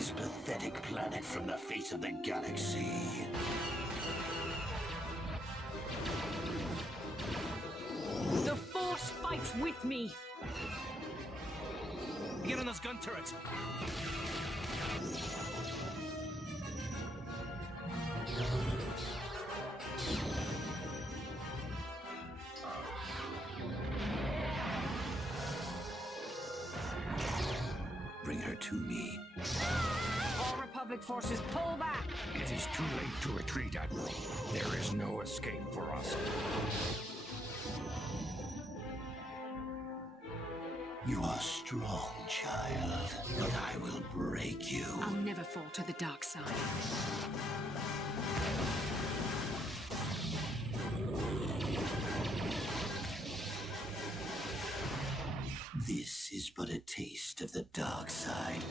this pathetic planet from the face of the galaxy. The Force fights with me! Get on those gun turrets! Bring her to me. All Republic forces, pull back! It is too late to retreat, Admiral. There is no escape for us. You are strong, child, but I will break you. I'll never fall to the dark side. This is but a taste of the dark side.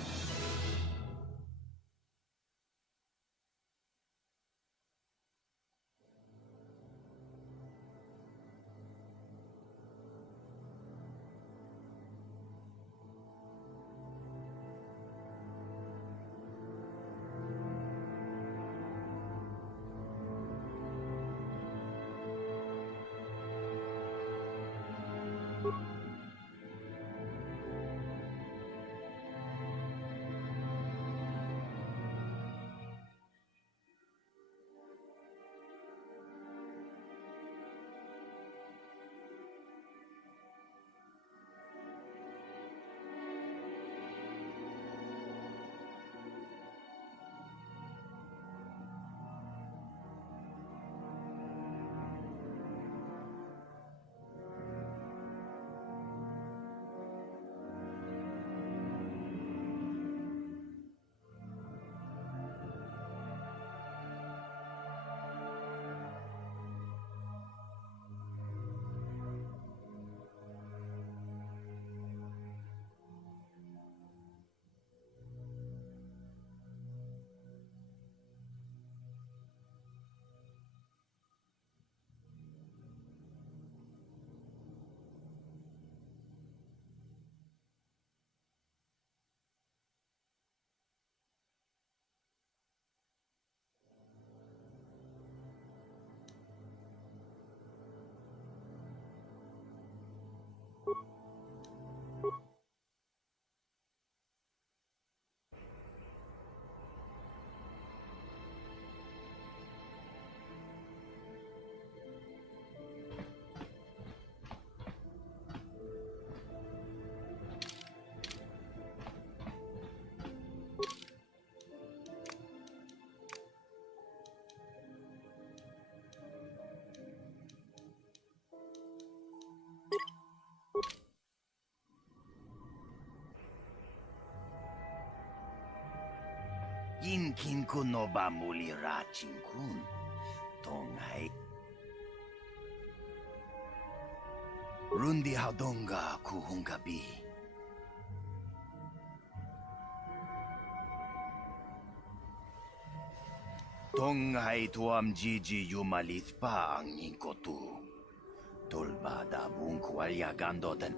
Inkin kuno ba muli racing kun? Tongay. Rundi hadonga kuhungabi. Tongay tuam jiji yumalit pa ang inkotu. Tolbada bungkwalya gandotan.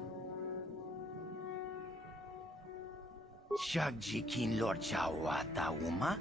Shagji kin Lord Chawata uma?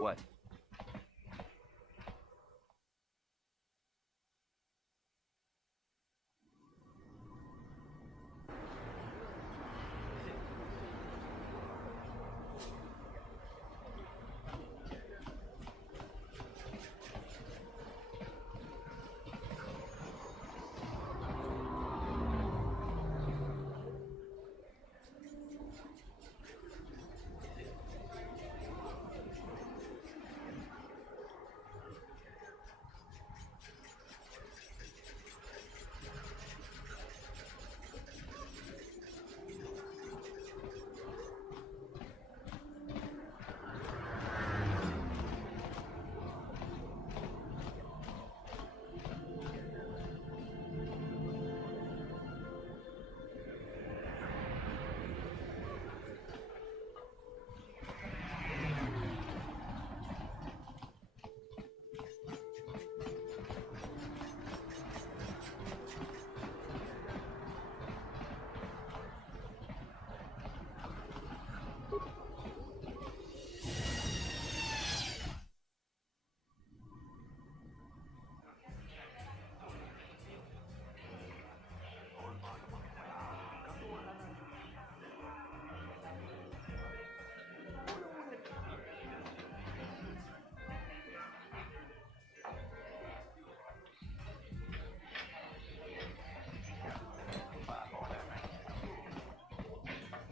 What?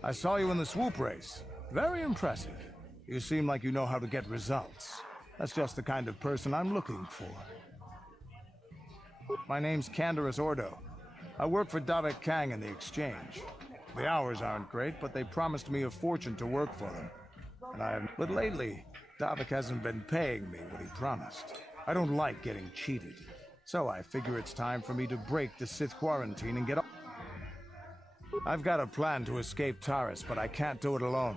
I saw you in the swoop race. Very impressive. You seem like you know how to get results. That's just the kind of person I'm looking for. My name's Canderous Ordo. I work for Davik Kang in the exchange. The hours aren't great, but they promised me a fortune to work for them. But lately, Davik hasn't been paying me what he promised. I don't like getting cheated. So I figure it's time for me to break the Sith quarantine and get off. I've got a plan to escape Taris, but I can't do it alone.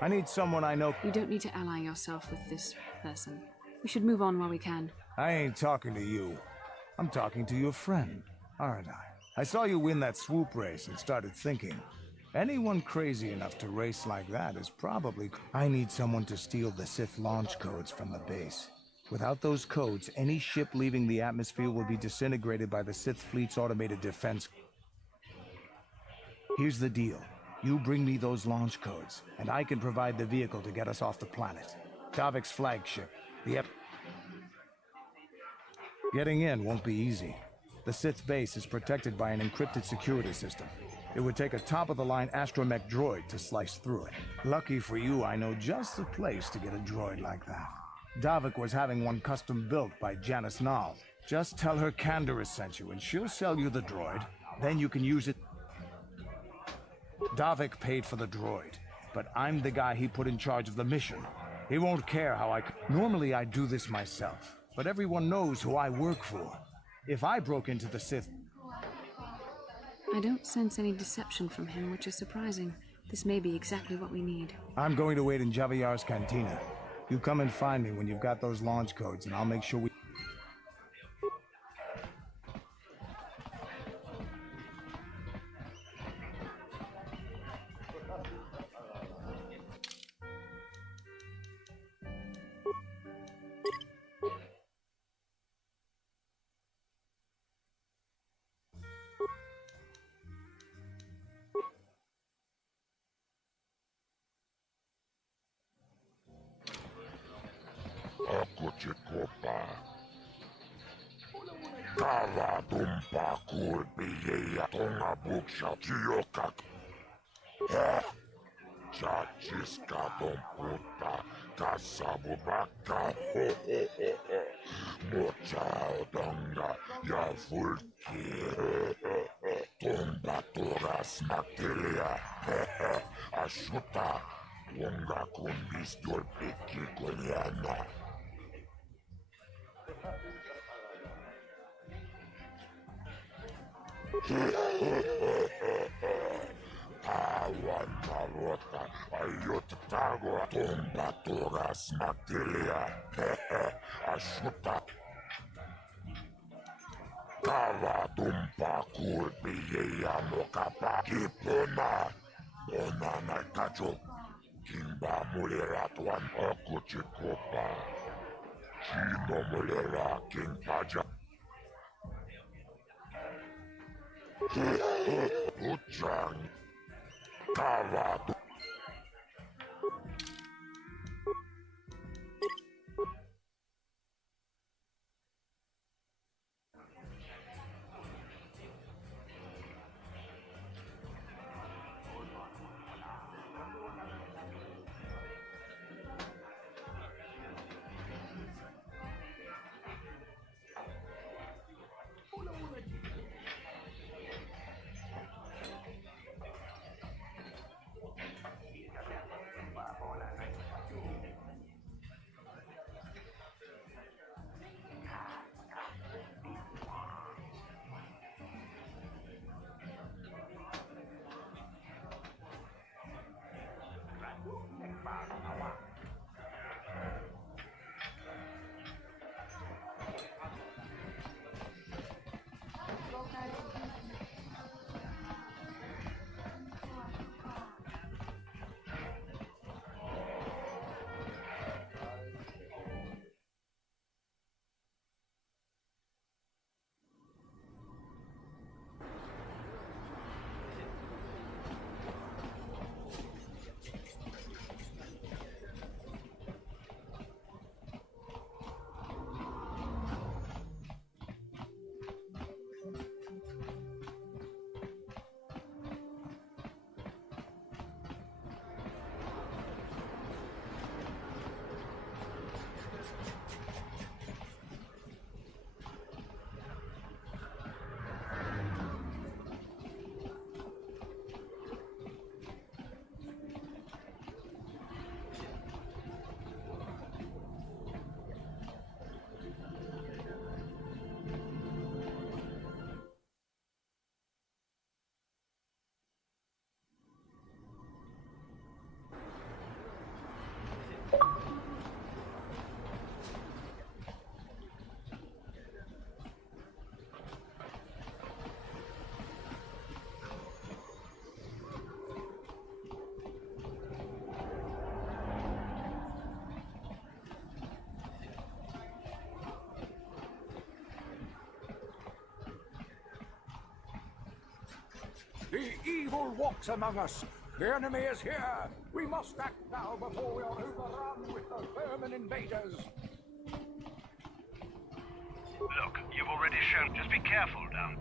I need someone I know. You don't need to ally yourself with this person. We should move on while we can. I ain't talking to you. I'm talking to your friend, aren't I? I saw you win that swoop race and started thinking, anyone crazy enough to race like that is probably... I need someone to steal the Sith launch codes from the base. Without those codes, any ship leaving the atmosphere will be disintegrated by the Sith fleet's automated defense. Here's the deal. You bring me those launch codes, and I can provide the vehicle to get us off the planet. Davik's flagship, the Getting in won't be easy. The Sith base is protected by an encrypted security system. It would take a top-of-the-line astromech droid to slice through it. Lucky for you, I know just the place to get a droid like that. Davik was having one custom built by Janice Nall. Just tell her Canderous sent you, and she'll sell you the droid. Then you can use it. Davik paid for the droid, but I'm the guy he put in charge of the mission. He won't care how I... Normally I do this myself, but everyone knows who I work for. If I broke into the Sith... I don't sense any deception from him, which is surprising. This may be exactly what we need. I'm going to wait in Javier's cantina. You come and find me when you've got those launch codes, and I'll make sure we... Akuchikopa. Kava tumpa kurpiye ya tonga buksha chiyokak. Chachiska tomputa kasabubaka. Mocha odonga ya fulki. Tumba toras materia. Ashuta. Wonga kumbis dolpiki kwenyana. Awan marota ayotago tumba toras materia. Ashuta. Kava tumpa kulpiye ya mokapa kipona. Ona na kacho. Kimba mulera tuan aku cikopa. Chino mulera king paja. Uchang. Kava. The evil walks among us. The enemy is here. We must act now before we are overrun with the vermin invaders. Look, you've already shown. Just be careful down.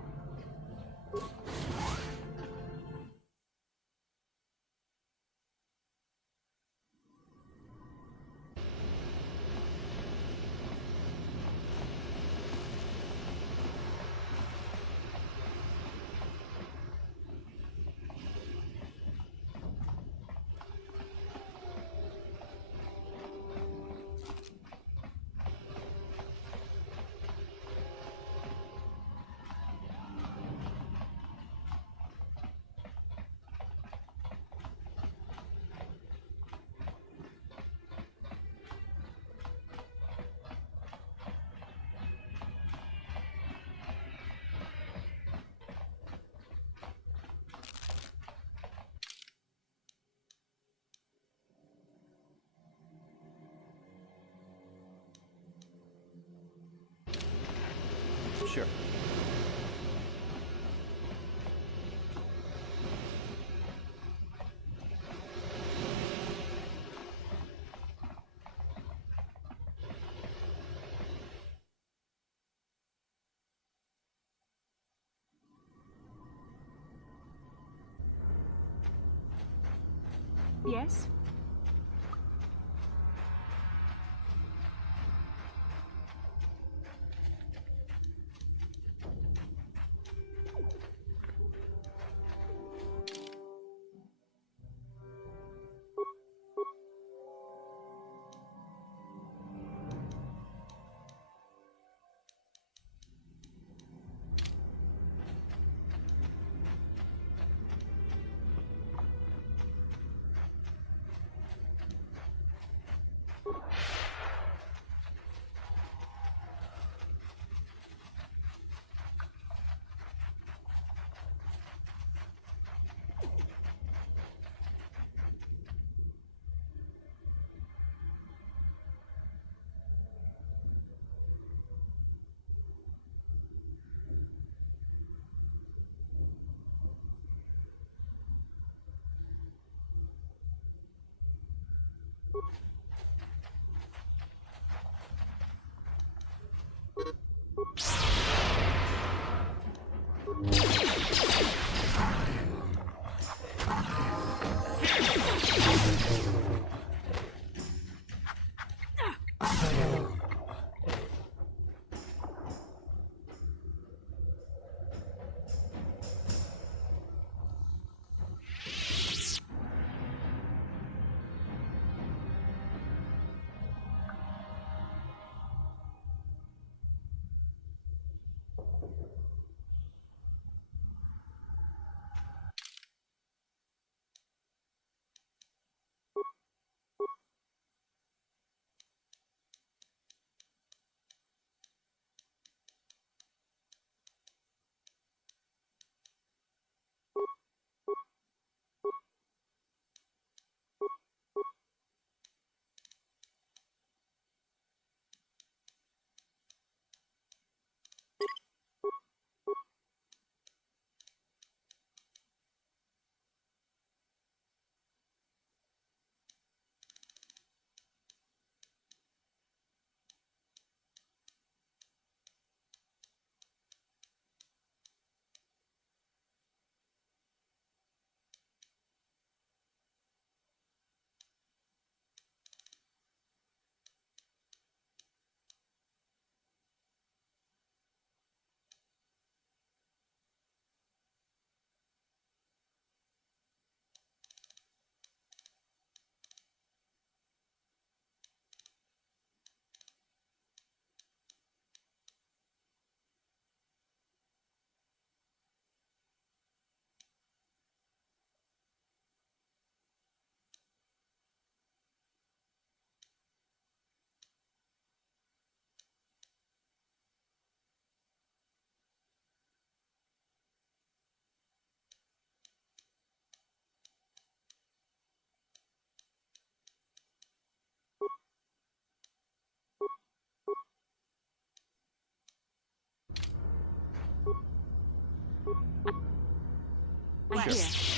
Sure. Yes? idea.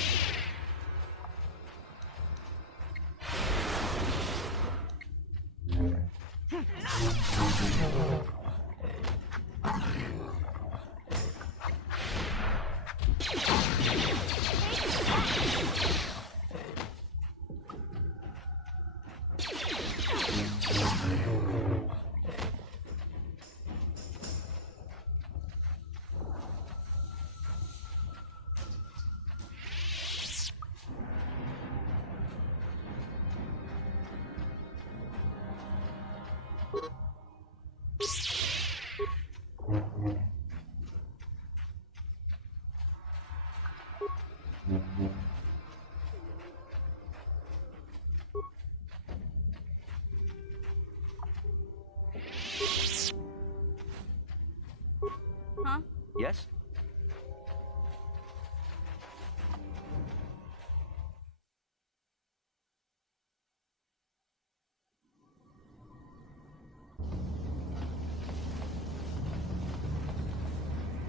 Huh? Yes?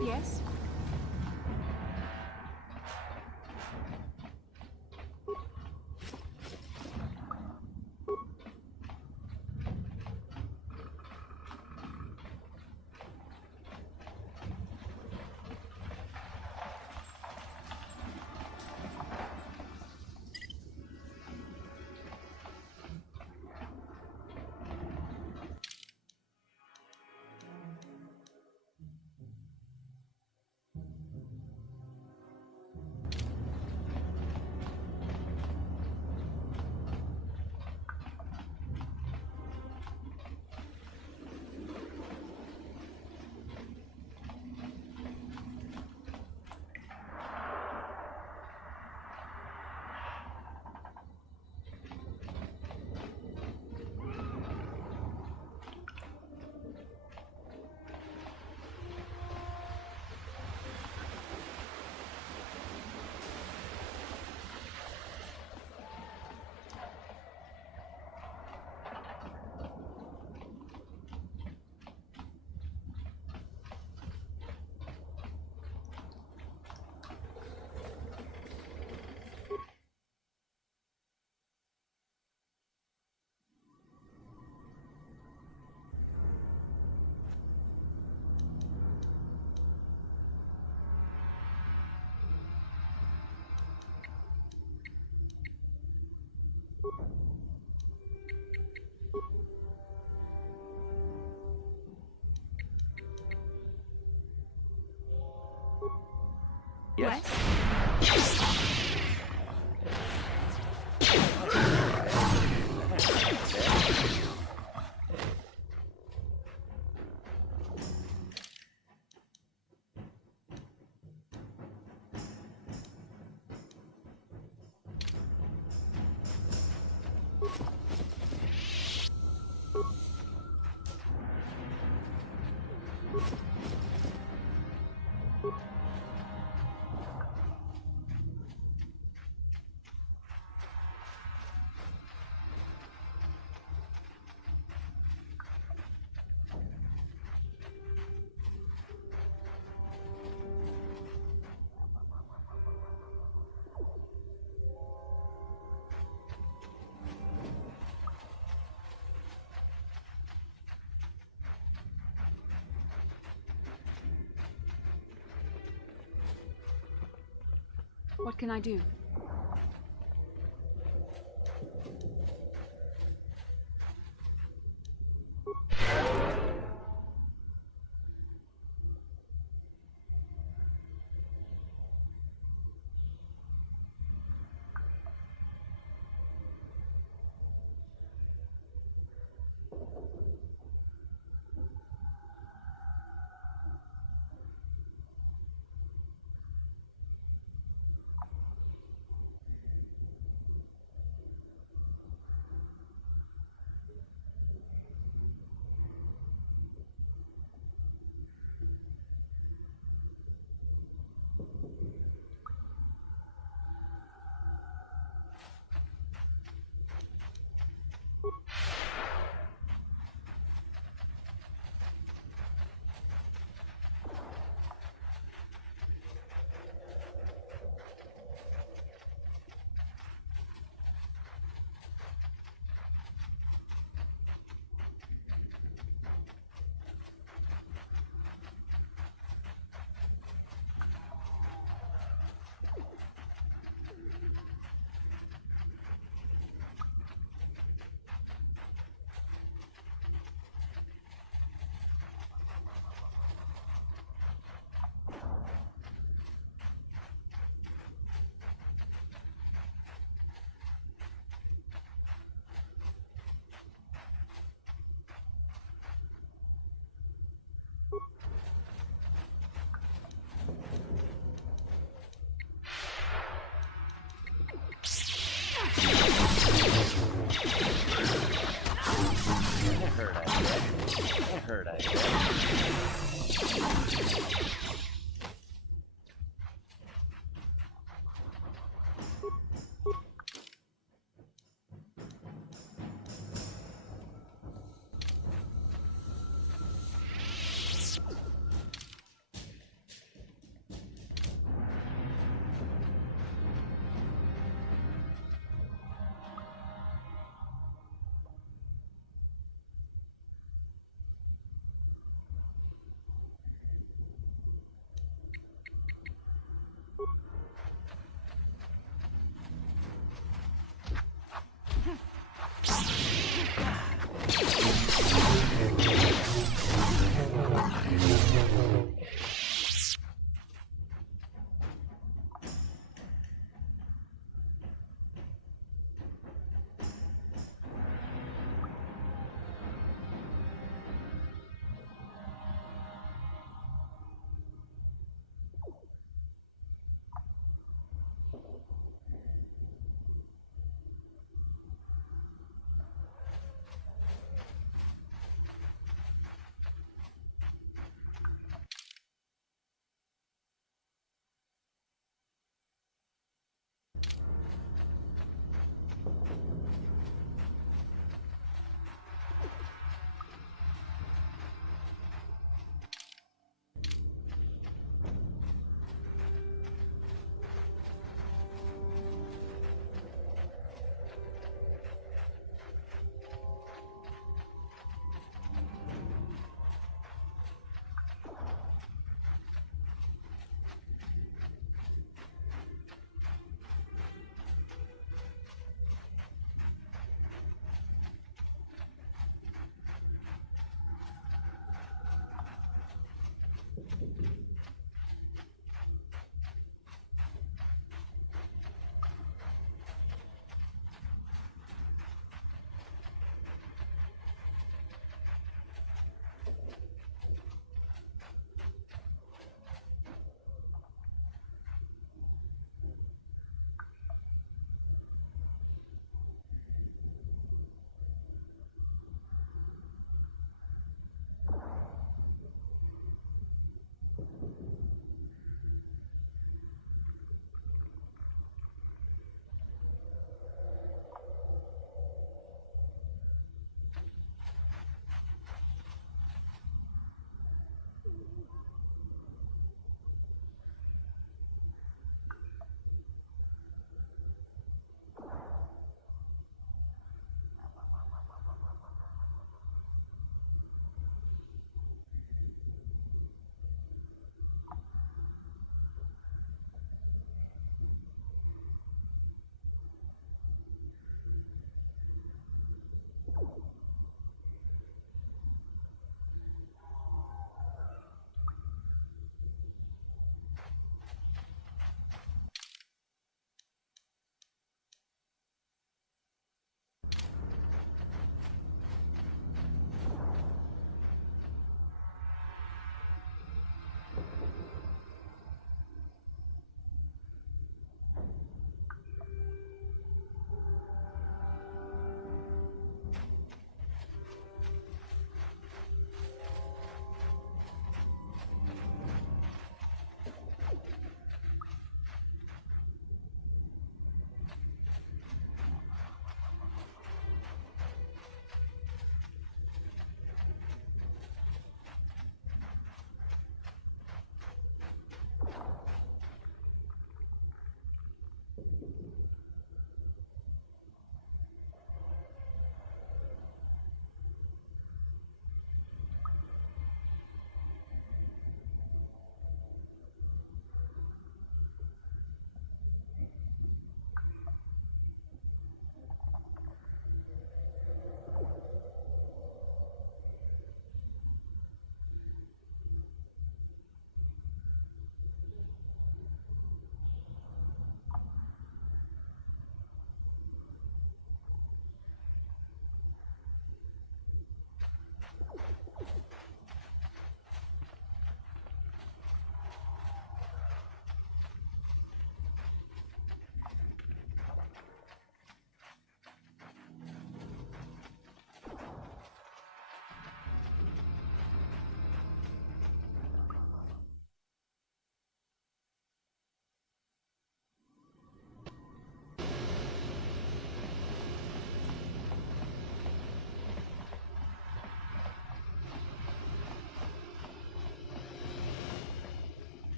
Yes? Yes? What can I do? hurt, I guess. Won't hurt, I guess.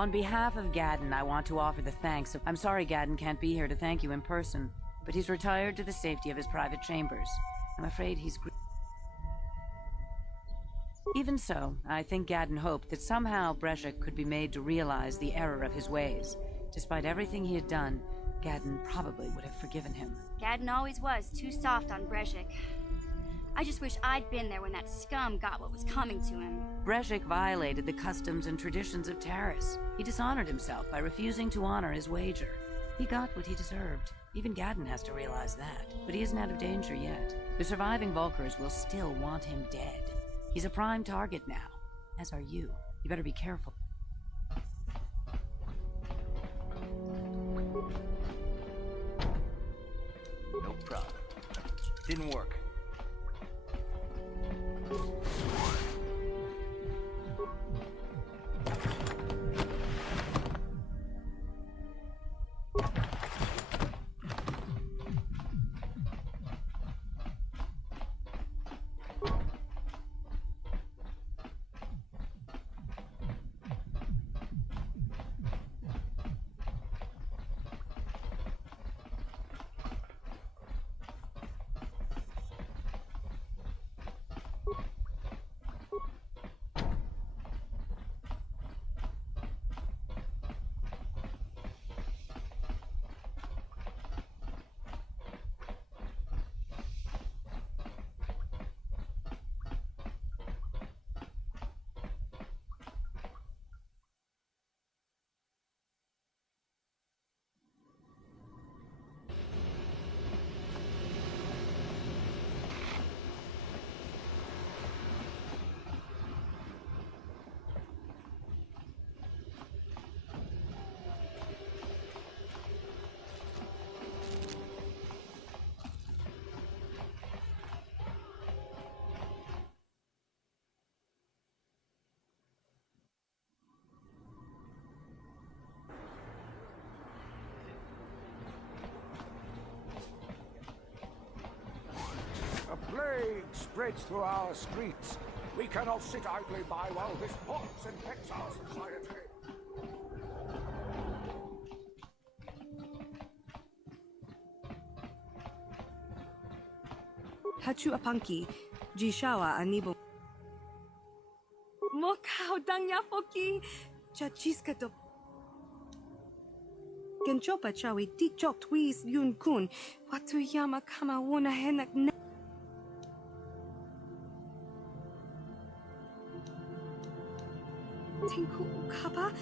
On behalf of Gadden, I want to offer the thanks of... I'm sorry Gadden can't be here to thank you in person, but he's retired to the safety of his private chambers. I'm afraid he's... Even so, I think Gadden hoped that somehow Breshik could be made to realize the error of his ways. Despite everything he had done, Gadden probably would have forgiven him. Gadden always was too soft on Breshik. I just wish I'd been there when that scum got what was coming to him. Breshik violated the customs and traditions of Terrace. He dishonored himself by refusing to honor his wager. He got what he deserved. Even Gadden has to realize that. But he isn't out of danger yet. The surviving Vulkars will still want him dead. He's a prime target now, as are you. You better be careful. No problem. Didn't work. A plague spreads through our streets. We cannot sit idly by while this mocks and infects our society. Hachu apanki, jishawa anibo. Mokau dangya foki, chachiska to. Kenchopa chawi tichok twis yun kun, watu yama kama wona henak ne. Tinku ukaba,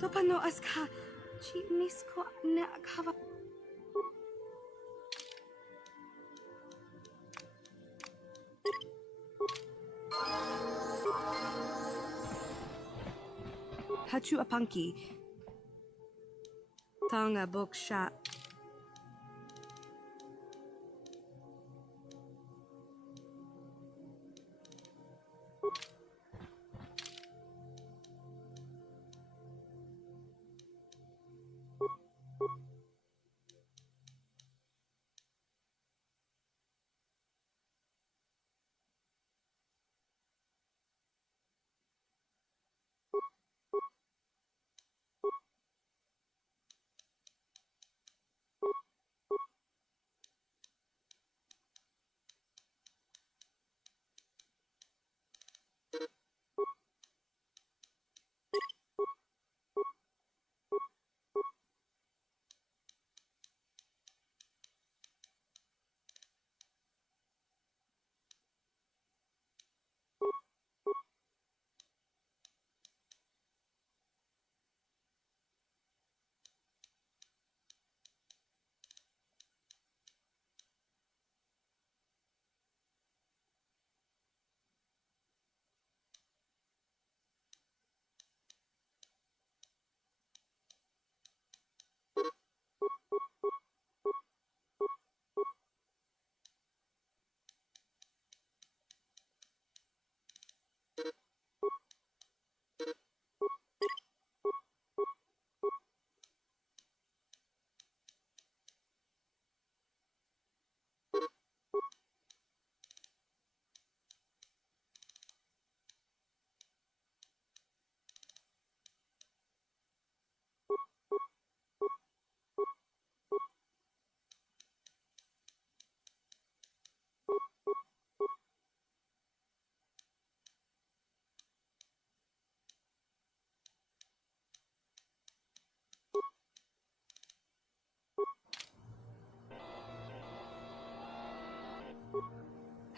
topano aska, chinisko ne akaba. Hachu apanki. Tanga book shot.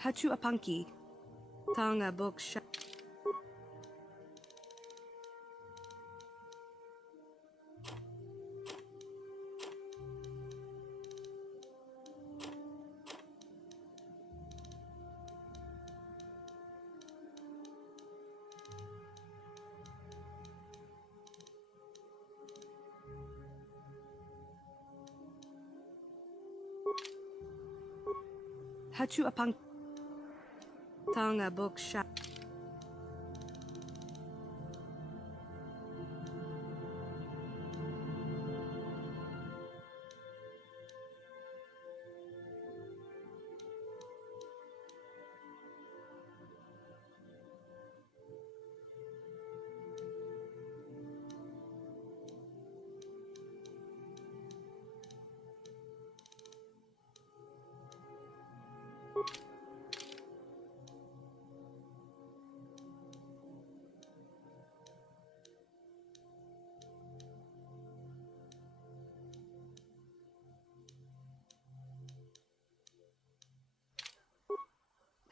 Hachu apanki. Tanga book sha. Hachu apang Tanga book sha.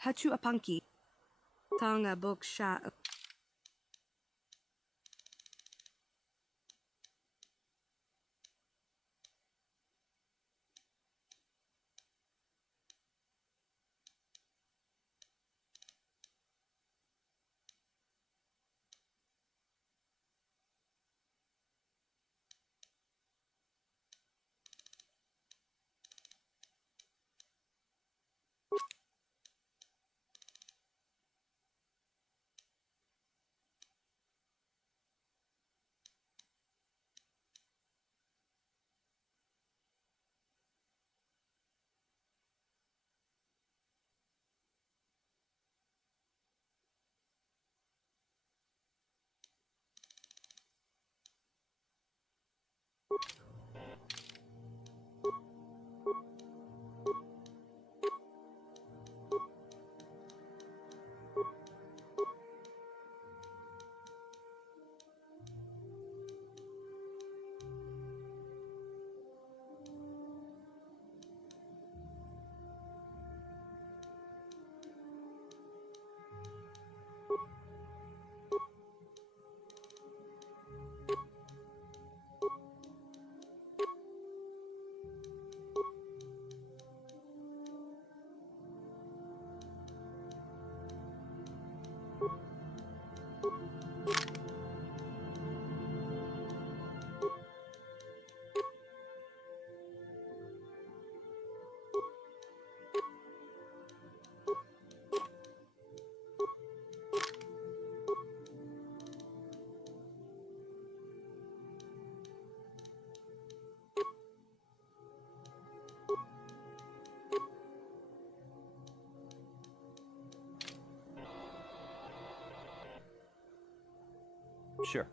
Hachu apanki. Tanga book sha. Sure.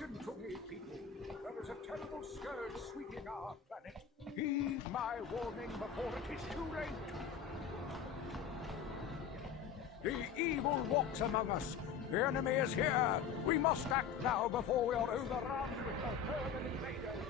Listen to me, people. There is a terrible scourge sweeping our planet. Heed my warning before it is too late. The evil walks among us. The enemy is here. We must act now before we are overrun with the vermin invaders.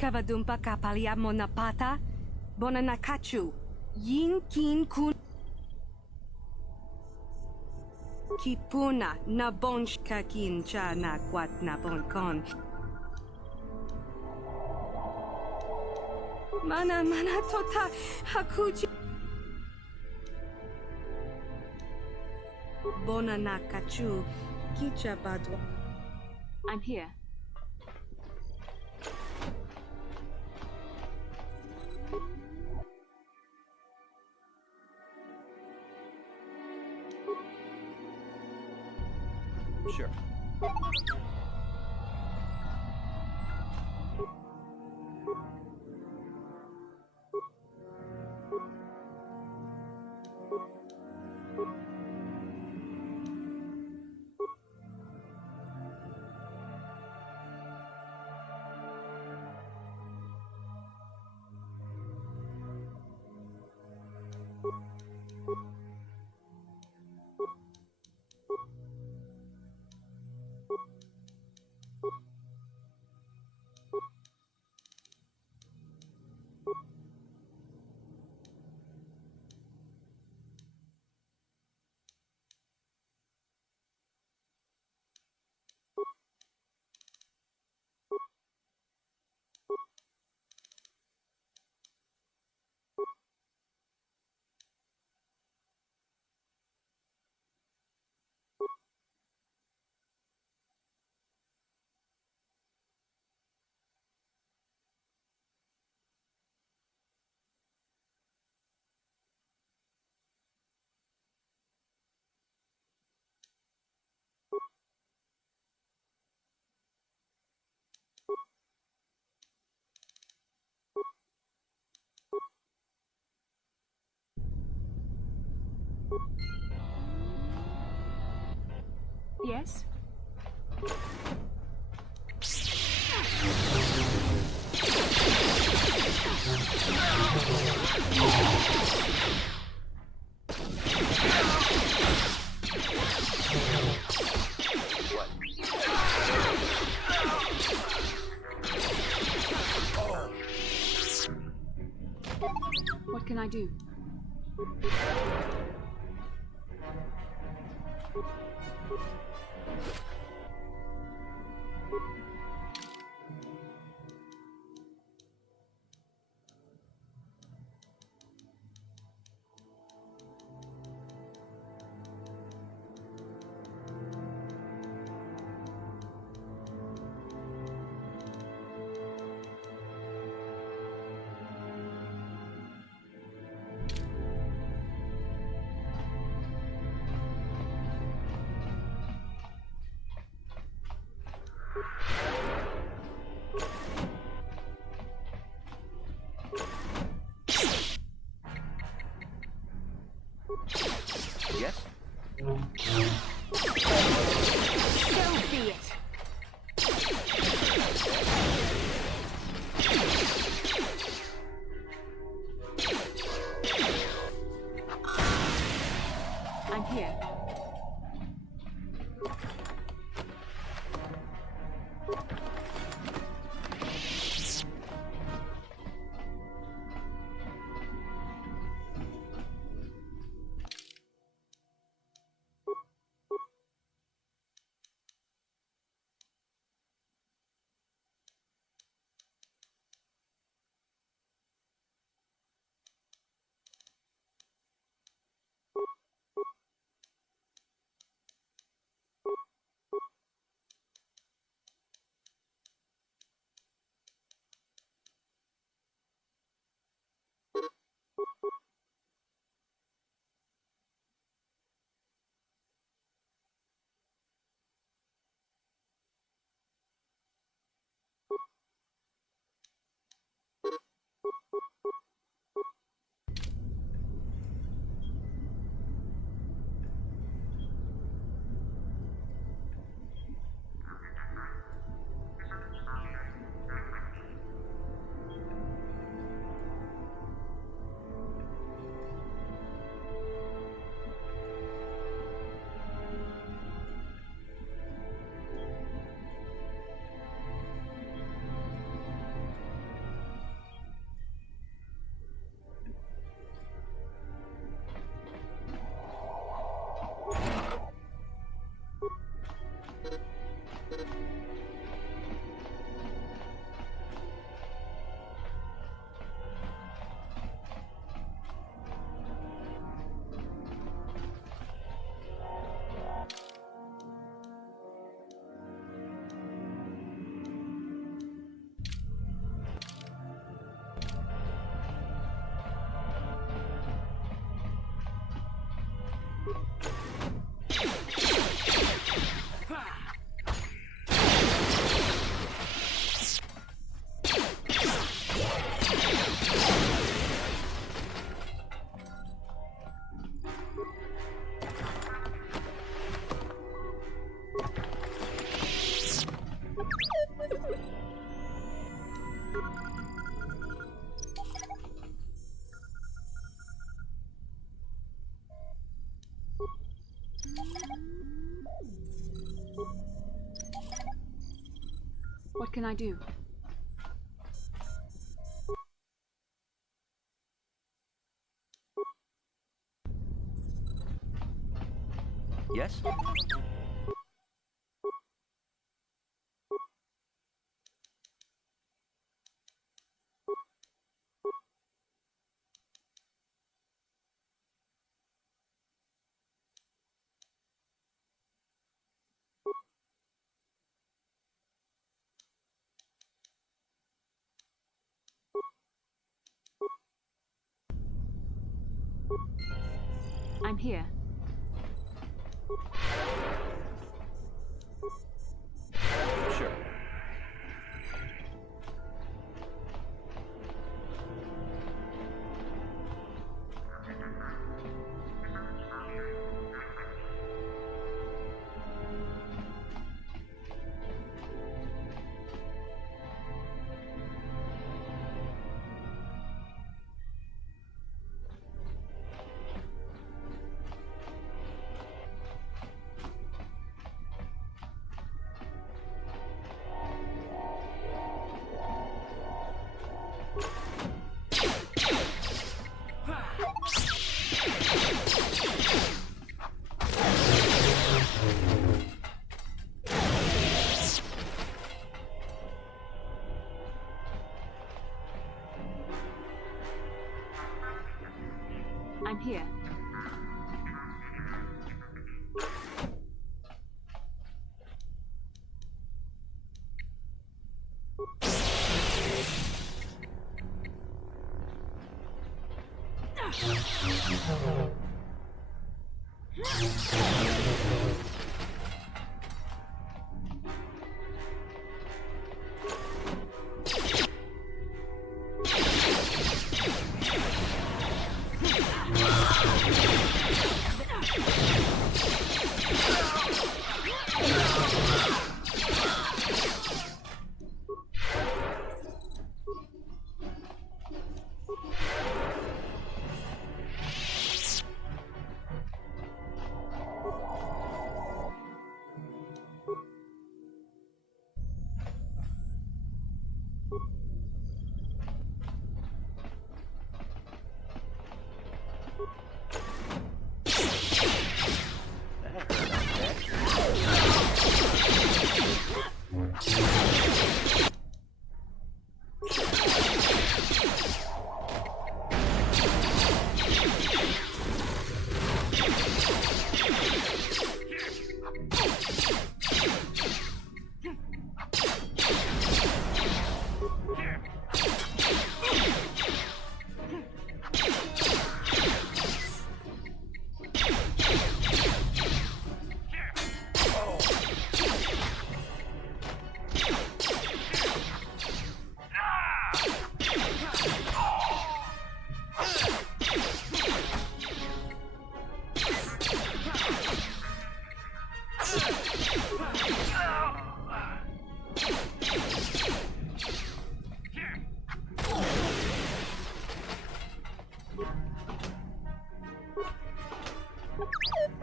Kavadumpa kapalia monapata, bonanakachu, yin kin kun. Kipuna na bonshkakin cha na kwat na bonkon. Mana tota hakuji. Bonanakachu, kicha badwa. I'm here. Sure. Yes? What can I do? Yes? So be it. I'm here. What can I do? Yes? I'm here. Sure. I'm here.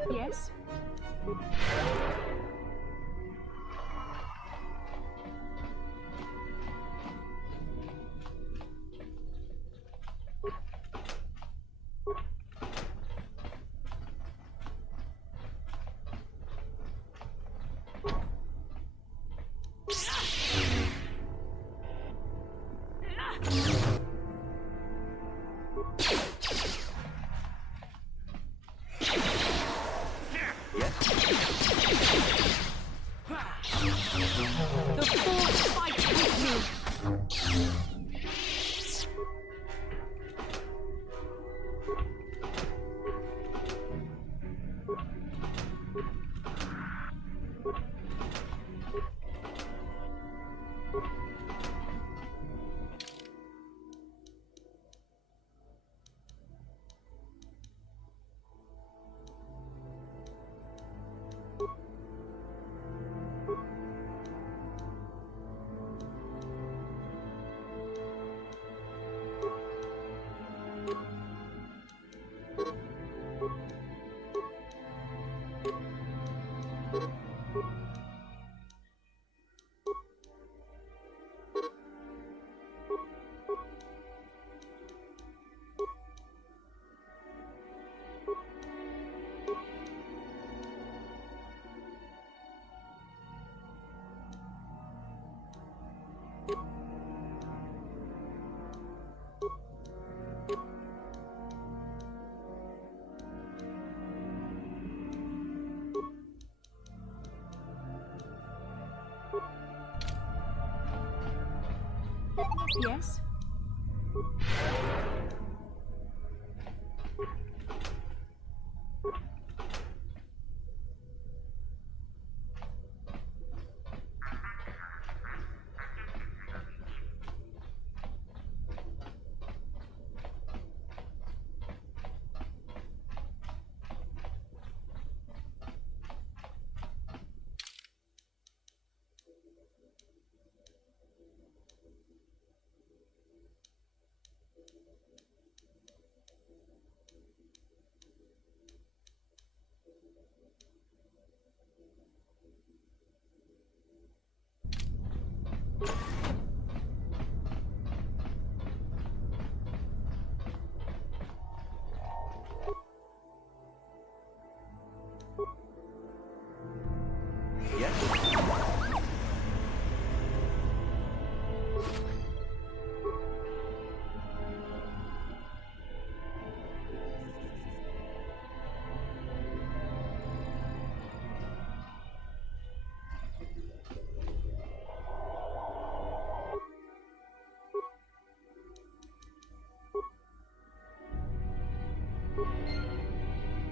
Yes? Yes? Yes?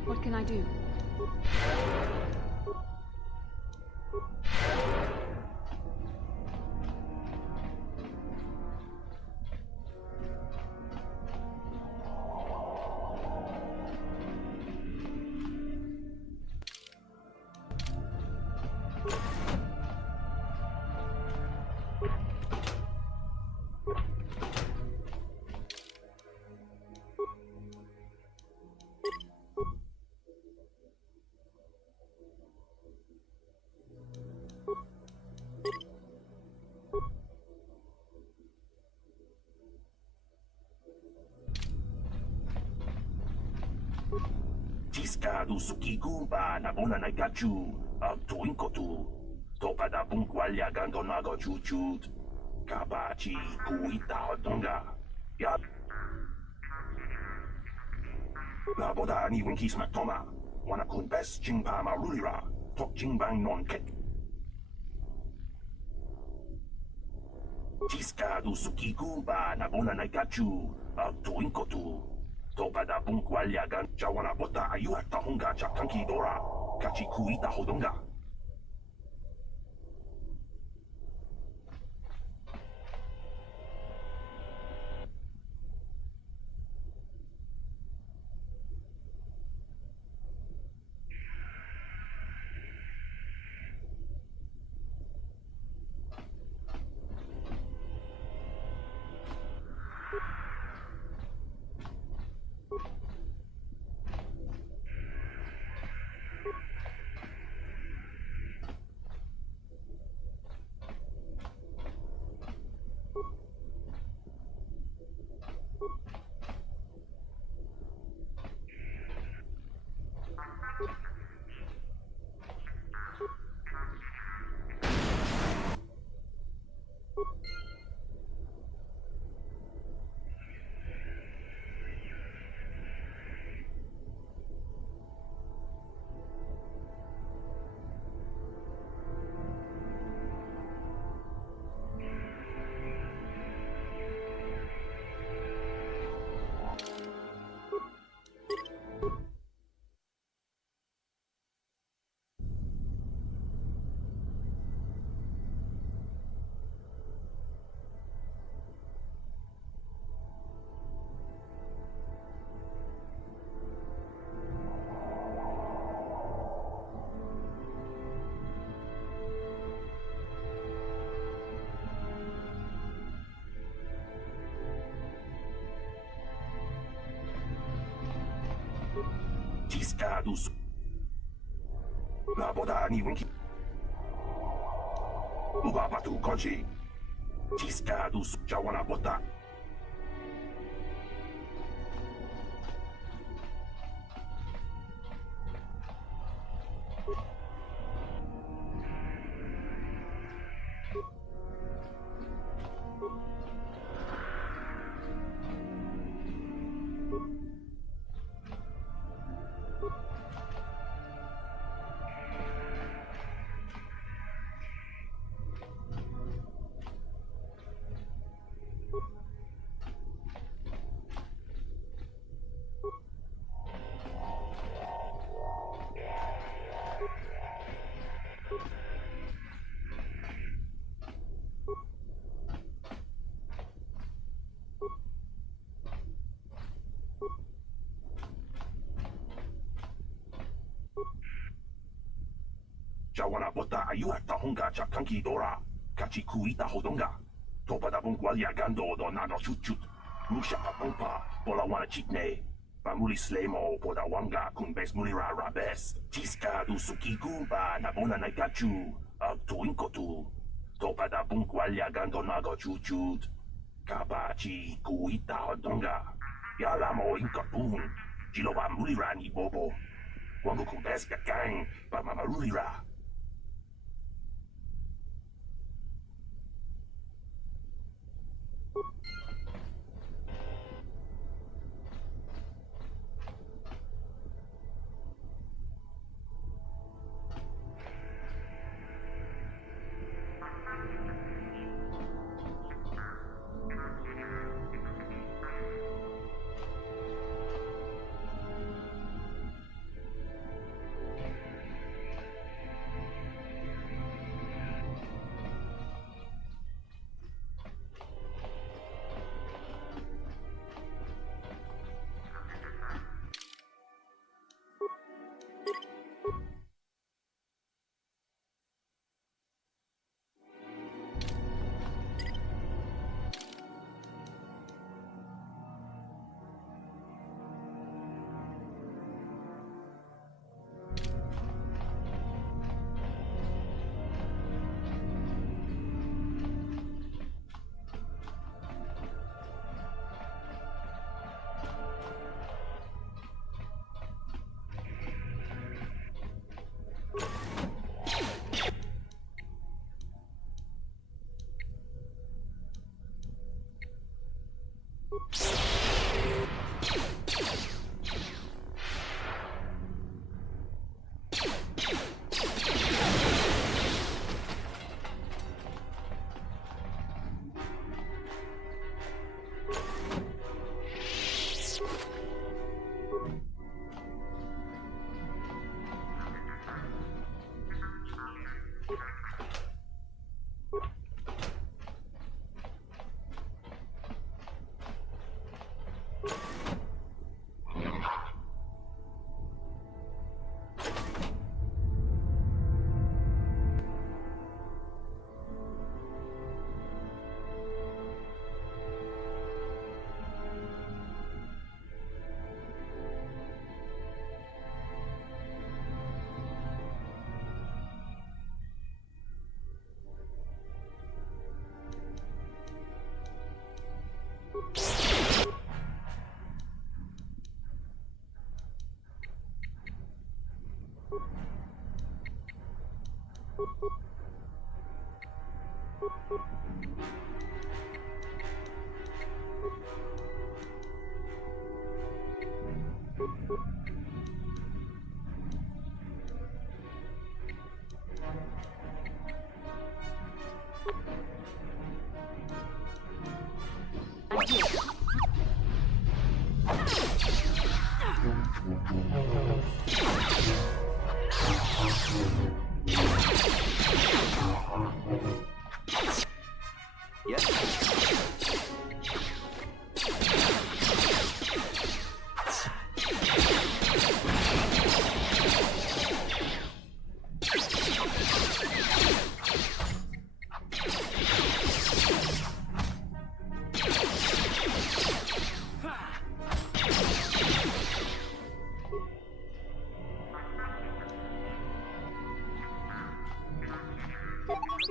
What can I do? Tiskadu sukigumba na bona na gachu. Tuin kotu. Topa da bunkwalya gando nago chuchut. Kabachi kuita hodonga. Ya. La boda ni winki smack toma. Wana kun best jingpa marulira. Tok jingbang non ket. Tiskadu sukigumba na bona na gachu. Tuin kotu. Topa da bunkwalya gan jawana bota ayu at tahunga chakanki dora. Kachi kuita hodonga. Tiskadus. La boda ni winki. Ubapatu konchi. Tiskadus jawana bota. Jawana bota ayuhata honga chakanki dora. Kachi kuita hodonga. Topa da bungwalia gando do nano chuchut. Musha papumpa, bola wana chitne. Pamuli slemo, poda wanga, kumbes mulira rabes. Tiska du suki gumba, nabona nagachu. Tuinkotu. Topa da bungwalia gando nago chuchut. Kabachi kuita hodonga. Yalamo inkapun. Jiloba mulira ni bobo. Wango kumbes kakang, pa mamarulira.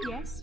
Yes?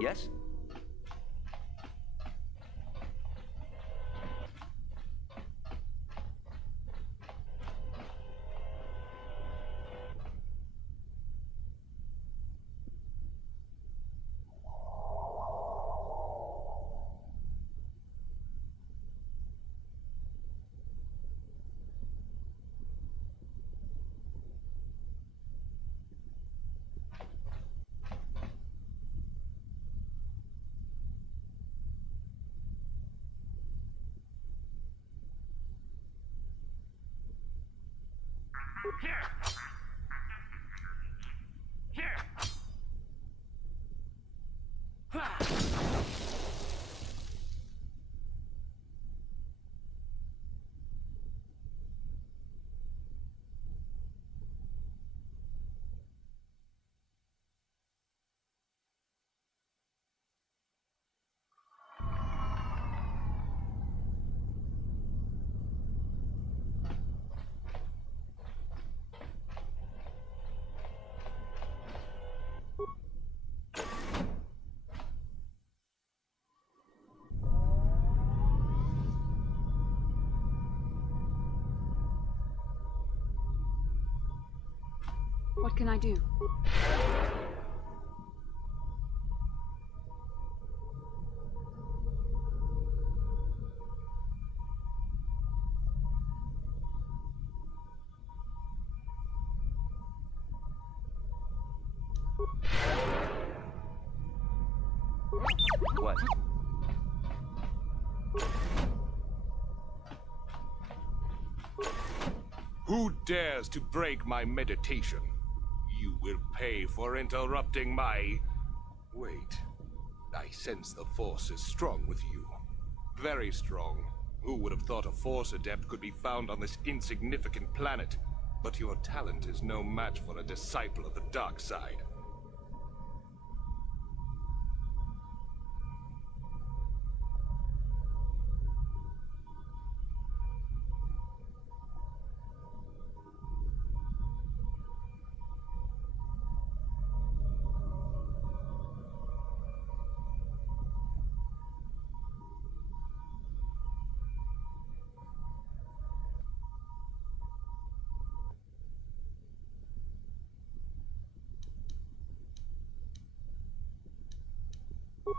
Yes? What can I do? What? Who dares to break my meditation? You will pay for interrupting my... Wait. I sense the Force is strong with you. Very strong. Who would have thought a Force adept could be found on this insignificant planet? But your talent is no match for a disciple of the dark side.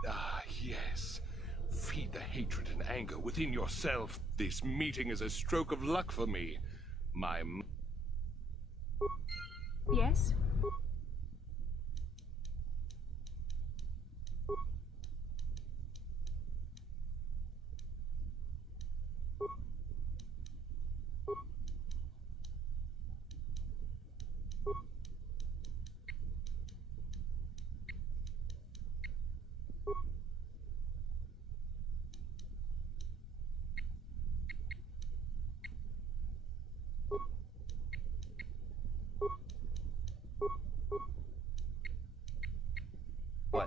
Ah, yes. Feed the hatred and anger within yourself. This meeting is a stroke of luck for me. My... Yes? What?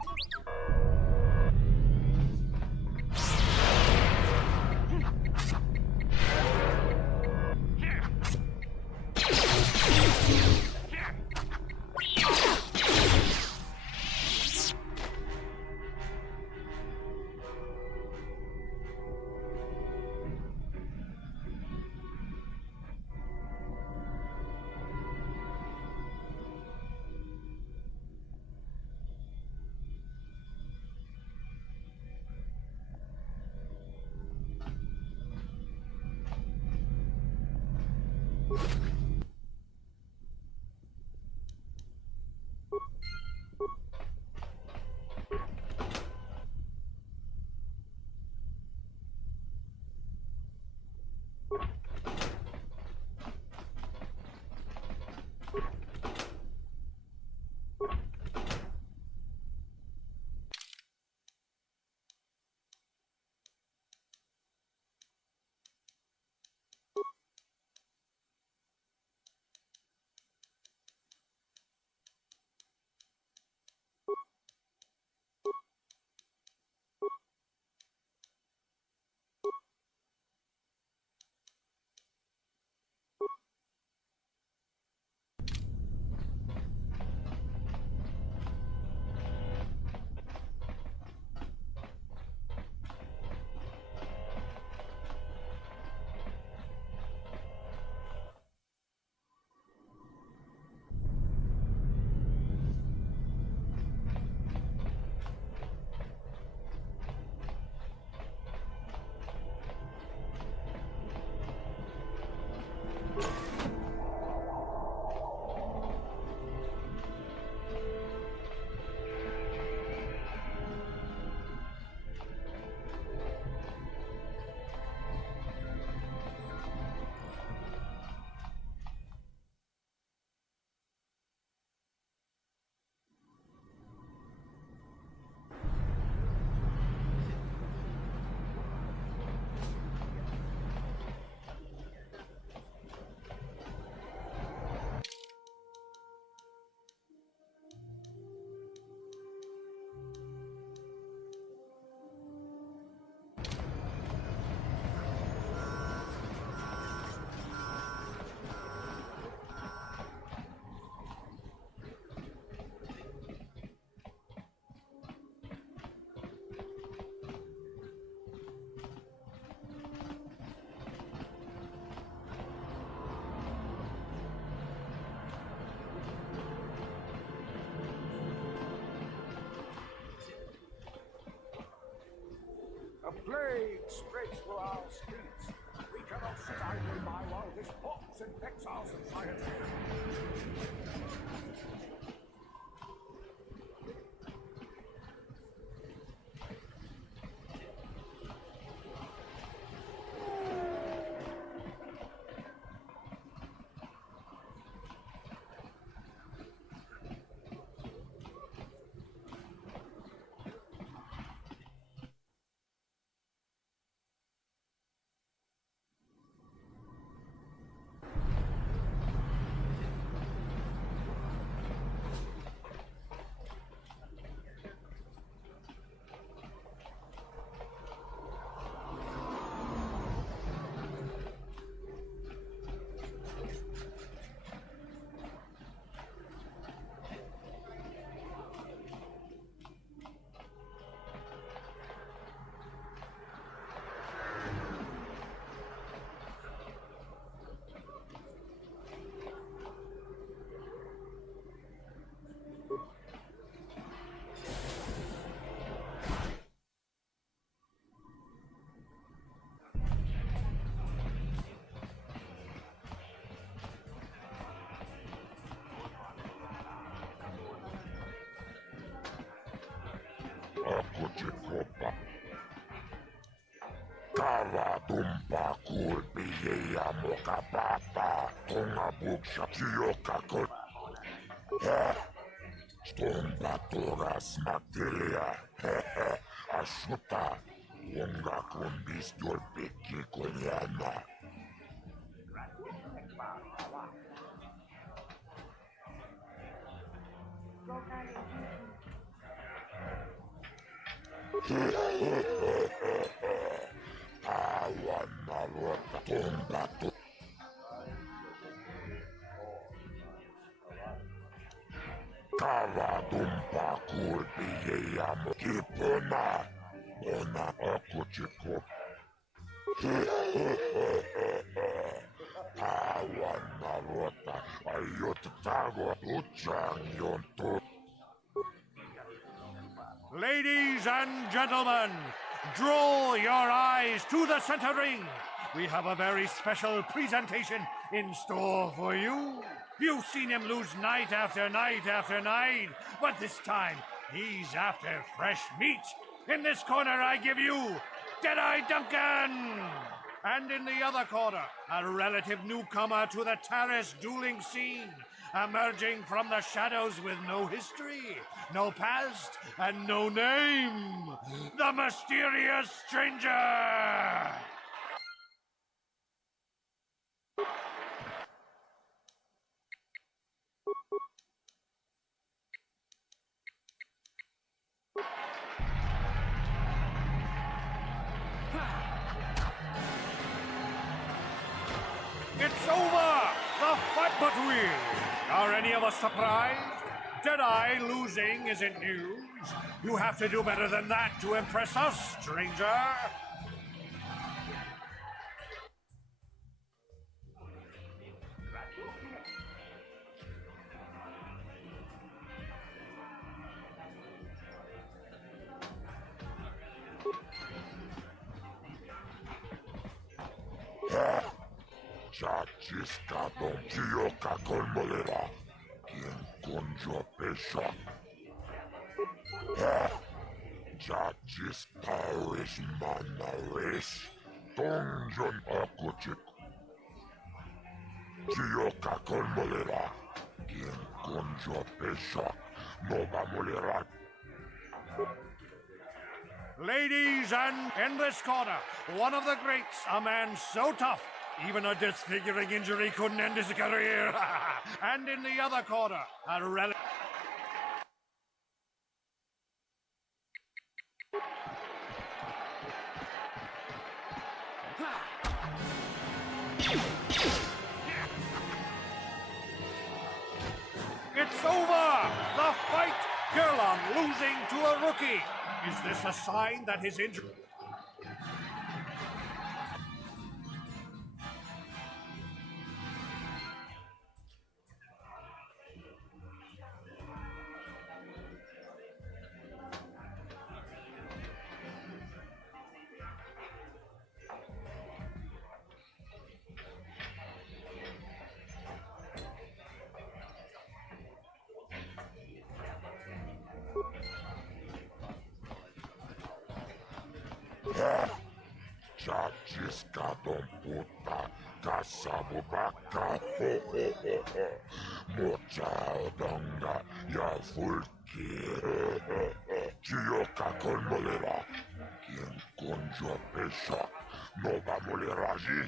Plague spreads through our streets. We cannot sit idly by while this pox infects our society. Aku cikopa. Kala tumpa kulpi ya moka papa. Tonga buksha kiyoka kot. Stomba toras matilia. Ashuta. Wonga kumbis dolpe kikonyana. Awan narota tumba to. Kala tumpa kulpi ya mokipona. Ona aku cikopa. Awan narota ayot tago uchang yonto. Ladies and gentlemen, draw your eyes to the center ring. We have a very special presentation in store for you. You've seen him lose night after night after night, but this time he's after fresh meat. In this corner, I give you Deadeye Duncan! And in the other corner, a relative newcomer to the terrace dueling scene, emerging from the shadows with no history, no past, and no name, the mysterious stranger! It's over! The fight but real! Are any of us surprised? Deadeye losing isn't news. You have to do better than that to impress us, stranger. Chachiska don kiyoka kolmolera. Quien conjo pesha. Chachiska wish mana wish. Donjon akuchik. Kiyoka kolmolera. Quien conjo pesha. Moba molera. Ladies and in this corner, one of the greats, a man so tough, even a disfiguring injury couldn't end his career. And in the other corner, a relic. It's over! The fight! Gerlon losing to a rookie. Is this a sign that his injury... Chachiskadon puta kasabubaka mochaodonga ya fulki Chioka kolmolera quien conjua pesha no va a moler allí.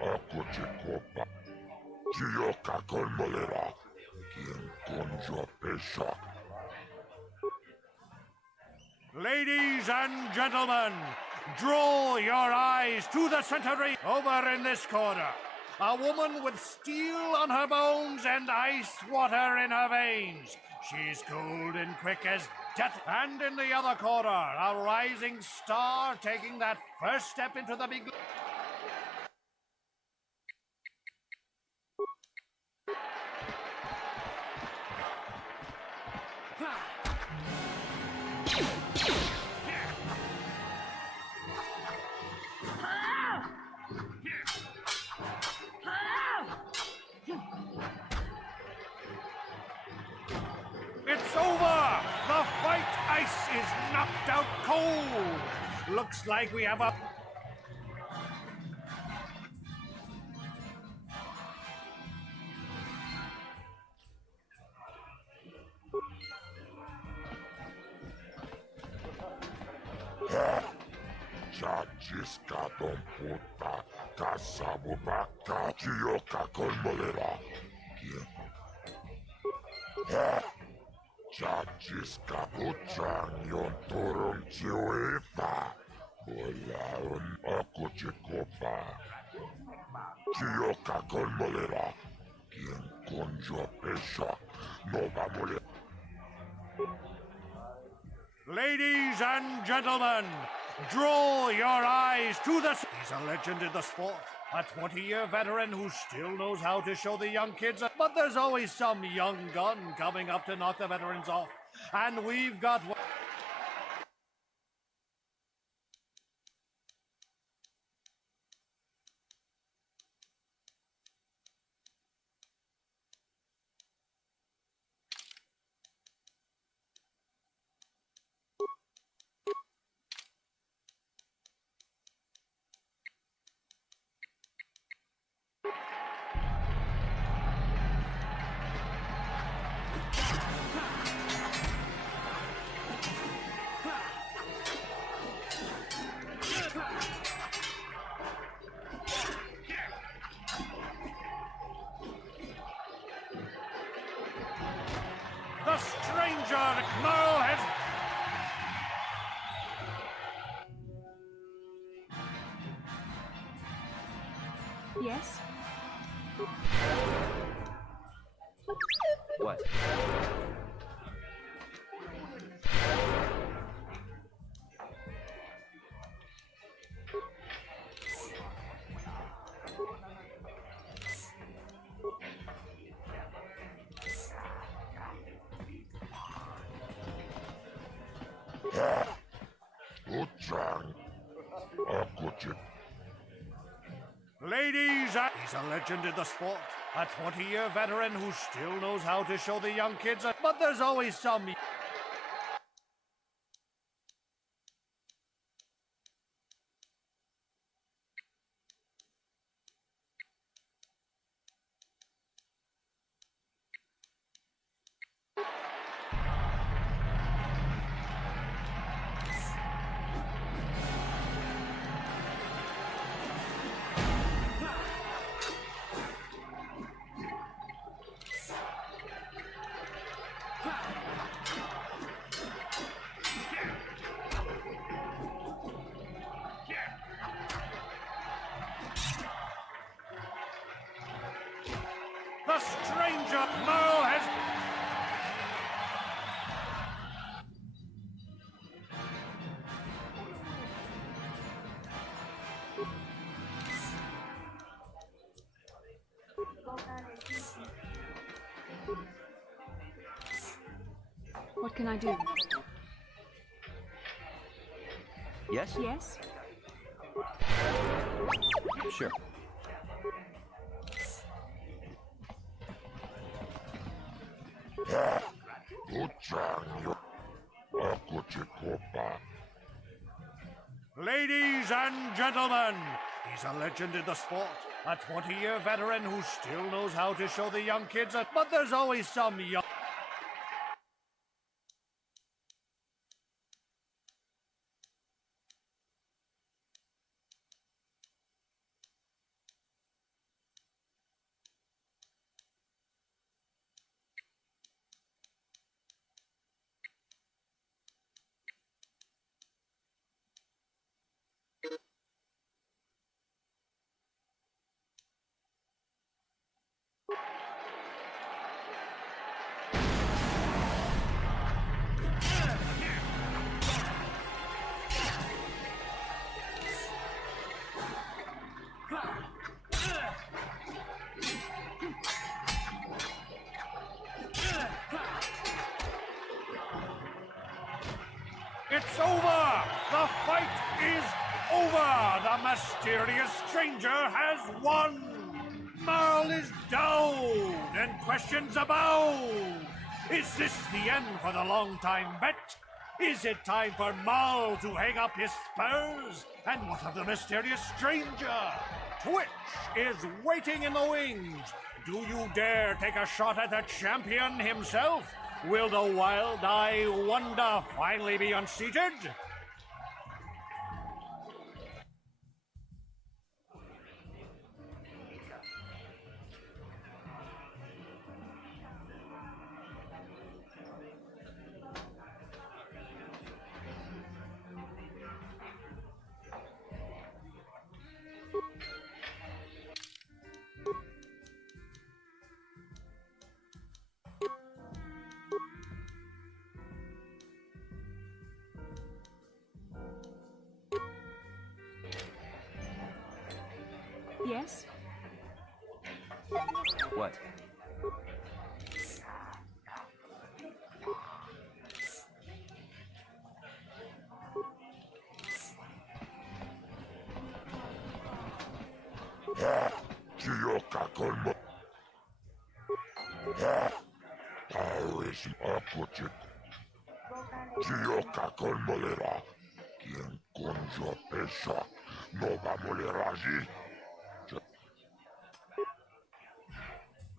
Aku cikopa Chioka kolmolera quien conjua pesha. Ladies and gentlemen, draw your eyes to the center ring. Over in this corner, a woman with steel on her bones and ice water in her veins. She's cold and quick as death. And in the other corner, a rising star taking that first step into the big... It's over! The fight ice is knocked out cold! Looks like we have a... Chachiskadon puta kasabubaka Chioka kolmolera quien Chachiskabuchan yon turun chiuita Bolaun aku cikopa Chioka kolmolera quien conjua pesha no va a moler. Ladies and gentlemen, draw your eyes to the... He's a legend in the sport. A 20-year veteran who still knows how to show the young kids. But there's always some young gun coming up to knock the veterans off. And we've got... The stranger, Merle has... Yes? What? Uchang aku cikopa. Ladies and... He's a legend in the sport. A 20-year veteran who still knows how to show the young kids. But there's always some... The stranger, Merle has... What can I do? Yes? Yes? Sure. Ladies and gentlemen, he's a legend in the sport. A 20-year veteran who still knows how to show the young kids, but there's always some young... It's over! The fight is over! The mysterious stranger has won! Marl is down and questions abound! Is this the end for the long-time bet? Is it time for Marl to hang up his spurs? And what of the mysterious stranger? Twitch is waiting in the wings. Do you dare take a shot at the champion himself? Will the wild-eye wonder finally be unseated? Yes? What?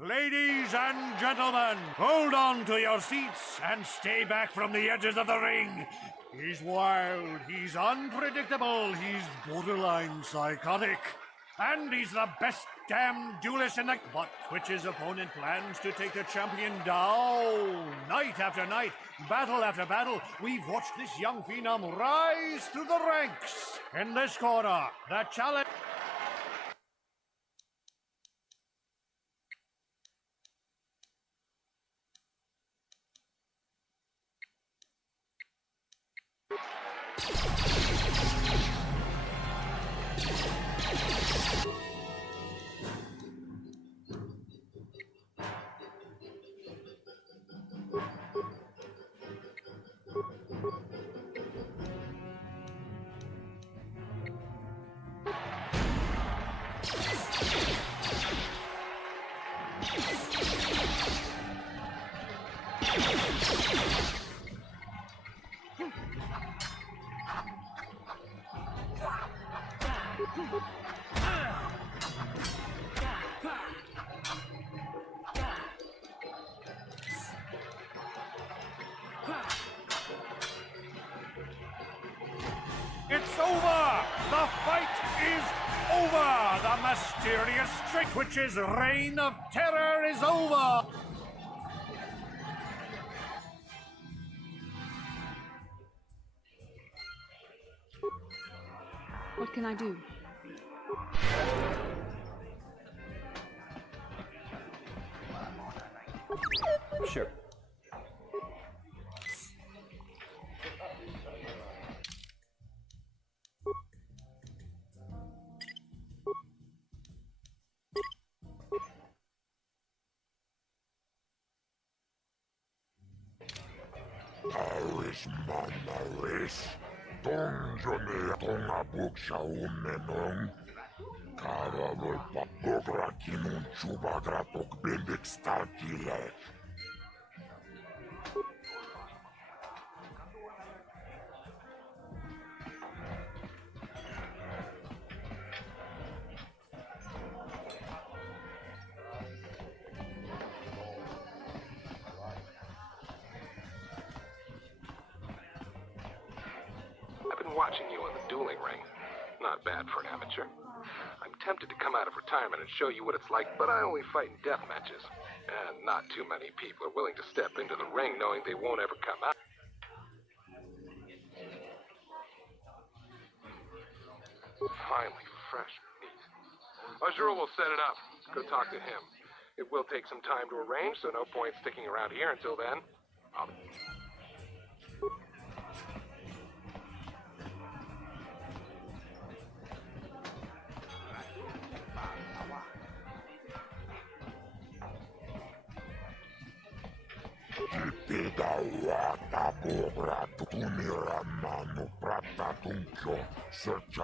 Ladies and gentlemen, hold on to your seats and stay back from the edges of the ring. He's wild, he's unpredictable, he's borderline psychotic. And he's the best damn duelist in the... But Twitch's opponent plans to take the champion down. Night after night, battle after battle, we've watched this young phenom rise through the ranks. In this corner, the challenge... It's over! The fight is over! The mysterious Twitch's reign of terror is over! What can I do? Sure. Awis mamawis, tongjonia tonga buksha umenong, karavol papogra kinun chuba gratok bendek stakile. not bad for an amateur. I'm tempted to come out of retirement and show you what it's like, but I only fight in death matches. And not too many people are willing to step into the ring knowing they won't ever come out. Finally, fresh meat. Azura will set it up. Go talk to him. It will take some time to arrange, so no point sticking around here until then. Pidawata bugra tunira manu prata tunkyo search.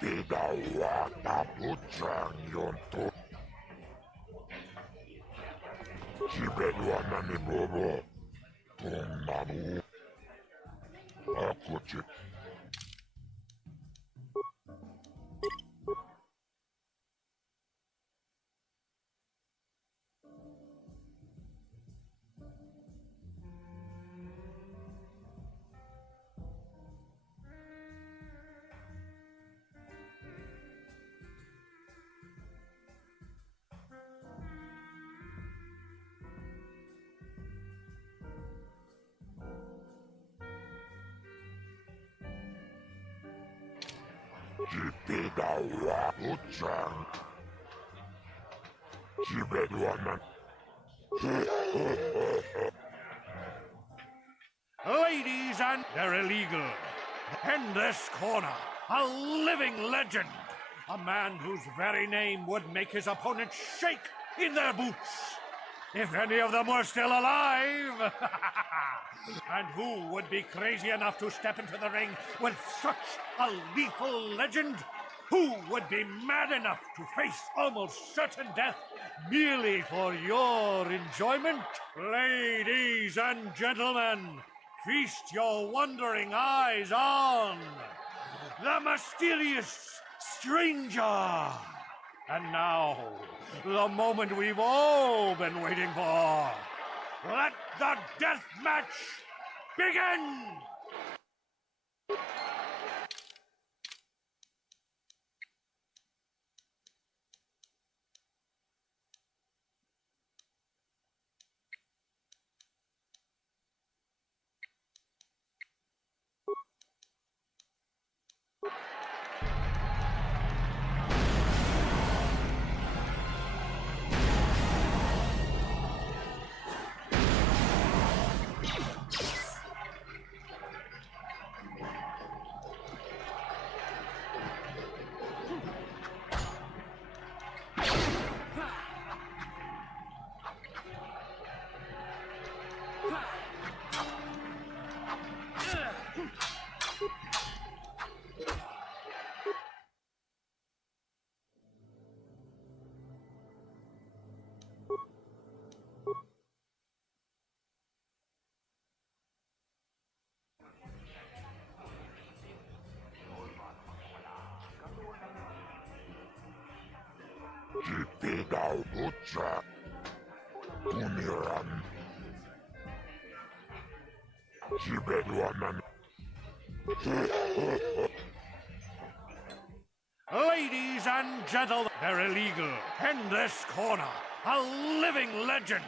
Pidawata butchang yonto. Sibedwana ni bobo. Tonnamu. Akuchi. Jipidawa Uchang Jibedwana. Ladies and they're illegal. In this corner, a living legend. A man whose very name would make his opponents shake in their boots. If any of them were still alive. And who would be crazy enough to step into the ring with such a lethal legend? Who would be mad enough to face almost certain death merely for your enjoyment? Ladies and gentlemen, feast your wondering eyes on the mysterious stranger. And now, the moment we've all been waiting for. Let the death match begin! Jipidau Butcha Uniran Jibedwanan. Ladies and gentlemen, they're illegal. In this corner, a living legend.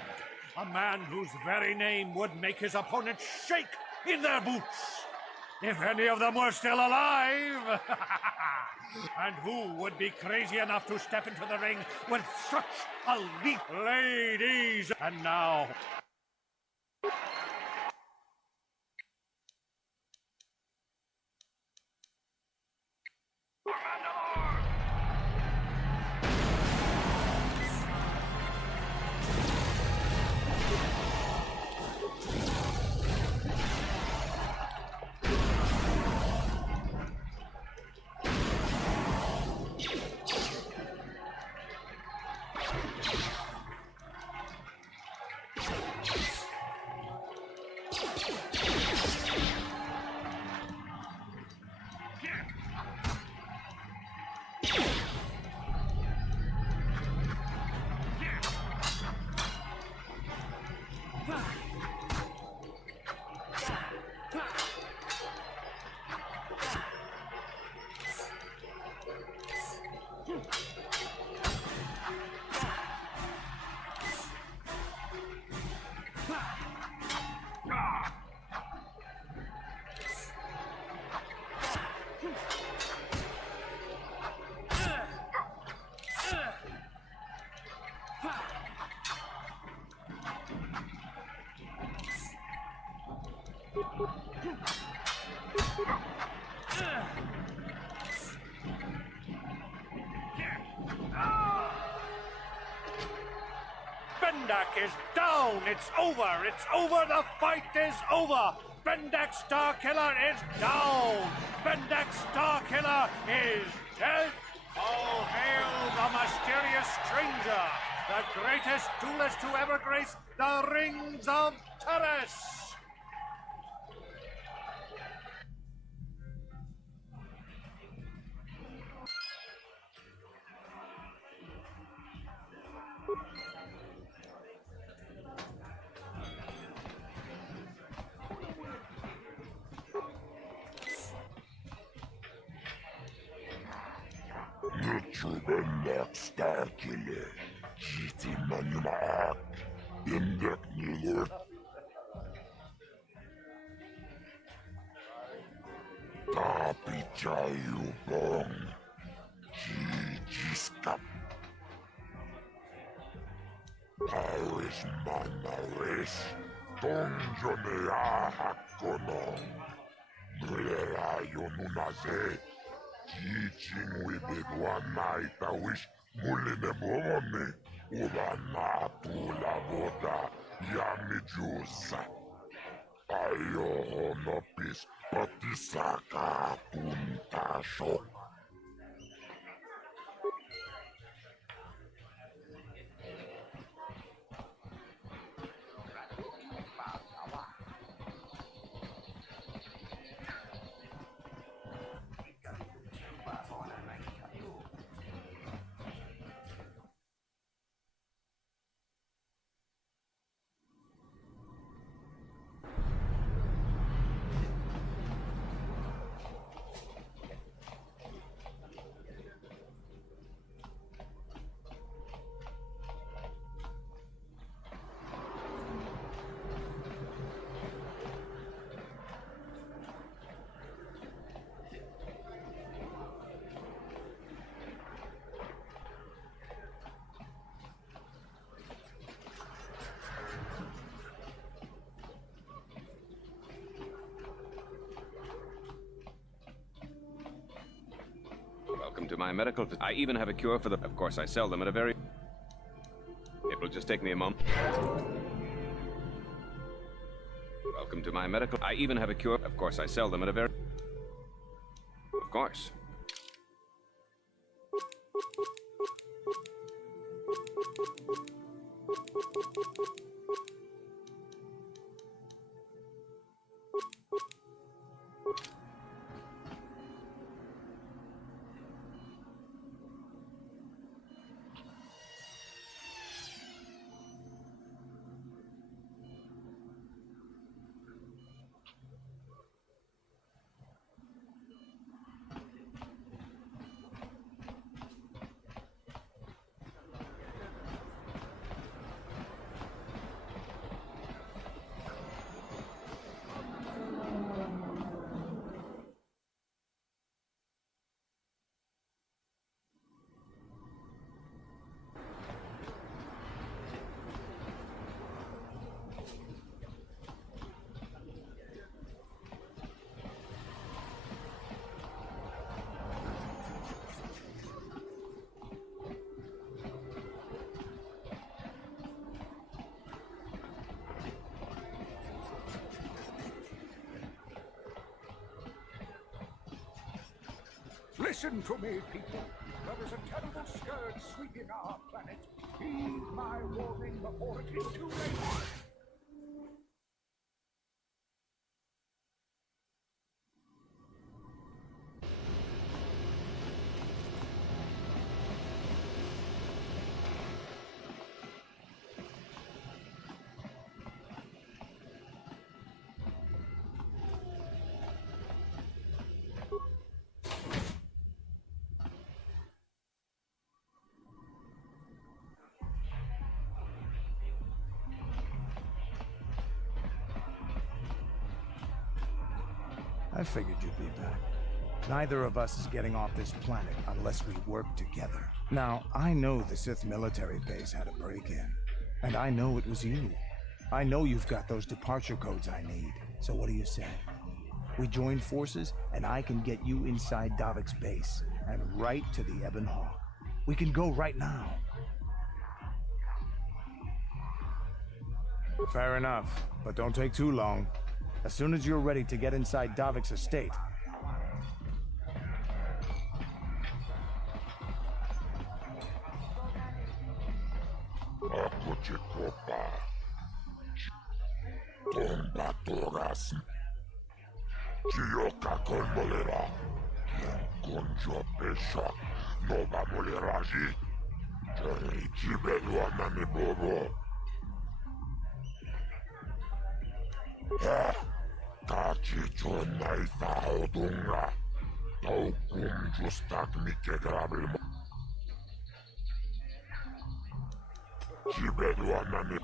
A man whose very name would make his opponents shake in their boots. if any of them were still alive. And who would be crazy enough to step into the ring with such a leap? Ladies, and now... Bendak is down! It's over! It's over! The fight is over! Bendak Starkiller is down! Bendak Starkiller is dead! All hail the mysterious stranger! The greatest duelist to ever grace the rings of Terrace! Bendak Starkiller, GT Manumak, Bendak Nilur. Tapi Chayu Bong, Gigiskap. Paris Manares, Tonjonea Hakonong, Mulera Yonunaze. Teaching with it one night, I wish Muline Bomone, Ubana Tula Boda, Yamijusa. Ayo Honopis, Patisaka Punta Shok. Welcome to my medical... I even have a cure for the... Of course, I sell them at a very... It will just take me a moment. Welcome to my medical... I even have a cure... Of course, I sell them at a very... Of course. Listen to me, people. There is a terrible scourge sweeping our planet. Heed my warning before it is too late. I figured you'd be back. Neither of us is getting off this planet unless we work together. Now, I know the Sith military base had a break-in, and I know it was you. I know you've got those departure codes I need. So what do you say? We join forces, and I can get you inside Davik's base, and right to the Ebon Hawk. We can go right now. Fair enough, but don't take too long. As soon as you're ready to get inside Davik's estate, Tombatoras. Chioka Colmolera. Conjo Pesha. Nova Moleraji. Chibeluana ni Bobo. Kachicho Naifa Odunga. Taukum Justak Mikegrabil. Chibeluana ni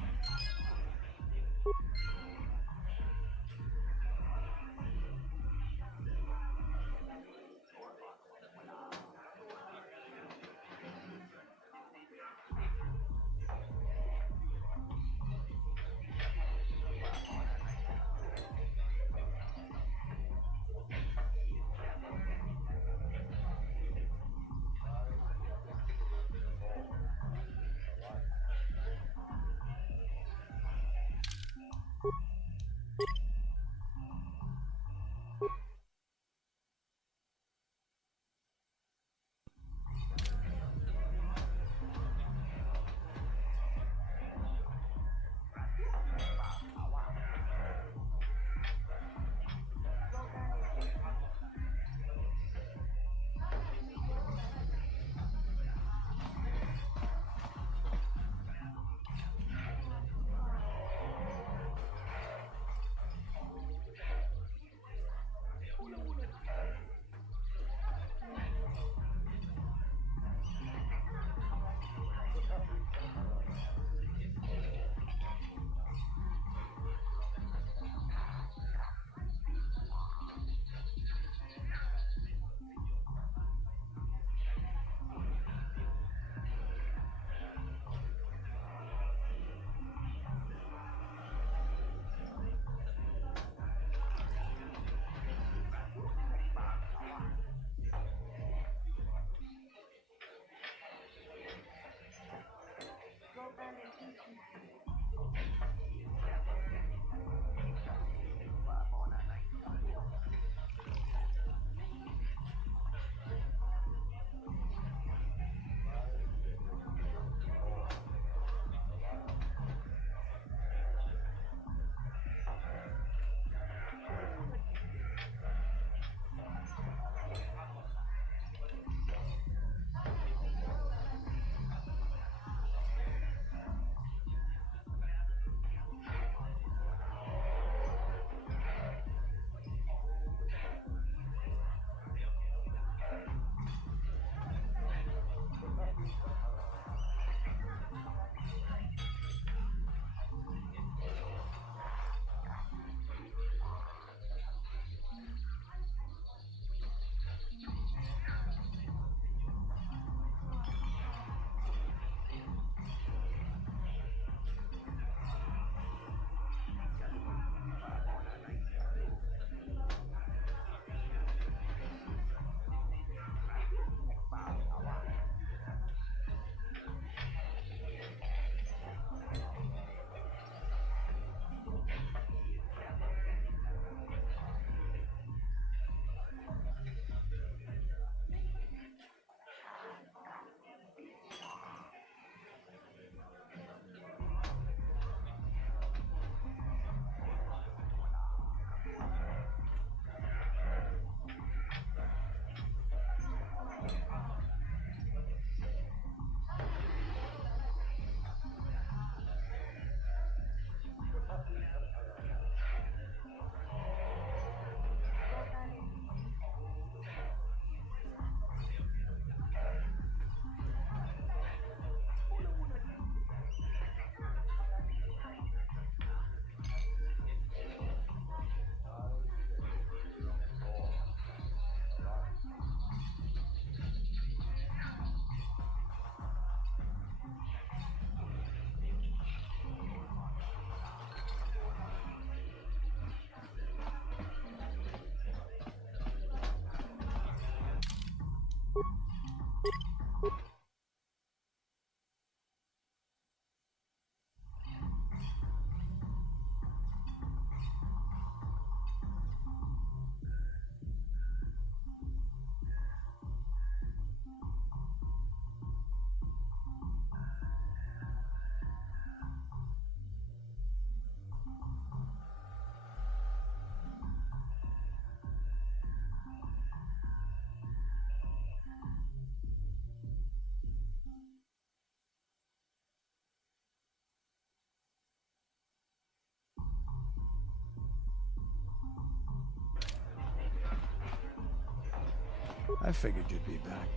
I figured you'd be back.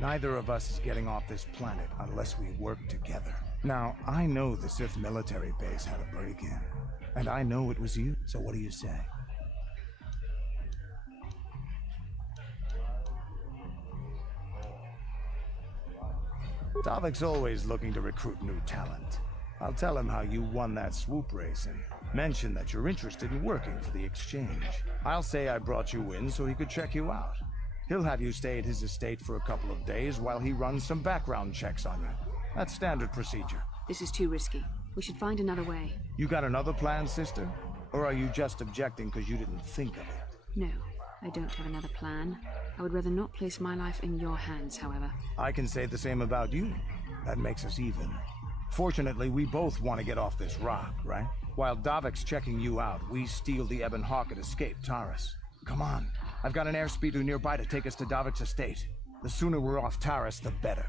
Neither of us is getting off this planet unless we work together. Now, I know the Sith military base had a break-in, and I know it was you, so what do you say? Davik's always looking to recruit new talent. I'll tell him how you won that swoop race and mention that you're interested in working for the exchange. I'll say I brought you in so he could check you out. He'll have you stay at his estate for a couple of days while he runs some background checks on you. That's standard procedure. This is too risky. We should find another way. You got another plan, sister? Or are you just objecting because you didn't think of it? No, I don't have another plan. I would rather not place my life in your hands, however. I can say the same about you. That makes us even. Fortunately, we both want to get off this rock, right? While Davik's checking you out, we steal the Ebon Hawk and escape Taris. Come on. I've got an airspeeder nearby to take us to Davik's estate. The sooner we're off Taris, the better.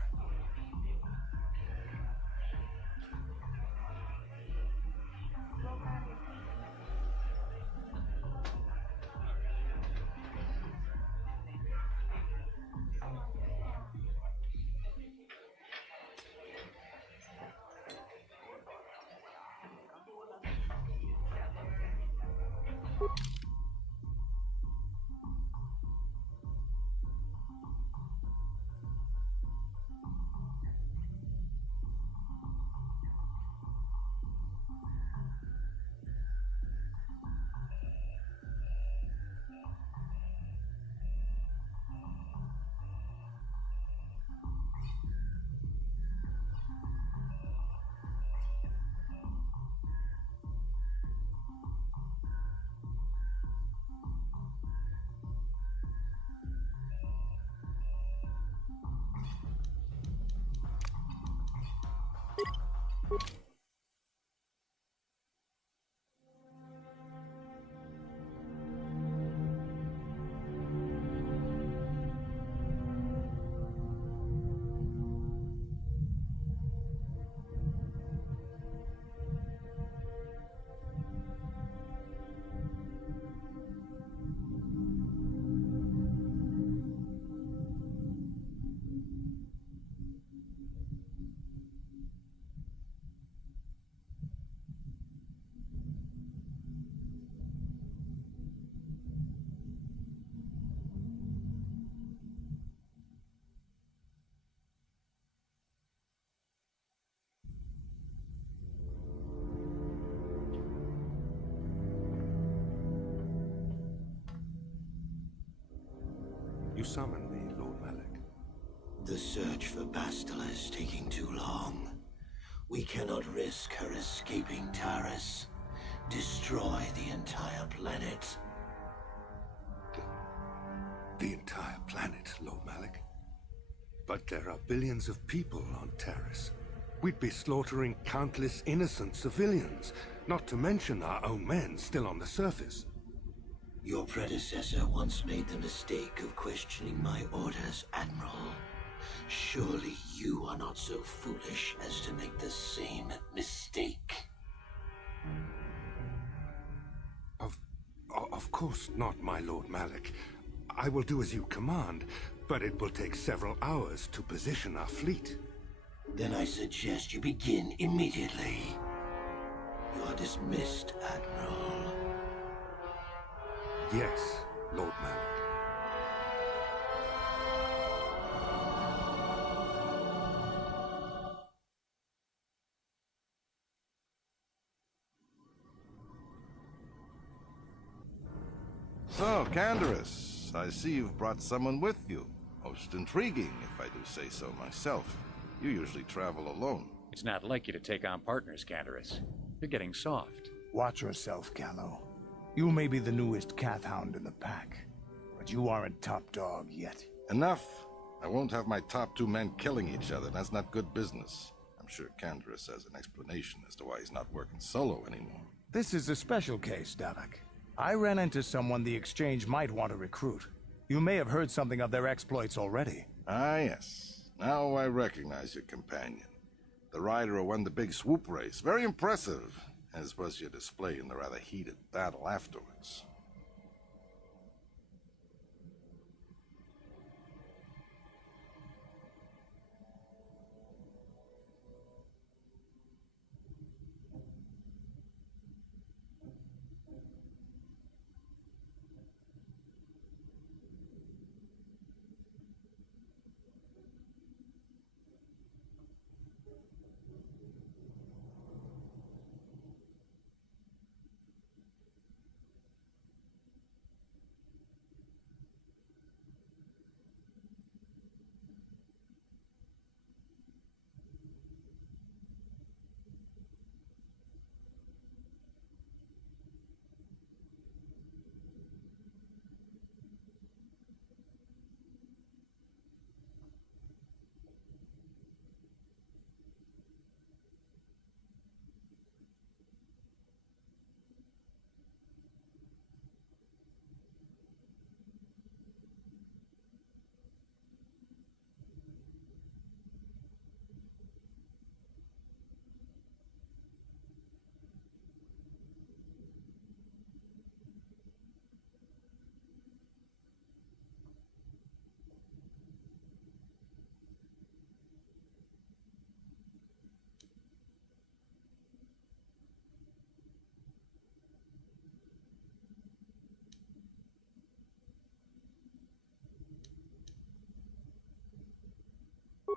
You summoned me, Lord Malik. The search for Bastila is taking too long. We cannot risk her escaping Taris. Destroy the entire planet. The entire planet, Lord Malik. But there are billions of people on Taris. We'd be slaughtering countless innocent civilians, not to mention our own men still on the surface. Your predecessor once made the mistake of questioning my orders, Admiral. Surely you are not so foolish as to make the same mistake. Of course not, my Lord Malik. I will do as you command, but it will take several hours to position our fleet. Then I suggest you begin immediately. You are dismissed, Admiral. Yes, Lord Malik. So, Canderous, I see you've brought someone with you. Most intriguing, if I do say so myself. You usually travel alone. It's not like you to take on partners, Canderous. You're getting soft. Watch yourself, Callow. You may be the newest Cath Hound in the pack, but you aren't top dog yet. Enough. I won't have my top two men killing each other. That's not good business. I'm sure Canderous has an explanation as to why he's not working solo anymore. This is a special case, Davik. I ran into someone the Exchange might want to recruit. You may have heard something of their exploits already. Ah, yes. Now I recognize your companion. The rider who won the big swoop race. Very impressive, as was your display in the rather heated battle afterwards.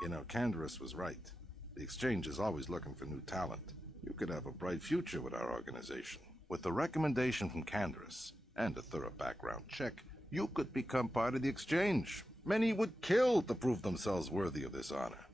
You know, Candaris was right. The Exchange is always looking for new talent. You could have a bright future with our organization. With the recommendation from Candaris and a thorough background check, you could become part of the Exchange. Many would kill to prove themselves worthy of this honor.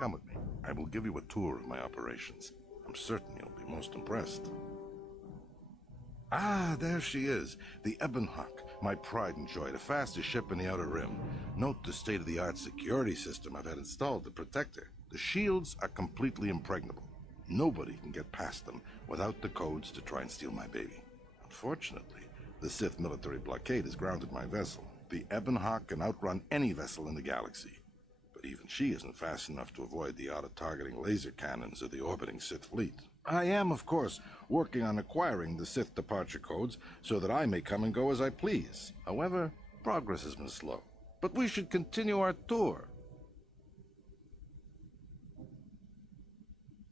Come with me. I will give you a tour of my operations. I'm certain you'll be most impressed. Ah, there she is. The Ebon Hawk, my pride and joy, the fastest ship in the Outer Rim. Note the state-of-the-art security system I've had installed to protect her. The shields are completely impregnable. Nobody can get past them without the codes to try and steal my baby. Unfortunately, the Sith military blockade has grounded my vessel. The Ebon Hawk can outrun any vessel in the galaxy. But even she isn't fast enough to avoid the auto-targeting laser cannons of the orbiting Sith fleet. I am, of course, working on acquiring the Sith departure codes so that I may come and go as I please. However, progress has been slow. But we should continue our tour.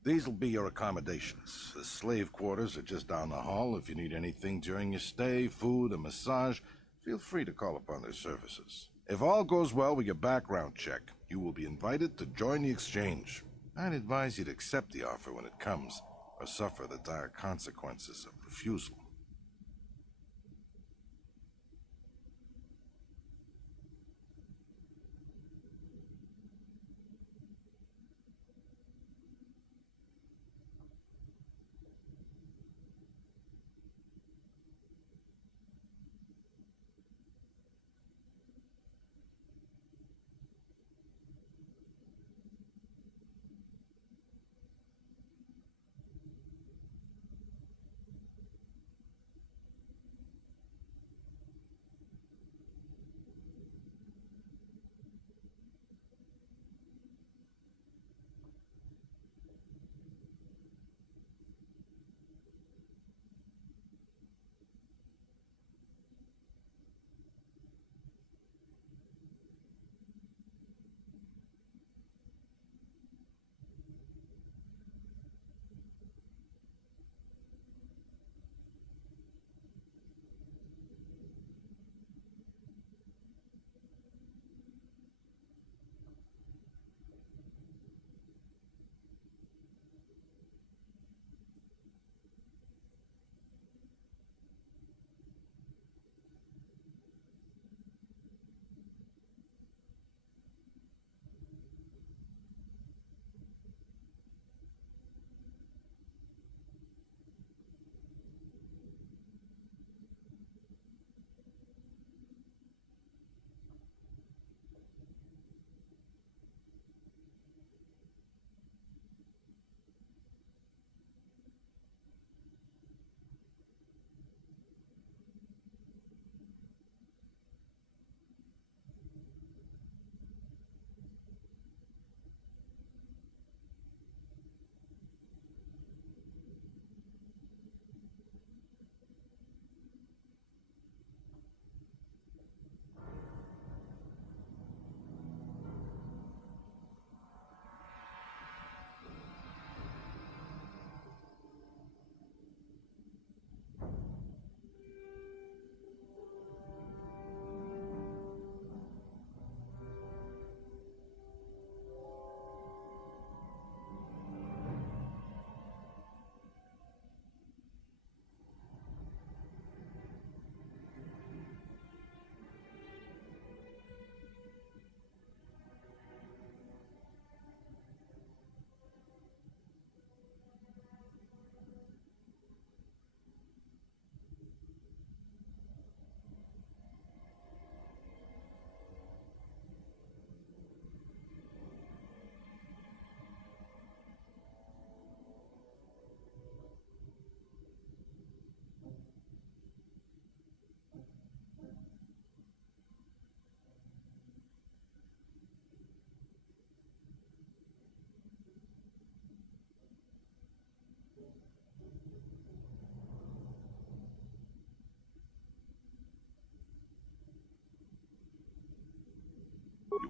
These will be your accommodations. The slave quarters are just down the hall. If you need anything during your stay, food, a massage, feel free to call upon their services. If all goes well with your background check, you will be invited to join the Exchange. I'd advise you to accept the offer when it comes, or suffer the dire consequences of refusal.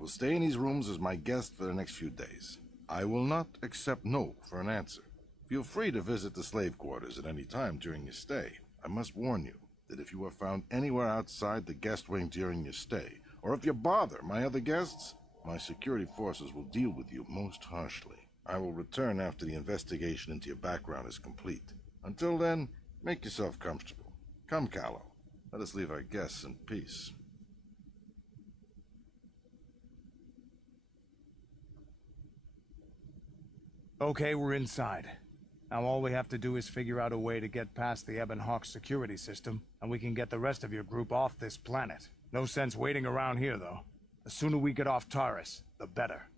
will stay in these rooms as my guest for the next few days. I will not accept no for an answer. Feel free to visit the slave quarters at any time during your stay. I must warn you that if you are found anywhere outside the guest wing during your stay, or if you bother my other guests, my security forces will deal with you most harshly. I will return after the investigation into your background is complete. Until then, make yourself comfortable. Come, Callow. Let us leave our guests in peace. Okay, we're inside. Now all we have to do is figure out a way to get past the Ebon Hawk security system, and we can get the rest of your group off this planet. No sense waiting around here, though. The sooner we get off Taurus, the better.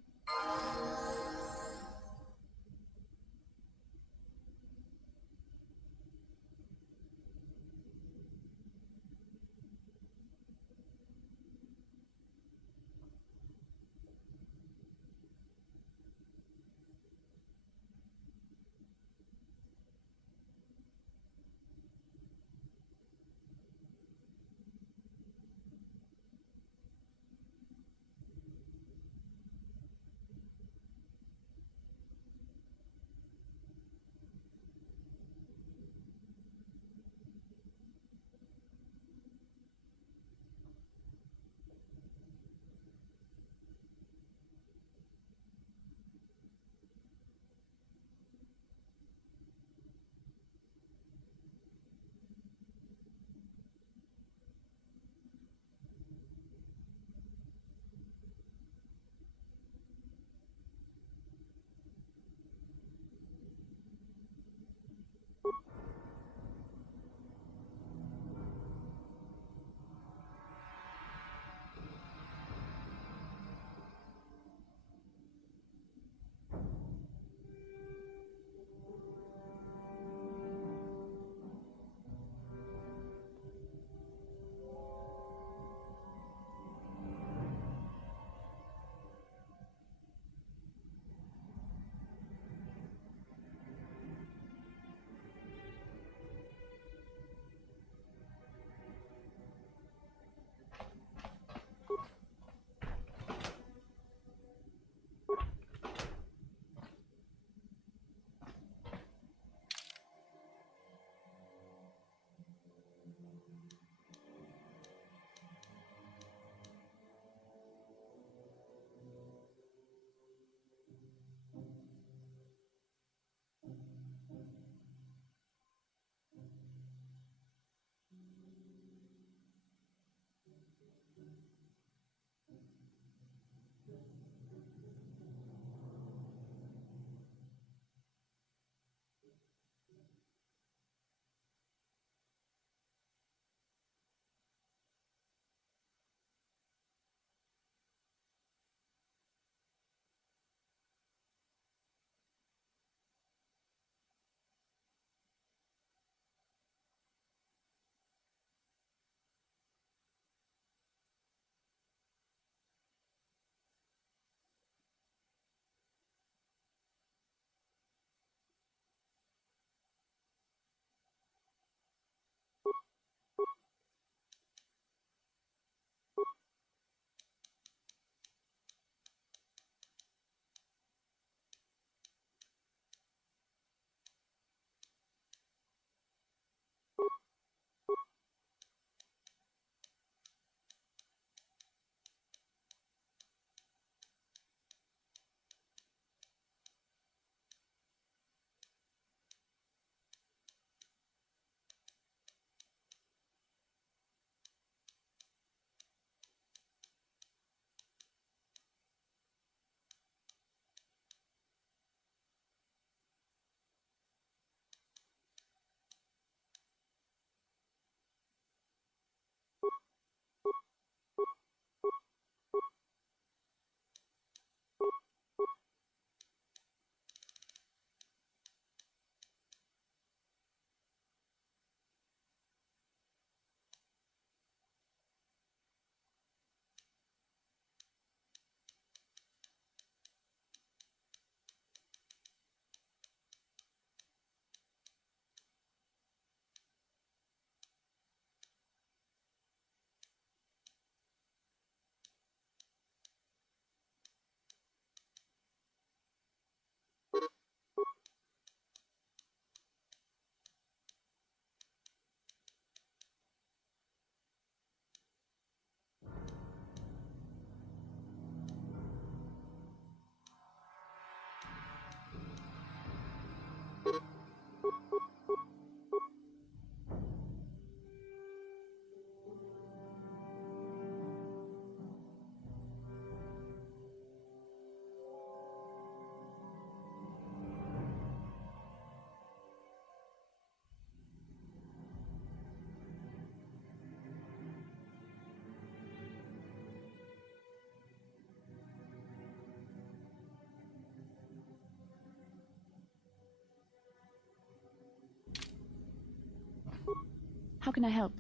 How can I help?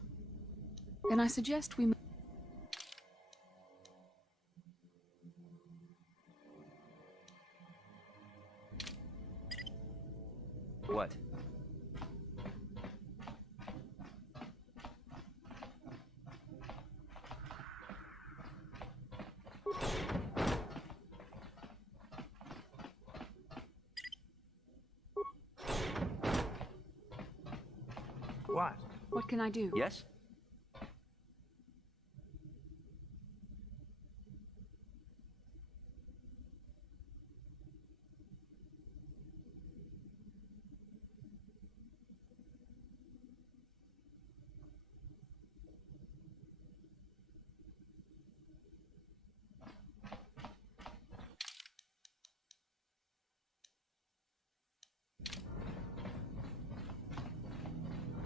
Then I suggest we... What? What? What can I do? Yes?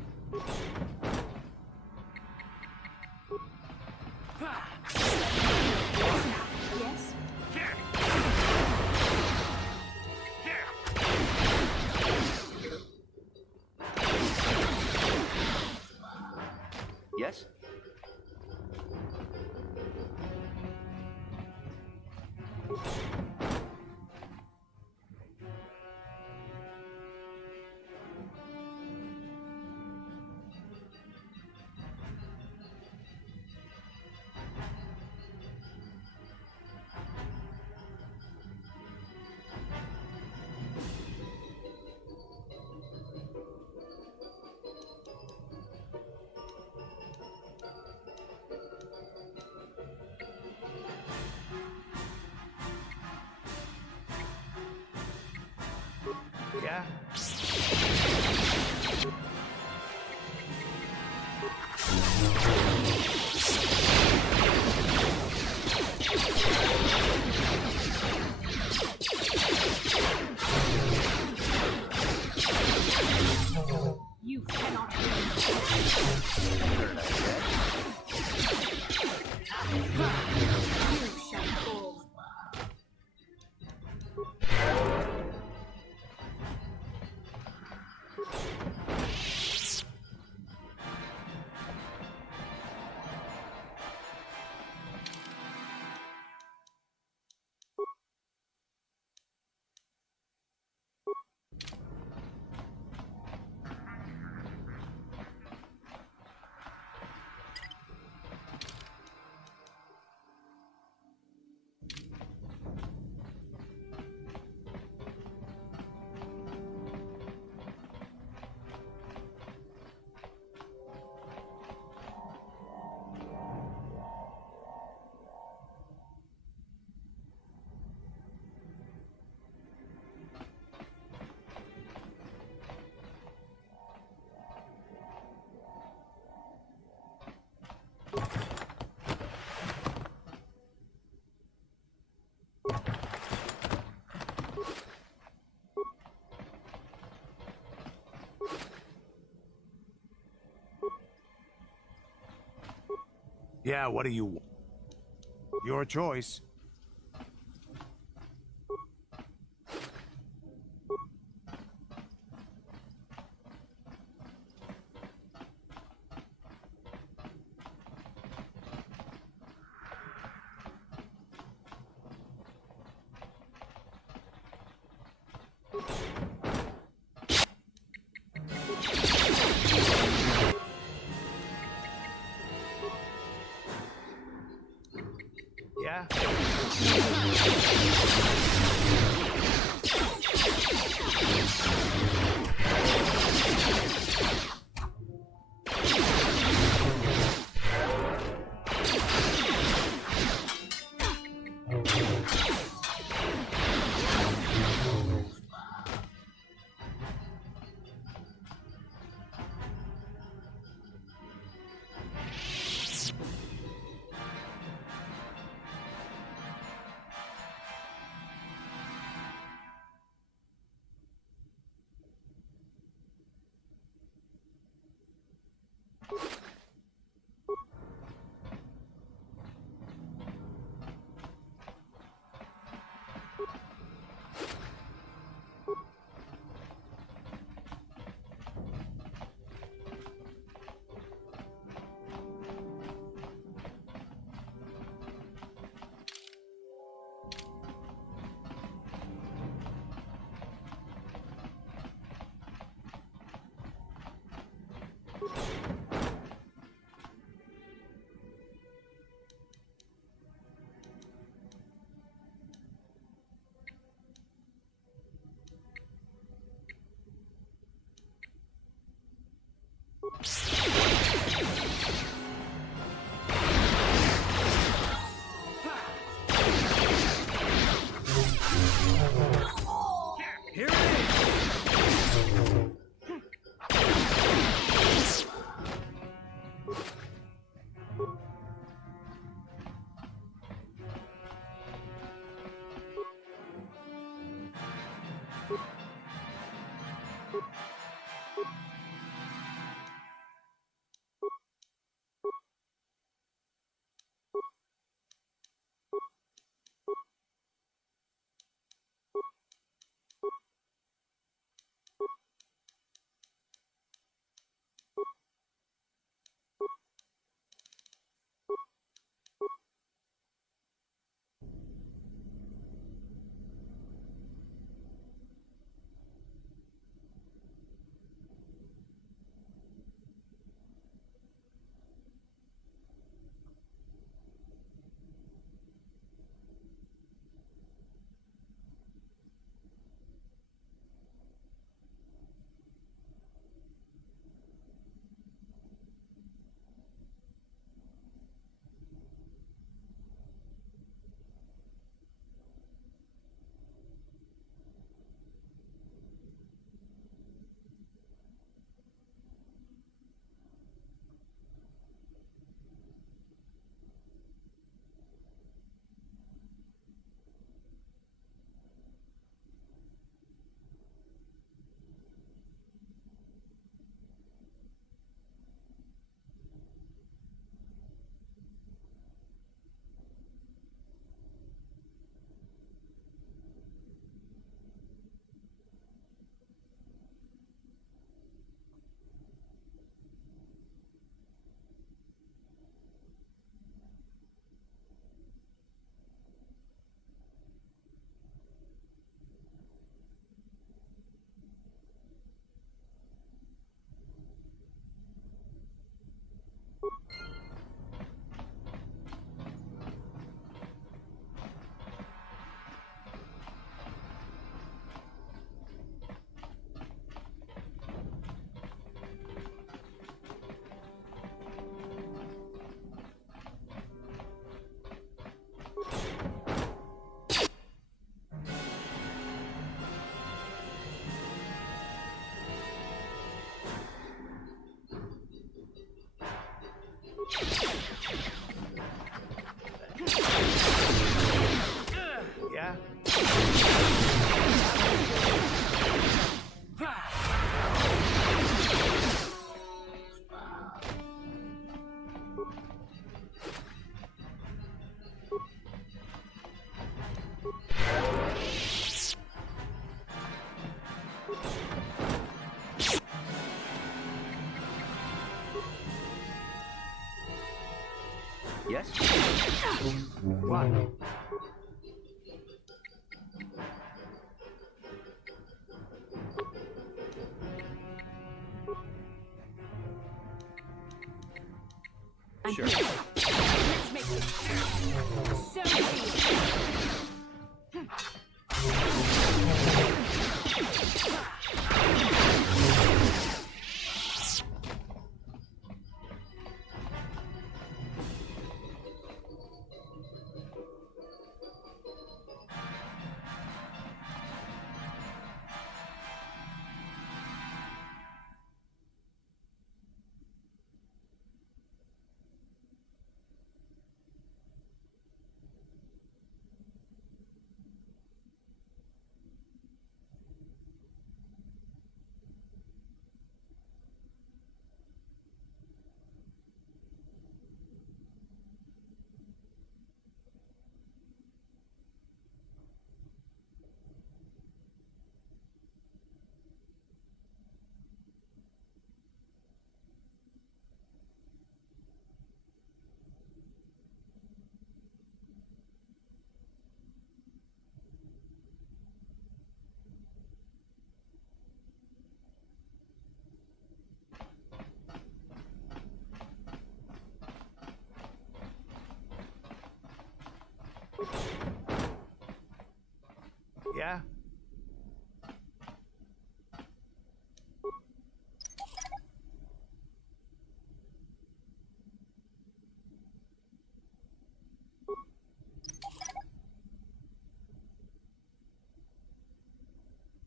Yes? Yes? Yeah? You cannot You shall fall. Yeah, what do you want? Your choice. Yeah? Yeah? Yes? What? Sure. Let's make it so Yeah?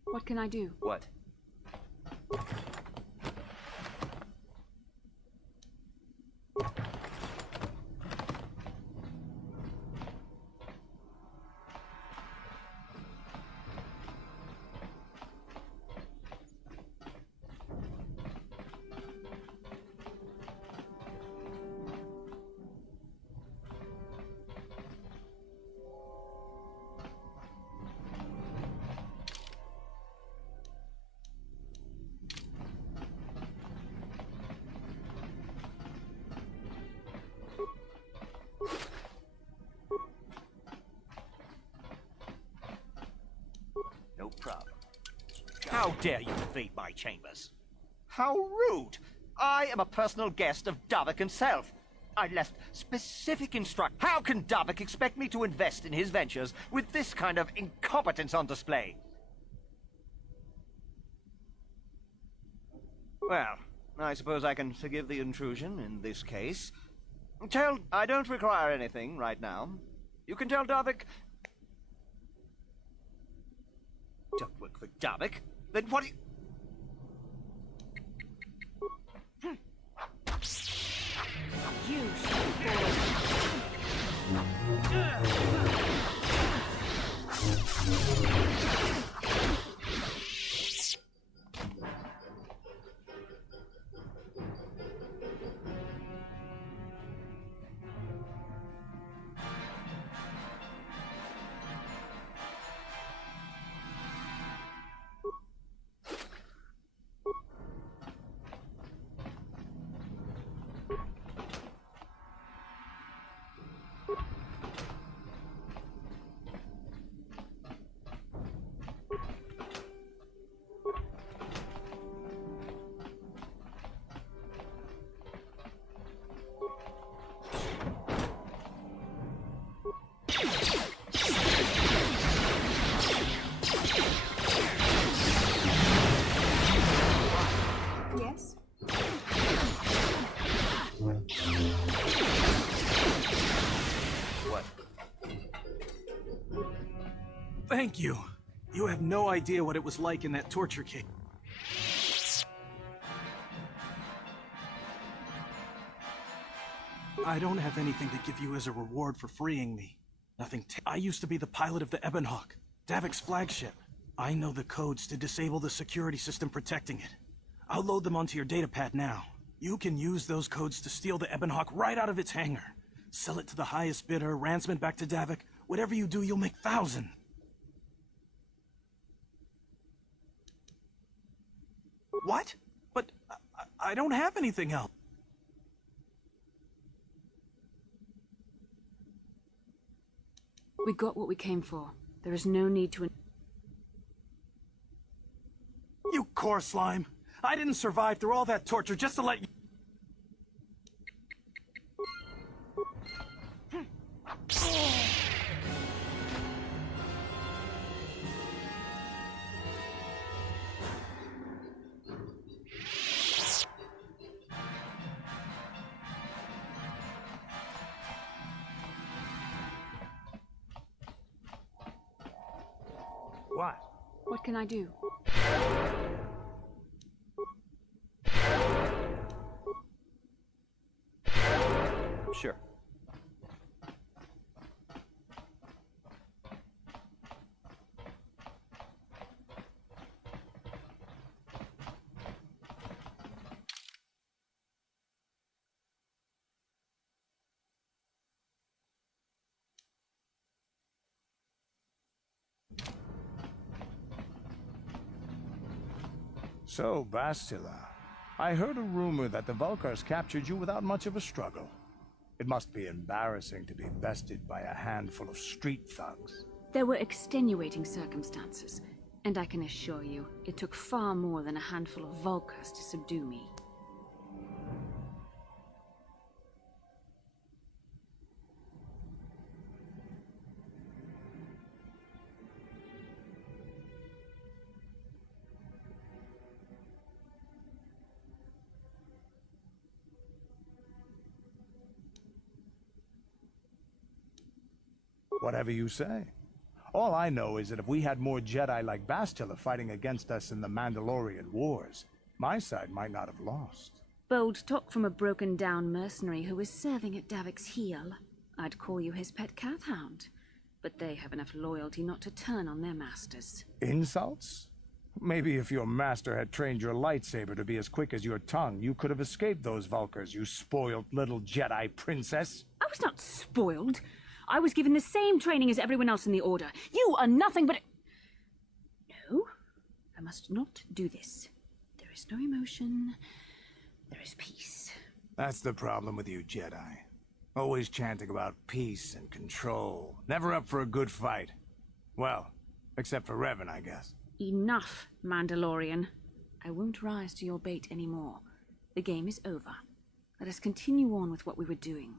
What can I do? What? How dare you invade my chambers? How rude! I am a personal guest of Davik himself. I left specific instructions. How can Davik expect me to invest in his ventures with this kind of incompetence on display? Well, I suppose I can forgive the intrusion in this case. I don't require anything right now. You can tell Davik... Don't work for Davik? Then what do you... You stupid. Yes? What? Thank you. You have no idea what it was like in that torture cage. I don't have anything to give you as a reward for freeing me. Nothing. I used to be the pilot of the Ebonhawk, Davik's flagship. I know the codes to disable the security system protecting it. I'll load them onto your datapad now. You can use those codes to steal the Ebonhawk right out of its hangar. Sell it to the highest bidder, ransom it back to Davik. Whatever you do, you'll make 1,000. What? But I don't have anything else. We got what we came for. There is no need to... You core slime! I didn't survive through all that torture just to let you... What? What can I do? Sure. So, Bastila, I heard a rumor that the Vulkars captured you without much of a struggle. It must be embarrassing to be bested by a handful of street thugs. There were extenuating circumstances, and I can assure you, it took far more than a handful of Vulkars to subdue me. Whatever you say. All I know is that if we had more Jedi like Bastila fighting against us in the Mandalorian Wars, my side might not have lost. Bold talk from a broken-down mercenary who is serving at Davik's heel. I'd call you his pet cat-hound. But they have enough loyalty not to turn on their masters. Insults? Maybe if your master had trained your lightsaber to be as quick as your tongue, you could have escaped those Vulkars, you spoiled little Jedi princess. I was not spoiled. I was given the same training as everyone else in the Order. You are nothing but... No, I must not do this. There is no emotion. There is peace. That's the problem with you Jedi. Always chanting about peace and control. Never up for a good fight. Well, except for Revan, I guess. Enough, Mandalorian. I won't rise to your bait anymore. The game is over. Let us continue on with what we were doing.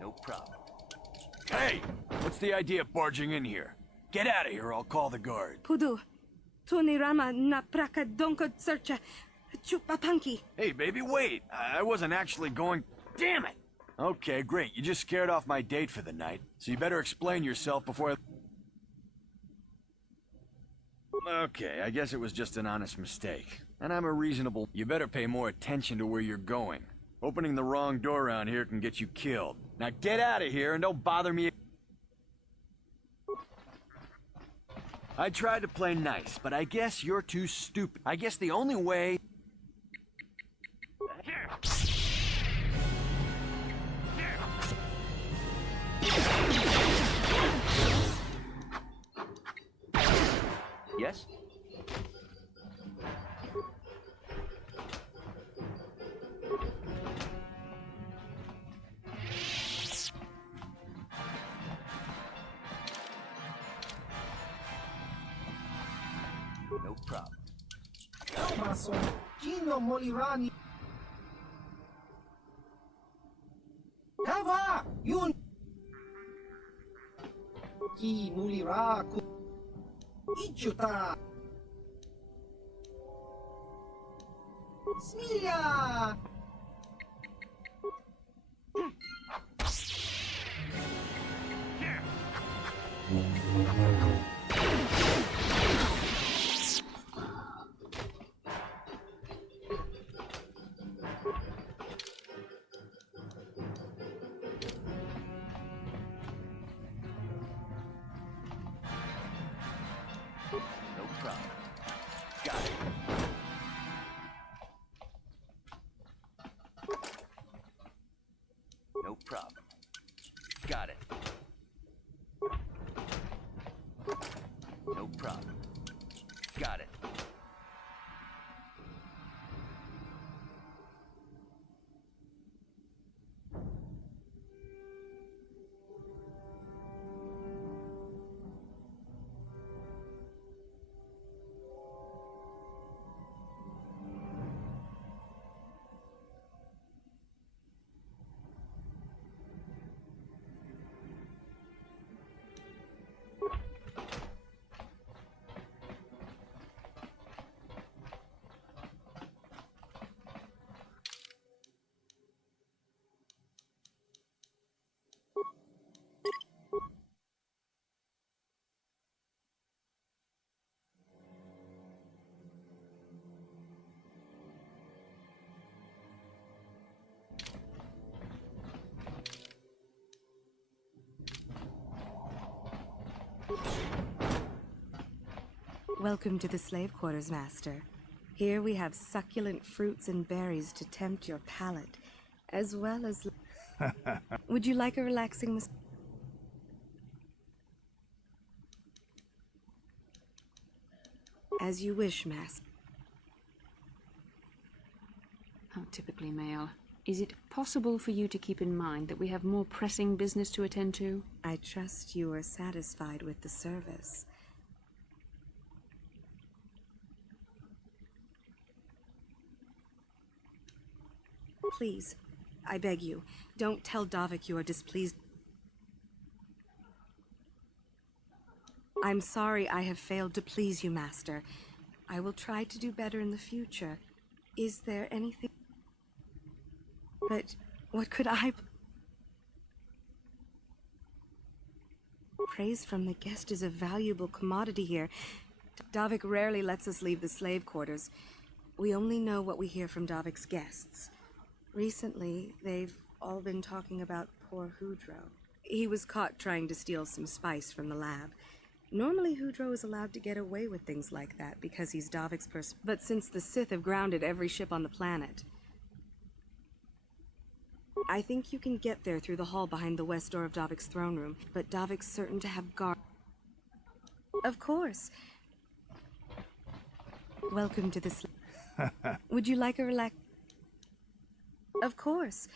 No problem. Hey! What's the idea of barging in here? Get out of here, I'll call the guard. Pudu, Tunirama na praka donko searcha chupapanki. Hey, baby, wait! I wasn't actually going... Damn it! Okay, great. You just scared off my date for the night, so you better explain yourself before I... Okay, I guess it was just an honest mistake. And I'm a reasonable... You better pay more attention to where you're going. Opening the wrong door around here can get you killed. Now get out of here and don't bother me. I tried to play nice, but I guess you're too stupid. I guess the only way... Yes? No problem. Maso, Gino Molirani. Kava! Yun! Ki Muliraku. Ichuta! Smilya! No problem. Got it. No problem. Got it. No problem. Got it. Welcome to the slave quarters, Master. Here we have succulent fruits and berries to tempt your palate, as well as... Would you like a relaxing massage? As you wish, Master. How typically male. Is it possible for you to keep in mind that we have more pressing business to attend to? I trust you are satisfied with the service. Please, I beg you, don't tell Davik you are displeased. I'm sorry I have failed to please you, Master. I will try to do better in the future. Is there anything... But what could I... Praise from the guest is a valuable commodity here. Davik rarely lets us leave the slave quarters. We only know what we hear from Davik's guests. Recently, they've all been talking about poor Hudro. He was caught trying to steal some spice from the lab. Normally, Hudro is allowed to get away with things like that because he's Davik's person. But since the Sith have grounded every ship on the planet, I think you can get there through the hall behind the west door of Davik's throne room, but Davik's certain to have guard. Of course. Welcome to the Would you like a relax? Of course.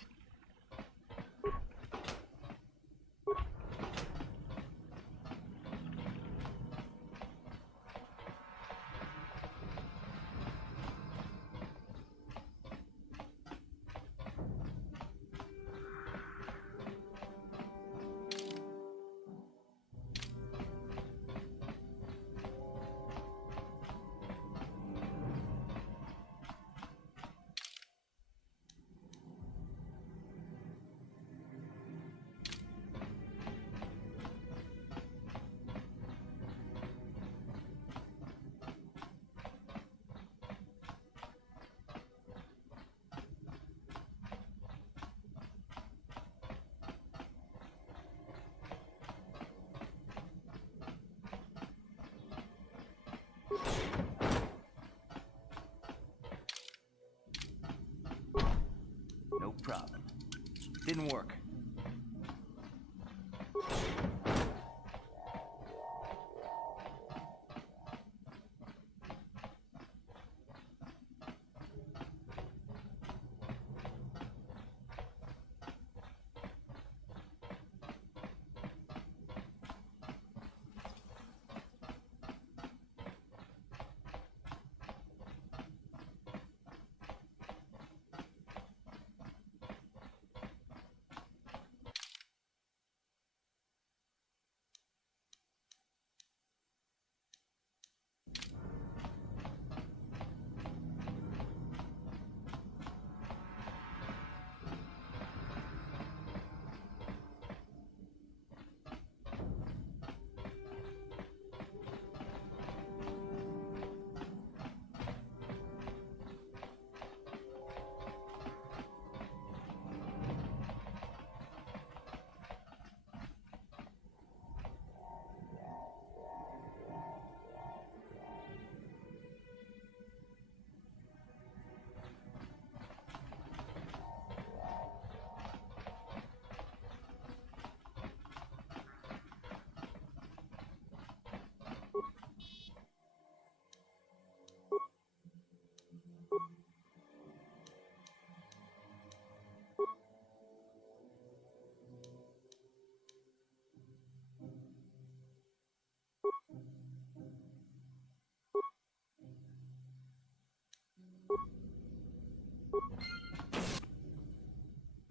No problem. Didn't work.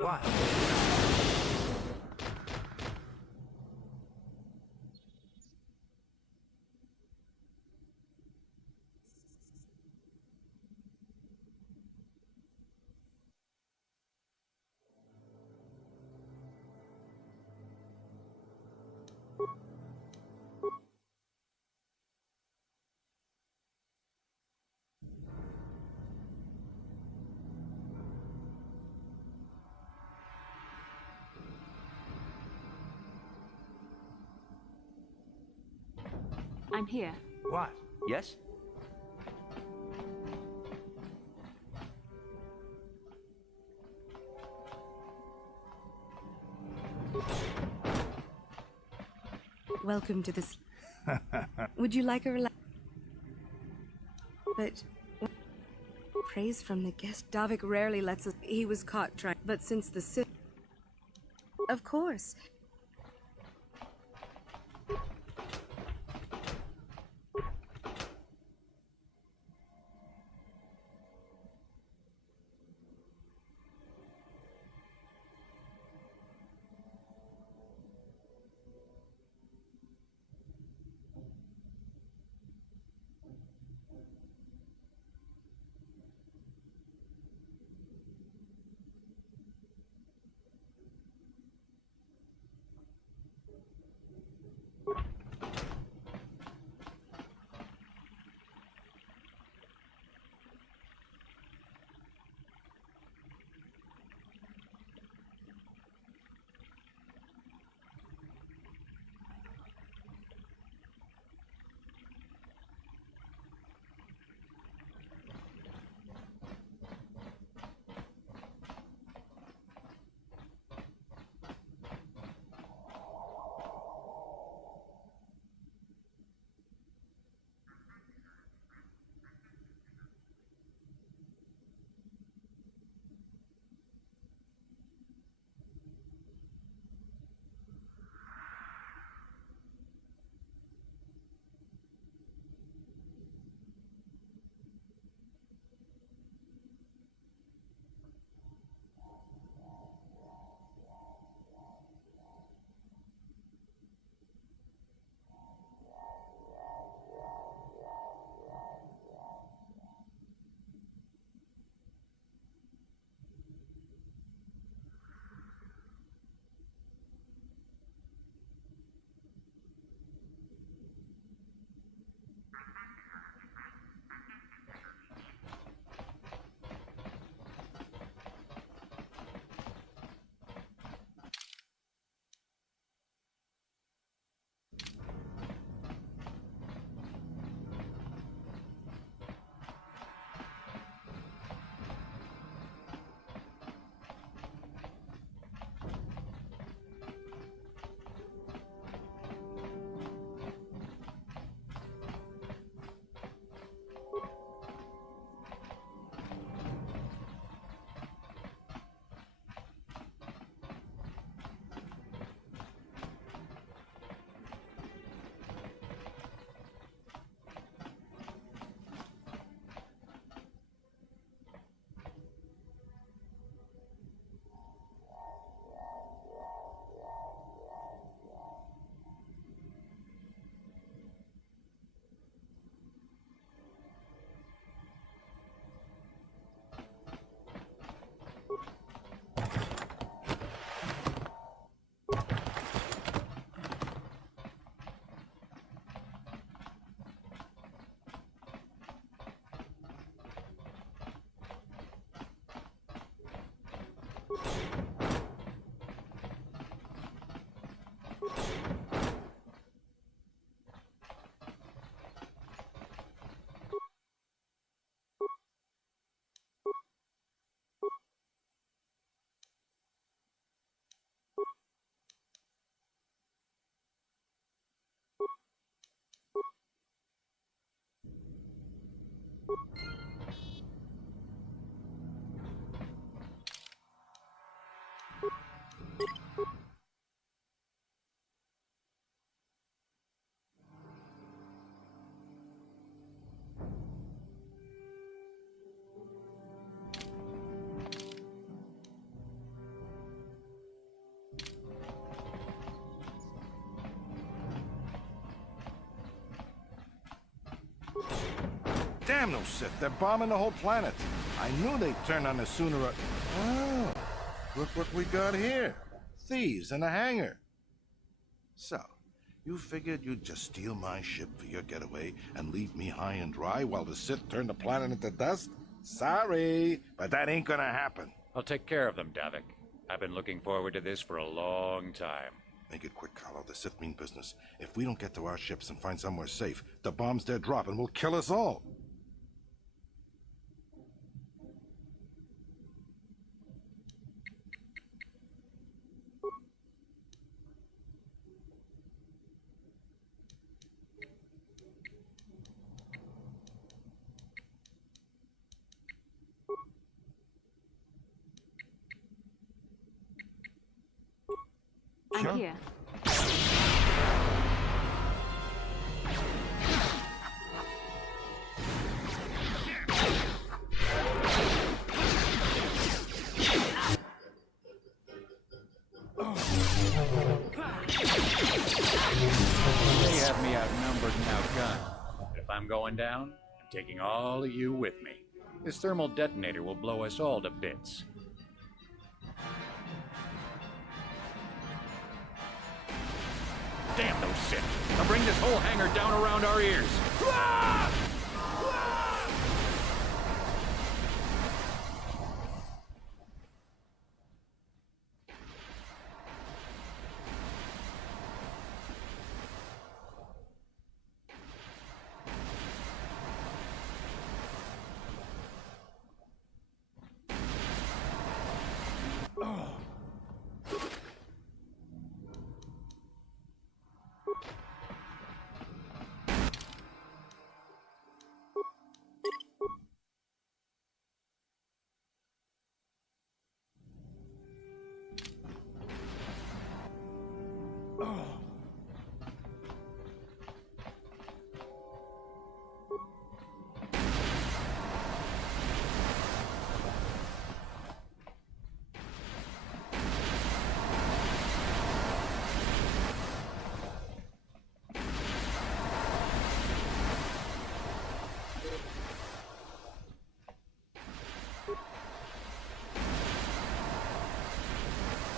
What? I'm here. What? Yes? Welcome to this. Would you like a relax? But praise from the guest. Davik rarely lets us. He was caught trying. But since the Sith. Of course. Damn those Sith, they're bombing the whole planet. I knew they'd turn on us sooner or... Oh, look what we got here. Thieves in a hangar. So, you figured you'd just steal my ship for your getaway and leave me high and dry while the Sith turn the planet into dust? Sorry, but that ain't gonna happen. I'll take care of them, Davik. I've been looking forward to this for a long time. Make it quick, Carlo. The Sith mean business. If we don't get to our ships and find somewhere safe, the bombs they're dropping will kill us all. I'm here. They have me outnumbered and outgunned. But if I'm going down, I'm taking all of you with me. This thermal detonator will blow us all to bits. Damn those Sith! They'll bring this whole hangar down around our ears!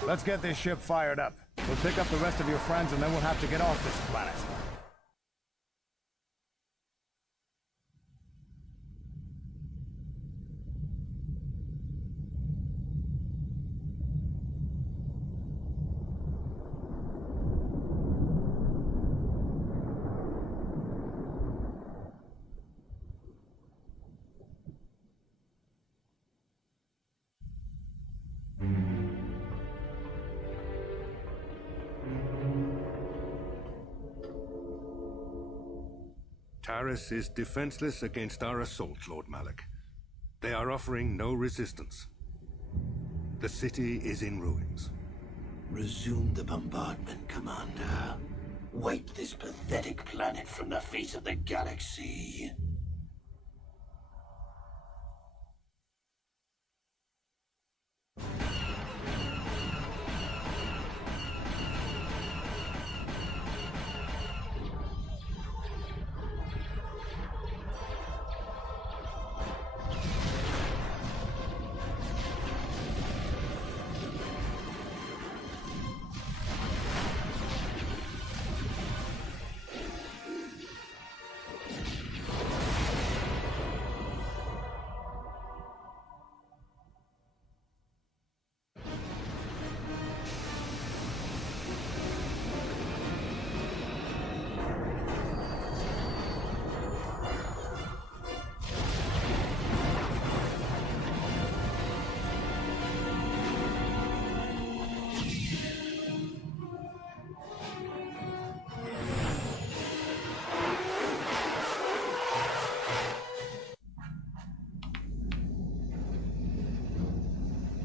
Let's get this ship fired up. We'll pick up the rest of your friends and then we'll have to get off this planet. Taris is defenseless against our assault, Lord Malik. They are offering no resistance. The city is in ruins. Resume the bombardment, Commander. Wipe this pathetic planet from the face of the galaxy.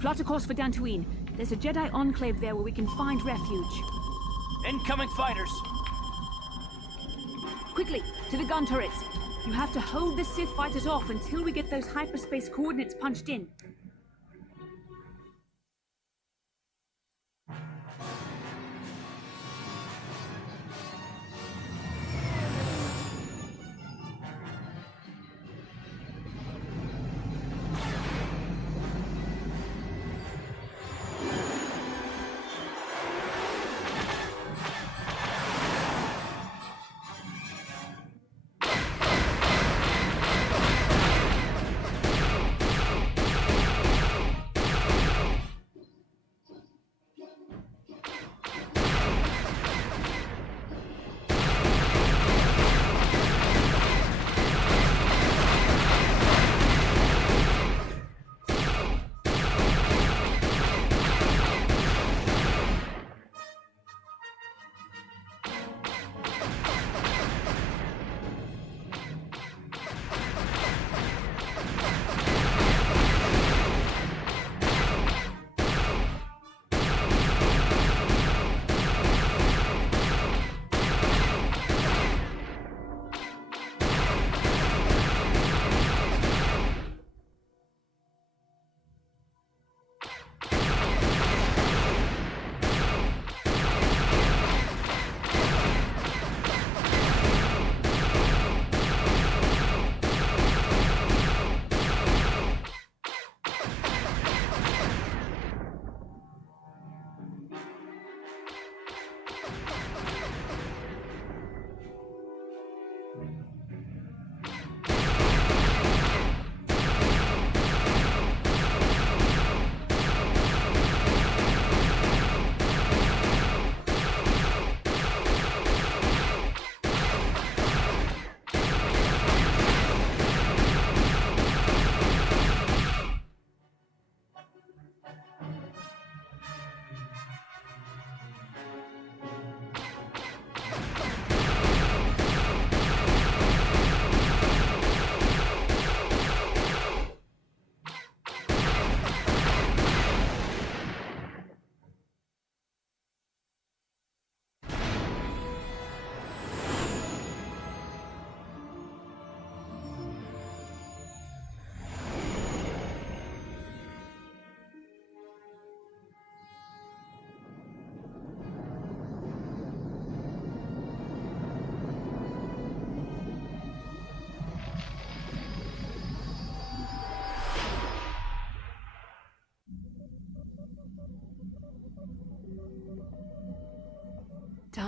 Plot a course for Dantooine. There's a Jedi enclave there where we can find refuge. Incoming fighters! Quickly, to the gun turrets. You have to hold the Sith fighters off until we get those hyperspace coordinates punched in.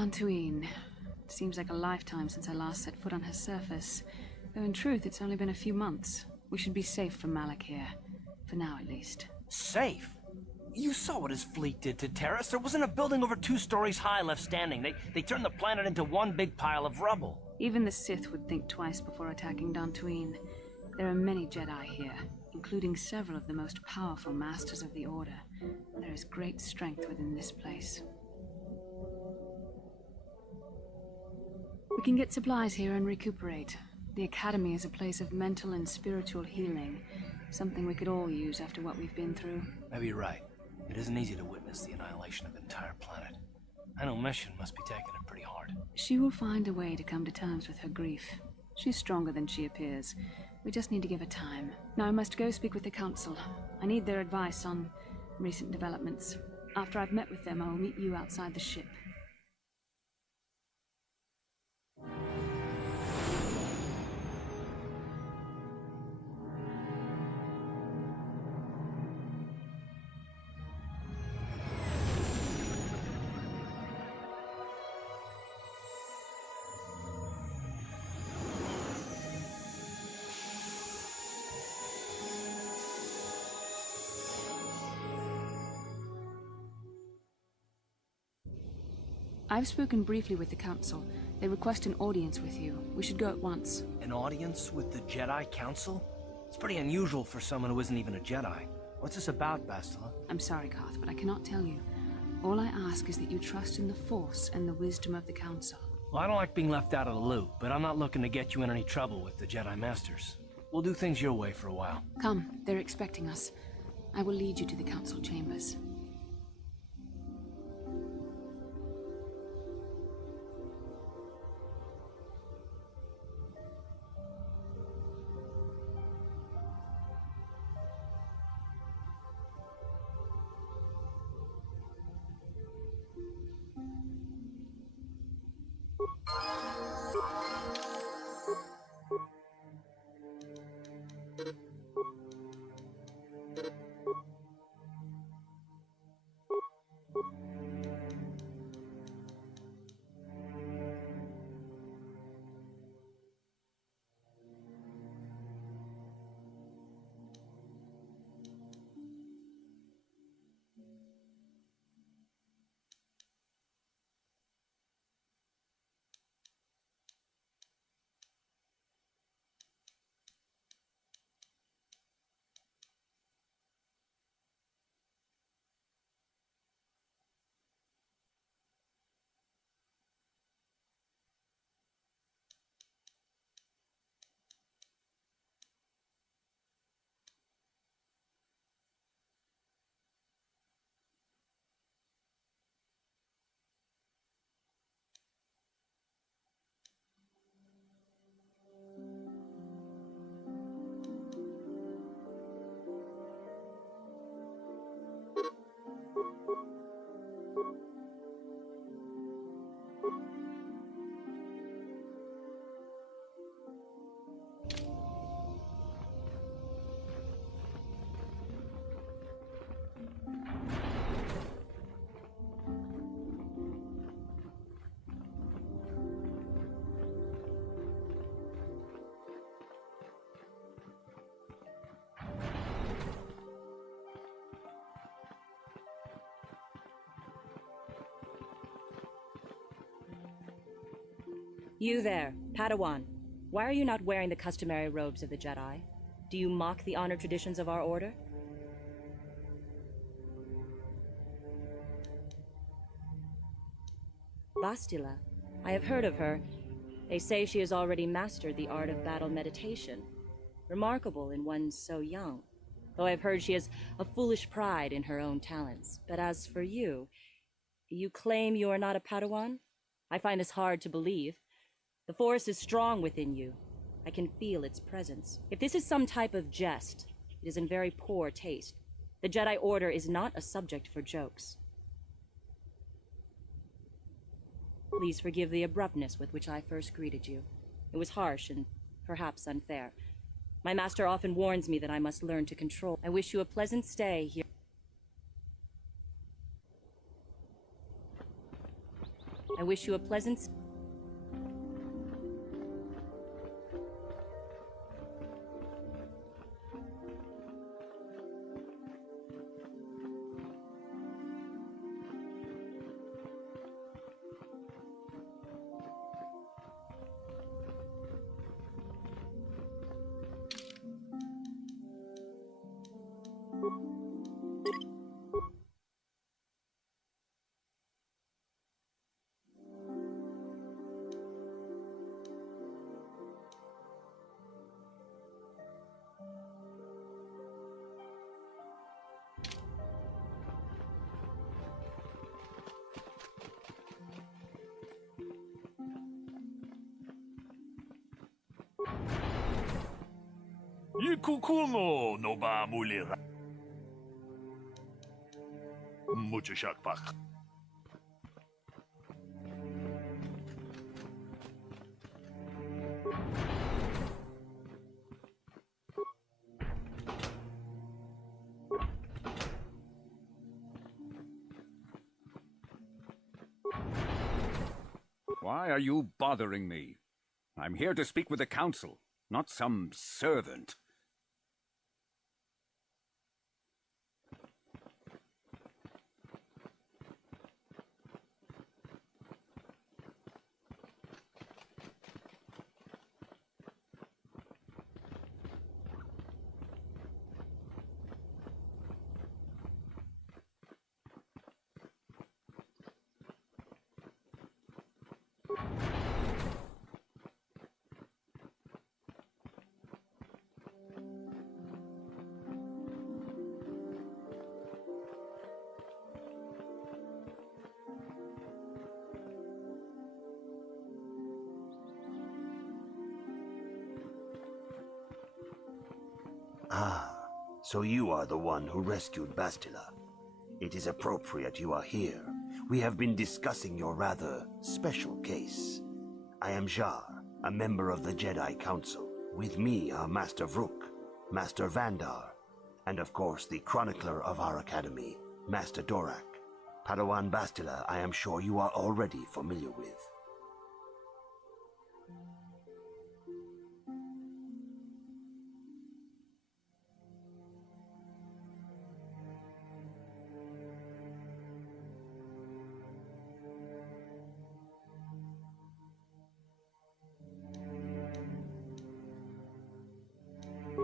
Dantooine. Seems like a lifetime since I last set foot on her surface. Though in truth, it's only been a few months. We should be safe from Malik here. For now, at least. Safe? You saw what his fleet did to Terrace. There wasn't a building over 2 stories high left standing. They turned the planet into one big pile of rubble. Even the Sith would think twice before attacking Dantooine. There are many Jedi here, including several of the most powerful masters of the Order. There is great strength within this place. We can get supplies here and recuperate. The Academy is a place of mental and spiritual healing, something we could all use after what we've been through. Maybe you're right. It isn't easy to witness the annihilation of an entire planet. I know Mission must be taking it pretty hard. She will find a way to come to terms with her grief. She's stronger than she appears. We just need to give her time. Now I must go speak with the Council. I need their advice on recent developments. After I've met with them, I will meet you outside the ship. I've spoken briefly with the Council. They request an audience with you. We should go at once. An audience with the Jedi Council? It's pretty unusual for someone who isn't even a Jedi. What's this about, Bastila? I'm sorry, Carth, but I cannot tell you. All I ask is that you trust in the Force and the wisdom of the Council. Well, I don't like being left out of the loop, but I'm not looking to get you in any trouble with the Jedi Masters. We'll do things your way for a while. Come, they're expecting us. I will lead you to the Council chambers. You there, Padawan. Why are you not wearing the customary robes of the Jedi? Do you mock the honor traditions of our order? Bastila. I have heard of her. They say she has already mastered the art of battle meditation. Remarkable in one so young. Though I've heard she has a foolish pride in her own talents. But as for you, you claim you are not a Padawan? I find this hard to believe. The Force is strong within you. I can feel its presence. If this is some type of jest, it is in very poor taste. The Jedi Order is not a subject for jokes. Please forgive the abruptness with which I first greeted you. It was harsh and perhaps unfair. My master often warns me that I must learn to control. I wish you a pleasant stay here. I wish you a pleasant... Ikukumo no ba mulira. Mucho shakpak. Why are you bothering me? I'm here to speak with the council, not some servant. Ah, so you are the one who rescued Bastila. It is appropriate you are here. We have been discussing your rather special case. I am Jar, a member of the Jedi Council. With me are Master Vrook, Master Vandar, and of course the chronicler of our academy, Master Dorak. Padawan Bastila, I am sure you are already familiar with.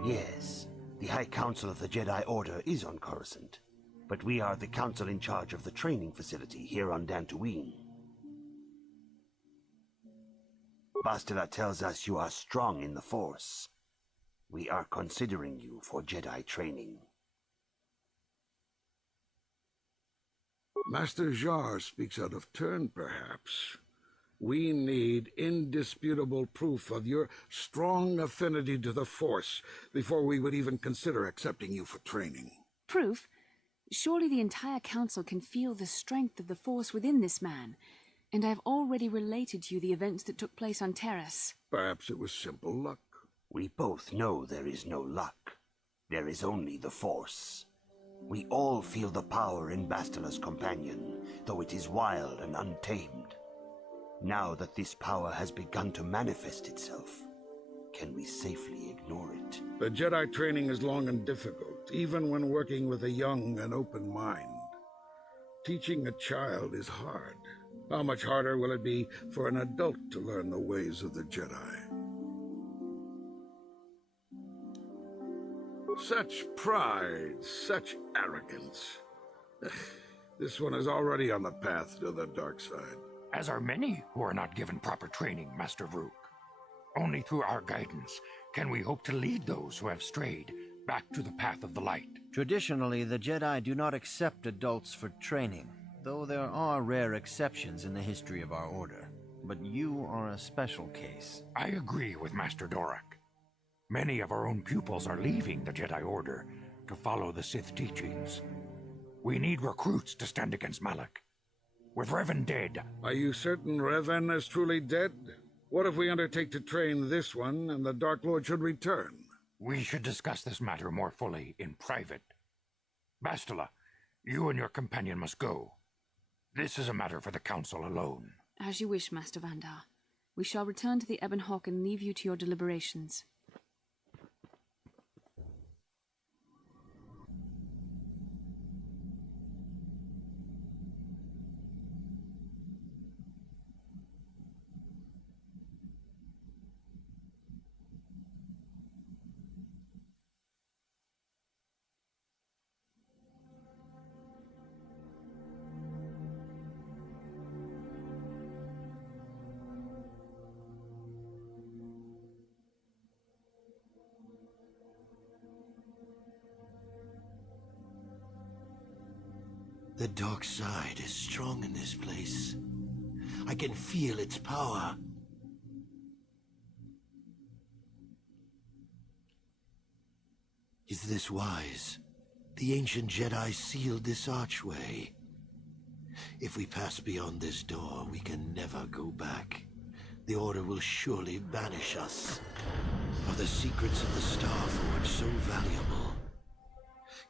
Yes, the High Council of the Jedi Order is on Coruscant, but we are the council in charge of the training facility here on Dantooine. Bastila tells us you are strong in the Force. We are considering you for Jedi training. Master Jar speaks out of turn, perhaps. We need indisputable proof of your strong affinity to the Force before we would even consider accepting you for training. Proof? Surely the entire council can feel the strength of the Force within this man, and I have already related to you the events that took place on Terrace. Perhaps it was simple luck. We both know there is no luck. There is only the Force. We all feel the power in Bastila's companion, though it is wild and untamed. Now that this power has begun to manifest itself, can we safely ignore it? The Jedi training is long and difficult, even when working with a young and open mind. Teaching a child is hard. How much harder will it be for an adult to learn the ways of the Jedi? Such pride, such arrogance. This one is already on the path to the dark side. As are many who are not given proper training, Master Vrook. Only through our guidance can we hope to lead those who have strayed back to the path of the light. Traditionally, the Jedi do not accept adults for training, though there are rare exceptions in the history of our order. But you are a special case. I agree with Master Dorak. Many of our own pupils are leaving the Jedi Order to follow the Sith teachings. We need recruits to stand against Malak. With Revan dead... Are you certain Revan is truly dead? What if we undertake to train this one and the Dark Lord should return? We should discuss this matter more fully in private. Bastila, you and your companion must go. This is a matter for the Council alone. As you wish, Master Vandar. We shall return to the Ebon Hawk and leave you to your deliberations. The dark side is strong in this place. I can feel its power. Is this wise? The ancient Jedi sealed this archway. If we pass beyond this door, we can never go back. The Order will surely banish us. Are the secrets of the Star Forge so valuable?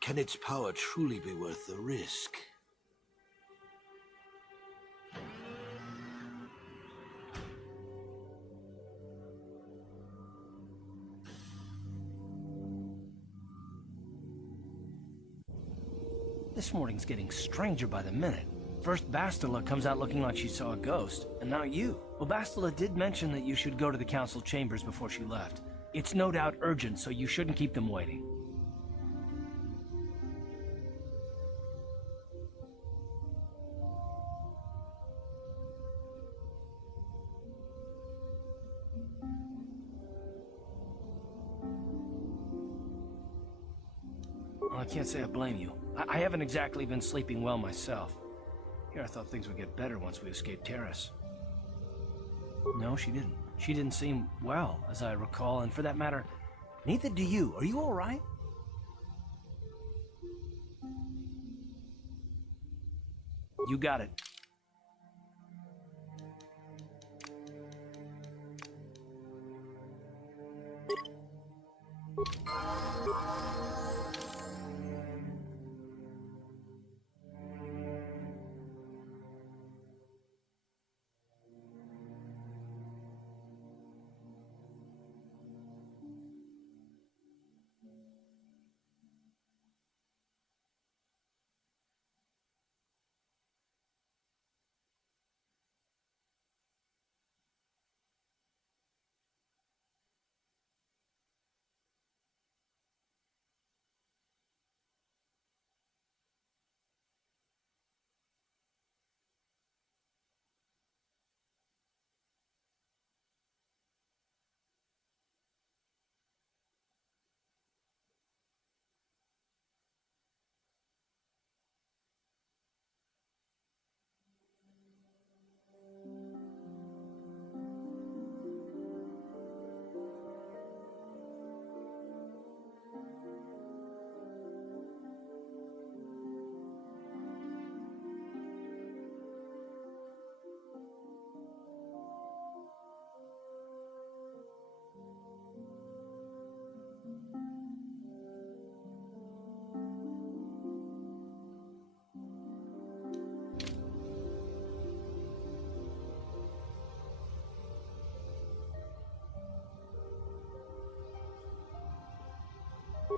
Can its power truly be worth the risk? This morning's getting stranger by the minute. First Bastila comes out looking like she saw a ghost, and now you. Well, Bastila did mention that you should go to the council chambers before she left. It's no doubt urgent, so you shouldn't keep them waiting. Well, I can't say I blame you. I haven't exactly been sleeping well myself. Here, I thought things would get better once we escaped Terrace. No, she didn't. She didn't seem well, as I recall, and for that matter, neither do you. Are you all right? You got it.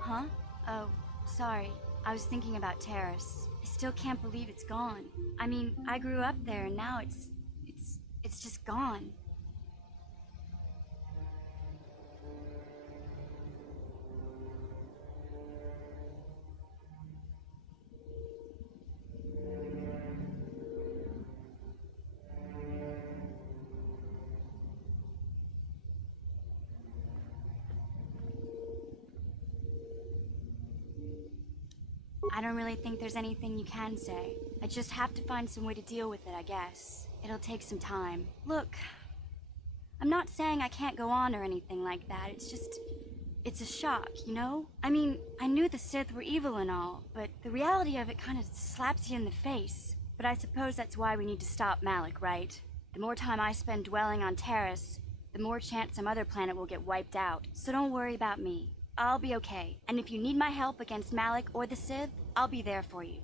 Huh? Oh, sorry. I was thinking about Terrace. I still can't believe it's gone. I mean, I grew up there and now it's just gone. I don't really think there's anything you can say. I just have to find some way to deal with it, I guess. It'll take some time. Look, I'm not saying I can't go on or anything like that. It's a shock, you know? I mean, I knew the Sith were evil and all, but the reality of it kind of slaps you in the face. But I suppose that's why we need to stop Malik, right? The more time I spend dwelling on Terrace, the more chance some other planet will get wiped out. So don't worry about me. I'll be okay. And if you need my help against Malik or the Sith, I'll be there for you.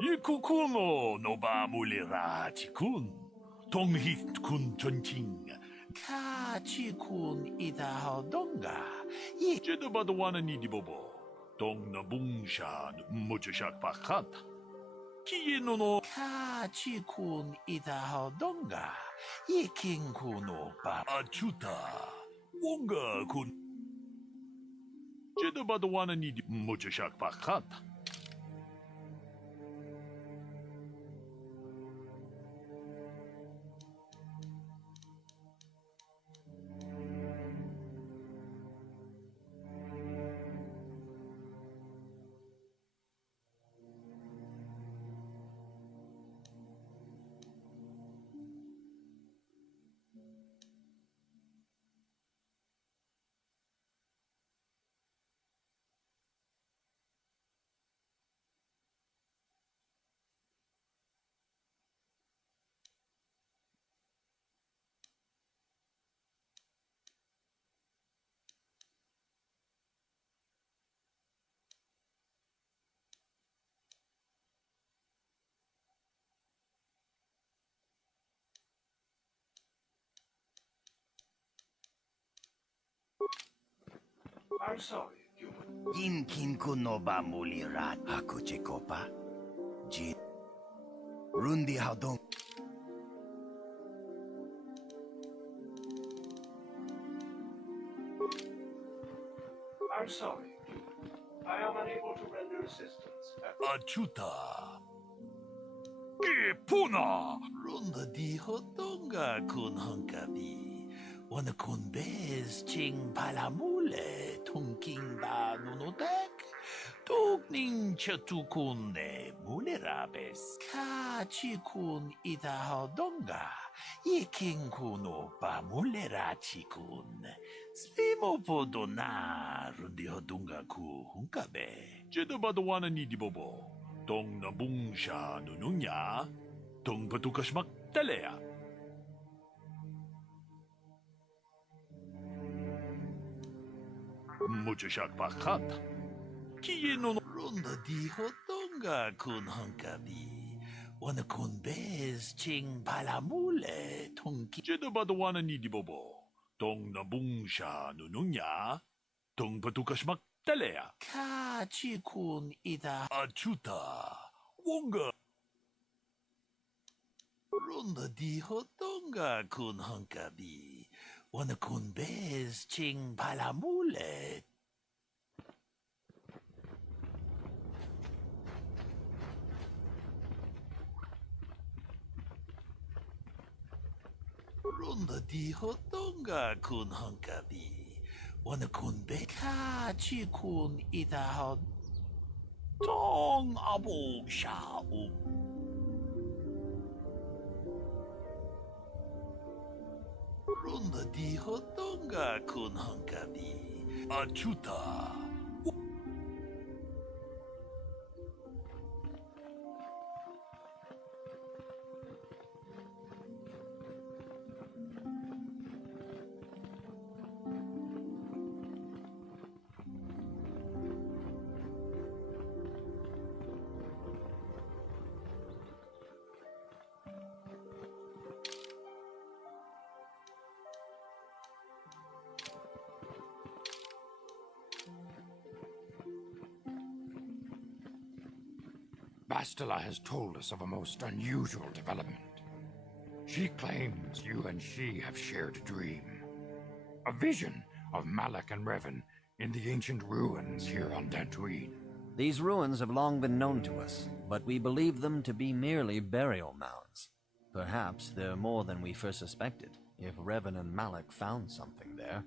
Ikukuno no ba mulira chikun. Tonghit kun chonching. Ka chikun ida donga. Ye jedabadwana ni dibobo. Dong na bungshan muchashak pakat. Kieno no ka chikun ida donga. Ye king kuno ba achuta. Wonga kun jedabadwana ni muchashak pakat. I'm sorry, human. Inkin kuno ba mulirat ako chikopa? Ji Rundi haudong. I'm sorry. I am unable to render assistance. Achuta. Puna! Runda di hotonga kun hunkabi. Wana kun bez ching palamule tungking ba nunotek. Tugning chatukune mulerabes. Ka chikun ida hodonga. Yiking kuno ba mulera chikun. Svimo podona rundi hodunga ku hunkabe. Jedabadwana ni dibobo. Tong nabungsha nununya. Tong patukas magtalea. Muchashak pakat. Kieno ronda di hotonga kun hunkabi. Wana kun bez ching palamule tongki. Jedabadwana ni dibobo. Tong nabungsha nununya. Tong patukas magtalea. Ka chikun ida achuta. Wonga. Ronda di hotonga kun hunkabi. Wana kun bez ching palamule. Ronda di hotonga kun hunkabi. Wana kun be ka chikun ida hod. Tong abo sha u. Ronda di hotonga kun hunkabi. Achuta. Bastila has told us of a most unusual development. She claims you and she have shared a dream. A vision of Malak and Revan in the ancient ruins here on Dantooine. These ruins have long been known to us, but we believe them to be merely burial mounds. Perhaps they're more than we first suspected, if Revan and Malak found something there.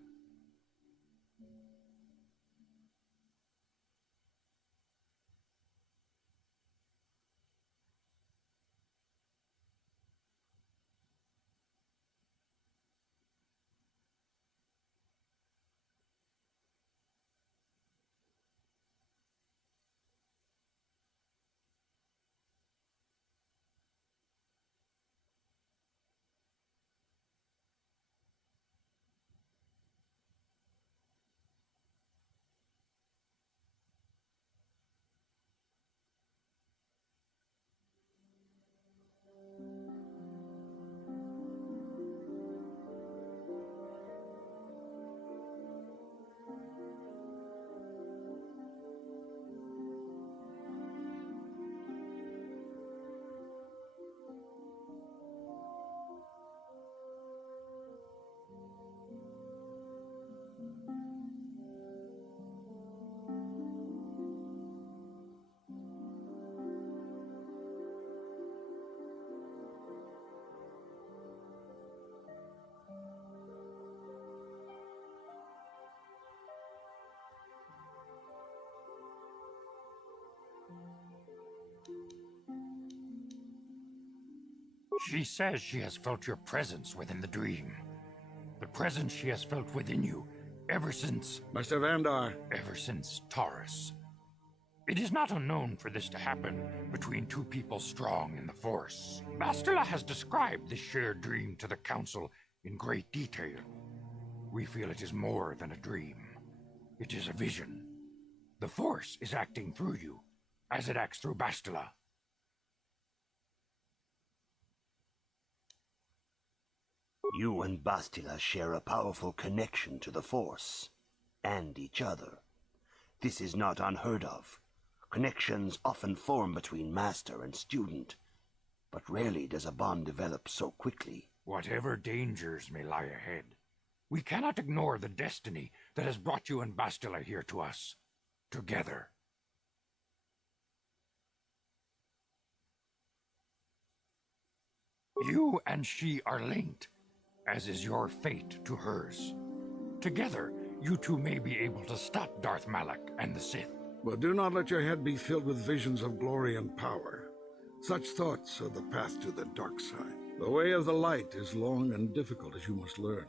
She says she has felt your presence within the dream. The presence she has felt within you ever since... Master Vandar. Ever since Taurus. It is not unknown for this to happen between two people strong in the Force. Bastila has described this shared dream to the Council in great detail. We feel it is more than a dream. It is a vision. The Force is acting through you, as it acts through Bastila. You and Bastila share a powerful connection to the Force, and each other. This is not unheard of. Connections often form between master and student, but rarely does a bond develop so quickly. Whatever dangers may lie ahead, we cannot ignore the destiny that has brought you and Bastila here to us, together. You and she are linked, as is your fate to hers. Together, you two may be able to stop Darth Malak and the Sith. But do not let your head be filled with visions of glory and power. Such thoughts are the path to the dark side. The way of the light is long and difficult, as you must learn.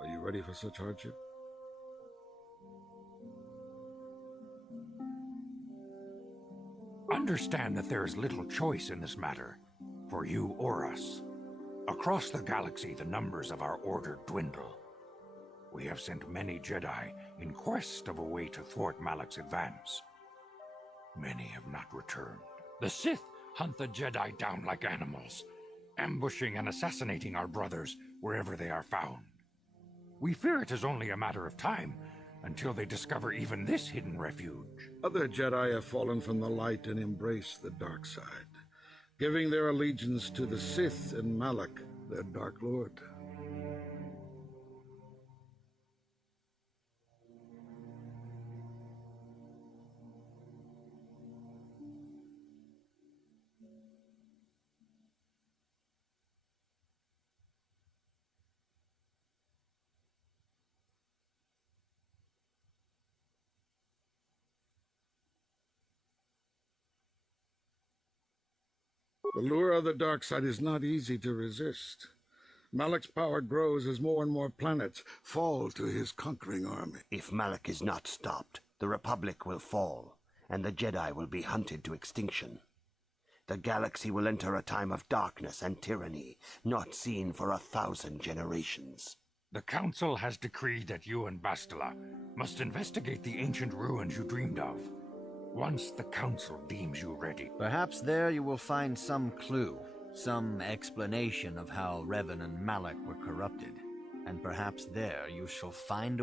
Are you ready for such hardship? Understand that there is little choice in this matter, for you or us. Across the galaxy, the numbers of our order dwindle. We have sent many Jedi in quest of a way to thwart Malak's advance. Many have not returned. The Sith hunt the Jedi down like animals, ambushing and assassinating our brothers wherever they are found. We fear it is only a matter of time until they discover even this hidden refuge. Other Jedi have fallen from the light and embraced the dark side, giving their allegiance to the Sith and Malak, their Dark Lord. The lure of the dark side is not easy to resist. Malak's power grows as more and more planets fall to his conquering army. If Malak is not stopped, the Republic will fall, and the Jedi will be hunted to extinction. The galaxy will enter a time of darkness and tyranny, not seen for 1,000 generations. The Council has decreed that you and Bastila must investigate the ancient ruins you dreamed of. Once the Council deems you ready. Perhaps there you will find some clue, some explanation of how Revan and Malak were corrupted. And perhaps there you shall find...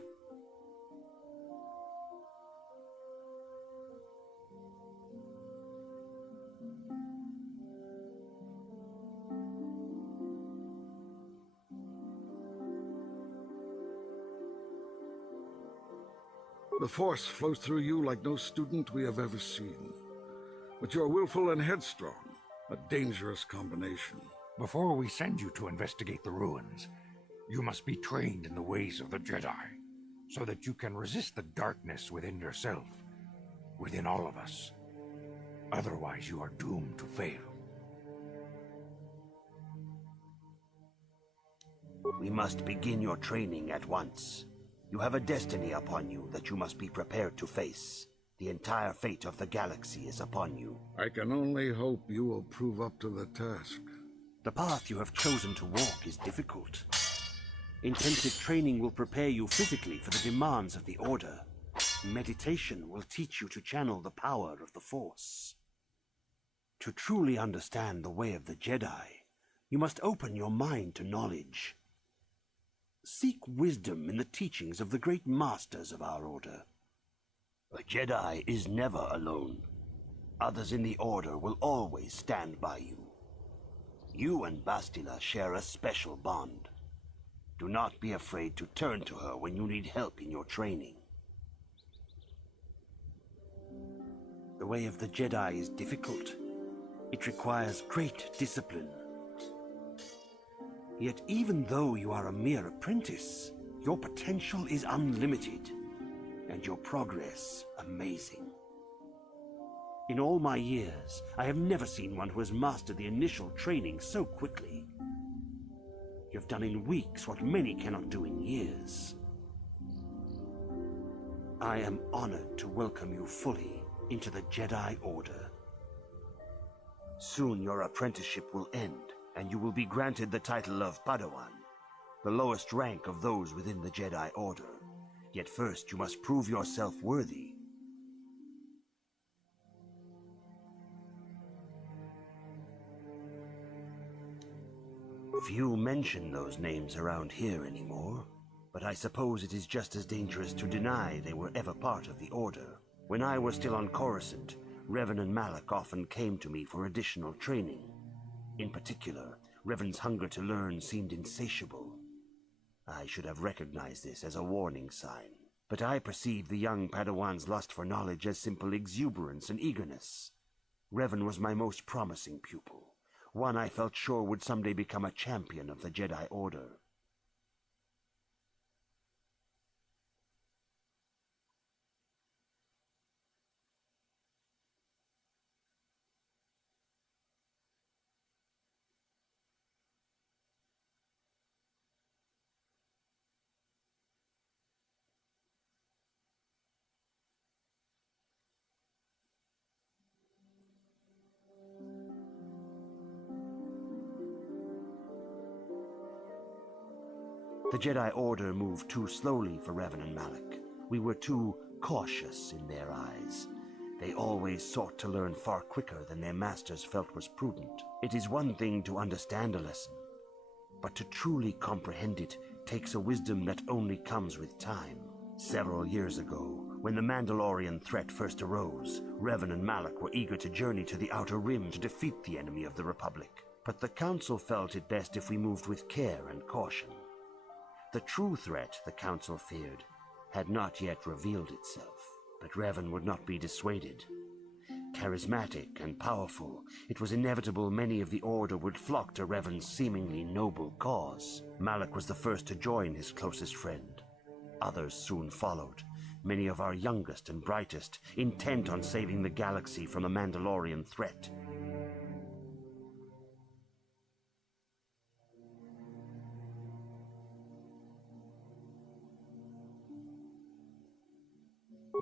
The Force flows through you like no student we have ever seen. But you're willful and headstrong, a dangerous combination. Before we send you to investigate the ruins, you must be trained in the ways of the Jedi, so that you can resist the darkness within yourself, within all of us. Otherwise, you are doomed to fail. We must begin your training at once. You have a destiny upon you that you must be prepared to face. The entire fate of the galaxy is upon you. I can only hope you will prove up to the task. The path you have chosen to walk is difficult. Intensive training will prepare you physically for the demands of the Order. Meditation will teach you to channel the power of the Force. To truly understand the way of the Jedi, you must open your mind to knowledge. Seek wisdom in the teachings of the great masters of our Order. A Jedi is never alone. Others in the Order will always stand by you. You and Bastila share a special bond. Do not be afraid to turn to her when you need help in your training. The way of the Jedi is difficult. It requires great discipline. Yet even though you are a mere apprentice, your potential is unlimited, and your progress amazing. In all my years, I have never seen one who has mastered the initial training so quickly. You have done in weeks what many cannot do in years. I am honored to welcome you fully into the Jedi Order. Soon your apprenticeship will end, and you will be granted the title of Padawan, the lowest rank of those within the Jedi Order. Yet first you must prove yourself worthy. Few mention those names around here anymore, but I suppose it is just as dangerous to deny they were ever part of the Order. When I was still on Coruscant, Revan and Malak often came to me for additional training. In particular, Revan's hunger to learn seemed insatiable. I should have recognized this as a warning sign, but I perceived the young Padawan's lust for knowledge as simple exuberance and eagerness. Revan was my most promising pupil, one I felt sure would someday become a champion of the Jedi Order. The Jedi Order moved too slowly for Revan and Malak. We were too cautious in their eyes. They always sought to learn far quicker than their masters felt was prudent. It is one thing to understand a lesson, but to truly comprehend it takes a wisdom that only comes with time. Several years ago, when the Mandalorian threat first arose, Revan and Malak were eager to journey to the Outer Rim to defeat the enemy of the Republic. But the Council felt it best if we moved with care and caution. The true threat, the Council feared, had not yet revealed itself, but Revan would not be dissuaded. Charismatic and powerful, it was inevitable many of the Order would flock to Revan's seemingly noble cause. Malak was the first to join his closest friend. Others soon followed, many of our youngest and brightest, intent on saving the galaxy from the Mandalorian threat.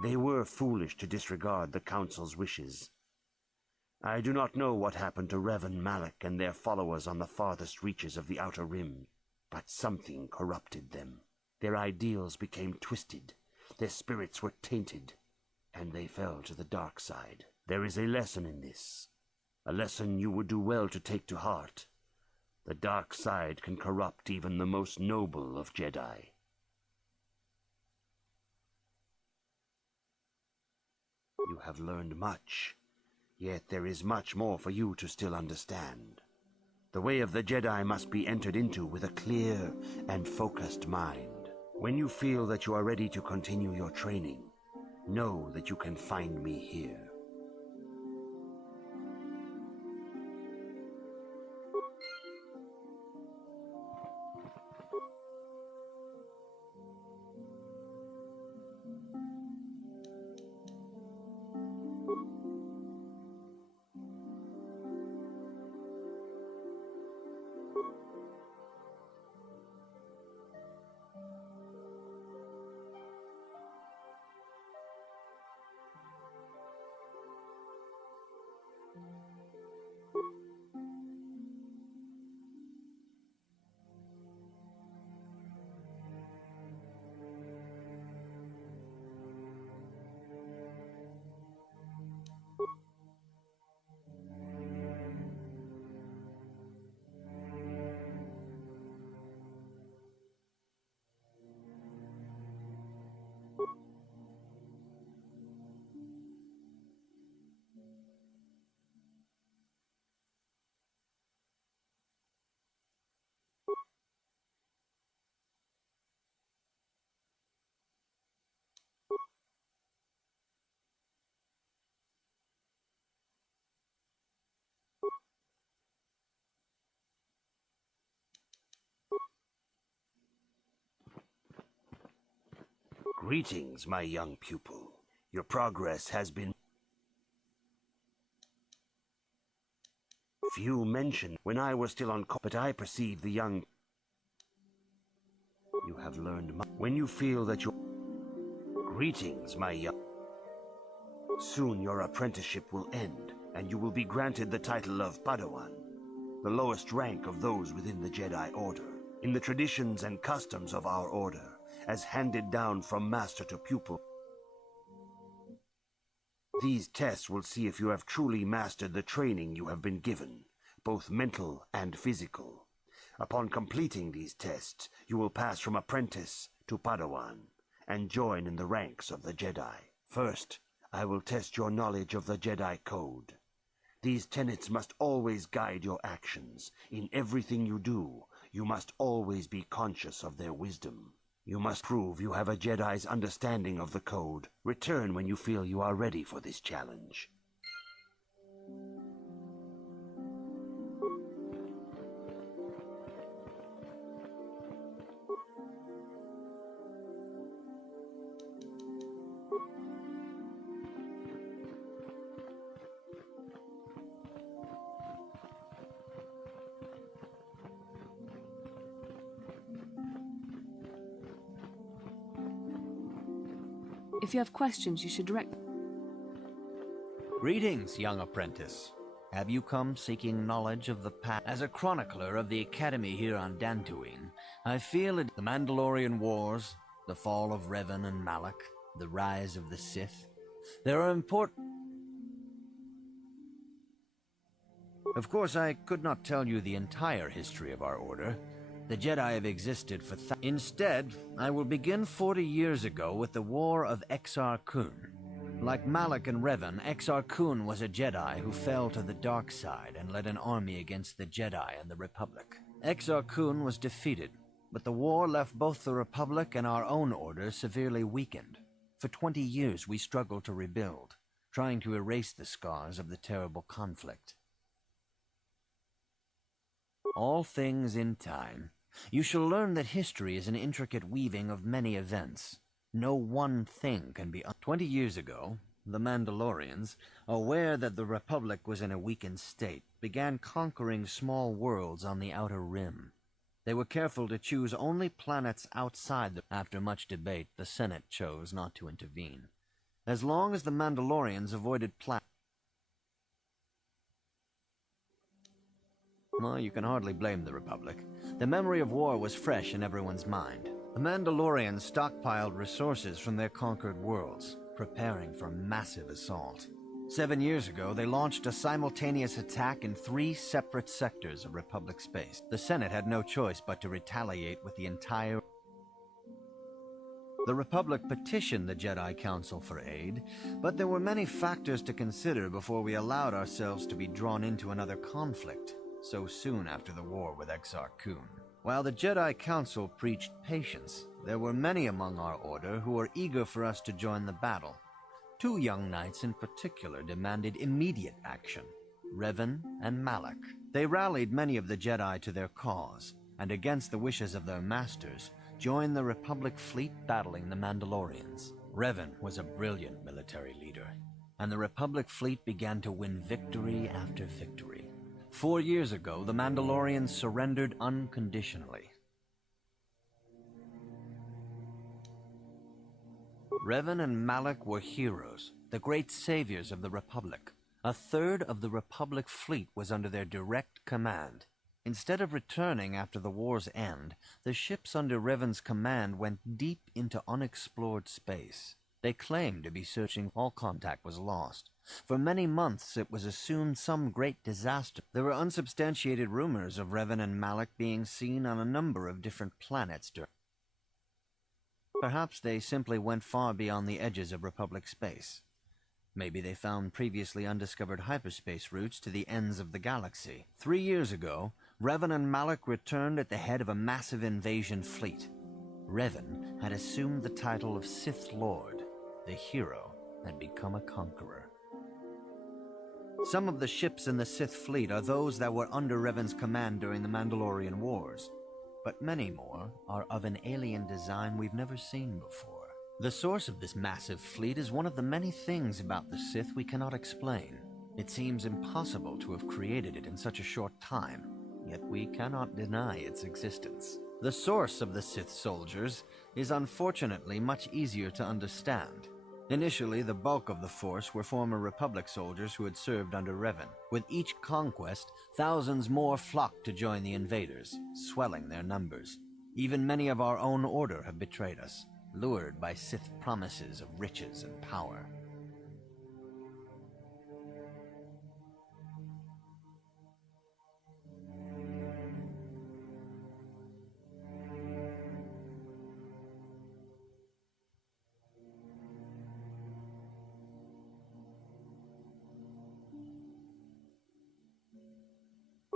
They were foolish to disregard the Council's wishes. I do not know what happened to Revan, Malak, and their followers on the farthest reaches of the Outer Rim, but something corrupted them. Their ideals became twisted, their spirits were tainted, and they fell to the dark side. There is a lesson in this, a lesson you would do well to take to heart. The dark side can corrupt even the most noble of Jedi. You have learned much, yet there is much more for you to still understand. The way of the Jedi must be entered into with a clear and focused mind. When you feel that you are ready to continue your training, know that you can find me here. Greetings, my young pupil. Your progress has been... Few mention when I was still on but I perceive the young. You have learned much. When you feel that your greetings, my young. Soon your apprenticeship will end, and you will be granted the title of Padawan, the lowest rank of those within the Jedi Order. In the traditions and customs of our order, as handed down from master to pupil. These tests will see if you have truly mastered the training you have been given, both mental and physical. Upon completing these tests, you will pass from apprentice to Padawan, and join in the ranks of the Jedi. First, I will test your knowledge of the Jedi Code. These tenets must always guide your actions. In everything you do, you must always be conscious of their wisdom. You must prove you have a Jedi's understanding of the Code. Return when you feel you are ready for this challenge. If you have questions, you should direct... Greetings, young apprentice. Have you come seeking knowledge of the past? As a chronicler of the Academy here on Dantooine, I feel it. The Mandalorian Wars, the fall of Revan and Malak, the rise of the Sith. There are important... Of course, I could not tell you the entire history of our order. The Jedi have existed for Instead, I will begin 40 years ago with the War of Exar Kun. Like Malak and Revan, Exar Kun was a Jedi who fell to the dark side and led an army against the Jedi and the Republic. Exar Kun was defeated, but the war left both the Republic and our own order severely weakened. For 20 years we struggled to rebuild, trying to erase the scars of the terrible conflict. All things in time. You shall learn that history is an intricate weaving of many events. No one thing can be... 20 years ago, the Mandalorians, aware that the Republic was in a weakened state, began conquering small worlds on the Outer Rim. They were careful to choose only planets outside the... After much debate, the Senate chose not to intervene. As long as the Mandalorians avoided planets... Well, you can hardly blame the Republic. The memory of war was fresh in everyone's mind. The Mandalorians stockpiled resources from their conquered worlds, preparing for a massive assault. 7 years ago, they launched a simultaneous attack in 3 separate sectors of Republic space. The Senate had no choice but to retaliate with the entire... The Republic petitioned the Jedi Council for aid, but there were many factors to consider before we allowed ourselves to be drawn into another conflict so soon after the war with Exar Kun. While the Jedi Council preached patience, there were many among our order who were eager for us to join the battle. 2 young knights in particular demanded immediate action, Revan and Malak. They rallied many of the Jedi to their cause, and against the wishes of their masters, joined the Republic fleet battling the Mandalorians. Revan was a brilliant military leader, and the Republic fleet began to win victory after victory. 4 years ago, the Mandalorians surrendered unconditionally. Revan and Malak were heroes, the great saviors of the Republic. 1/3 of the Republic fleet was under their direct command. Instead of returning after the war's end, the ships under Revan's command went deep into unexplored space. They claimed to be searching. All contact was lost. For many months it was assumed some great disaster. There were unsubstantiated rumors of Revan and Malak being seen on a number of different planets. Perhaps they simply went far beyond the edges of Republic space. Maybe they found previously undiscovered hyperspace routes to the ends of the galaxy. 3 years ago, Revan and Malak returned at the head of a massive invasion fleet. Revan had assumed the title of Sith Lord. The hero had become a conqueror. Some of the ships in the Sith fleet are those that were under Revan's command during the Mandalorian Wars, but many more are of an alien design we've never seen before. The source of this massive fleet is one of the many things about the Sith we cannot explain. It seems impossible to have created it in such a short time, yet we cannot deny its existence. The source of the Sith soldiers is unfortunately much easier to understand. Initially, the bulk of the force were former Republic soldiers who had served under Revan. With each conquest, thousands more flocked to join the invaders, swelling their numbers. Even many of our own order have betrayed us, lured by Sith promises of riches and power.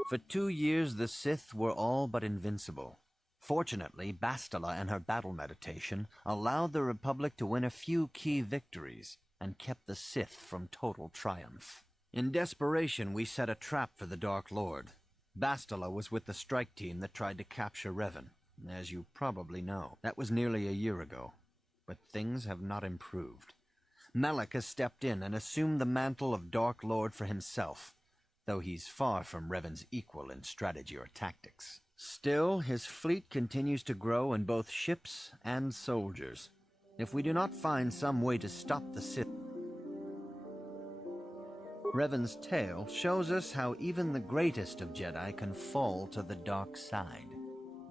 For 2 years, the Sith were all but invincible. Fortunately, Bastila and her battle meditation allowed the Republic to win a few key victories and kept the Sith from total triumph. In desperation, we set a trap for the Dark Lord. Bastila was with the strike team that tried to capture Revan, as you probably know. That was nearly a year ago, but things have not improved. Malak has stepped in and assumed the mantle of Dark Lord for himself, though he's far from Revan's equal in strategy or tactics. Still, his fleet continues to grow in both ships and soldiers. If we do not find some way to stop the Sith, Revan's tale shows us how even the greatest of Jedi can fall to the dark side.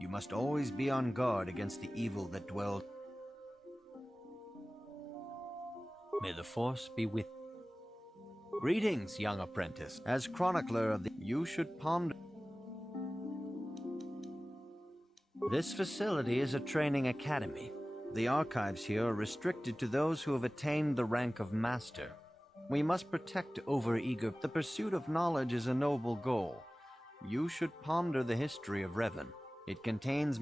You must always be on guard against the evil that dwells. May the Force be with you. Greetings, young apprentice. As chronicler of the... You should ponder... This facility is a training academy. The archives here are restricted to those who have attained the rank of master. We must protect overeager. The pursuit of knowledge is a noble goal. You should ponder the history of Revan. It contains...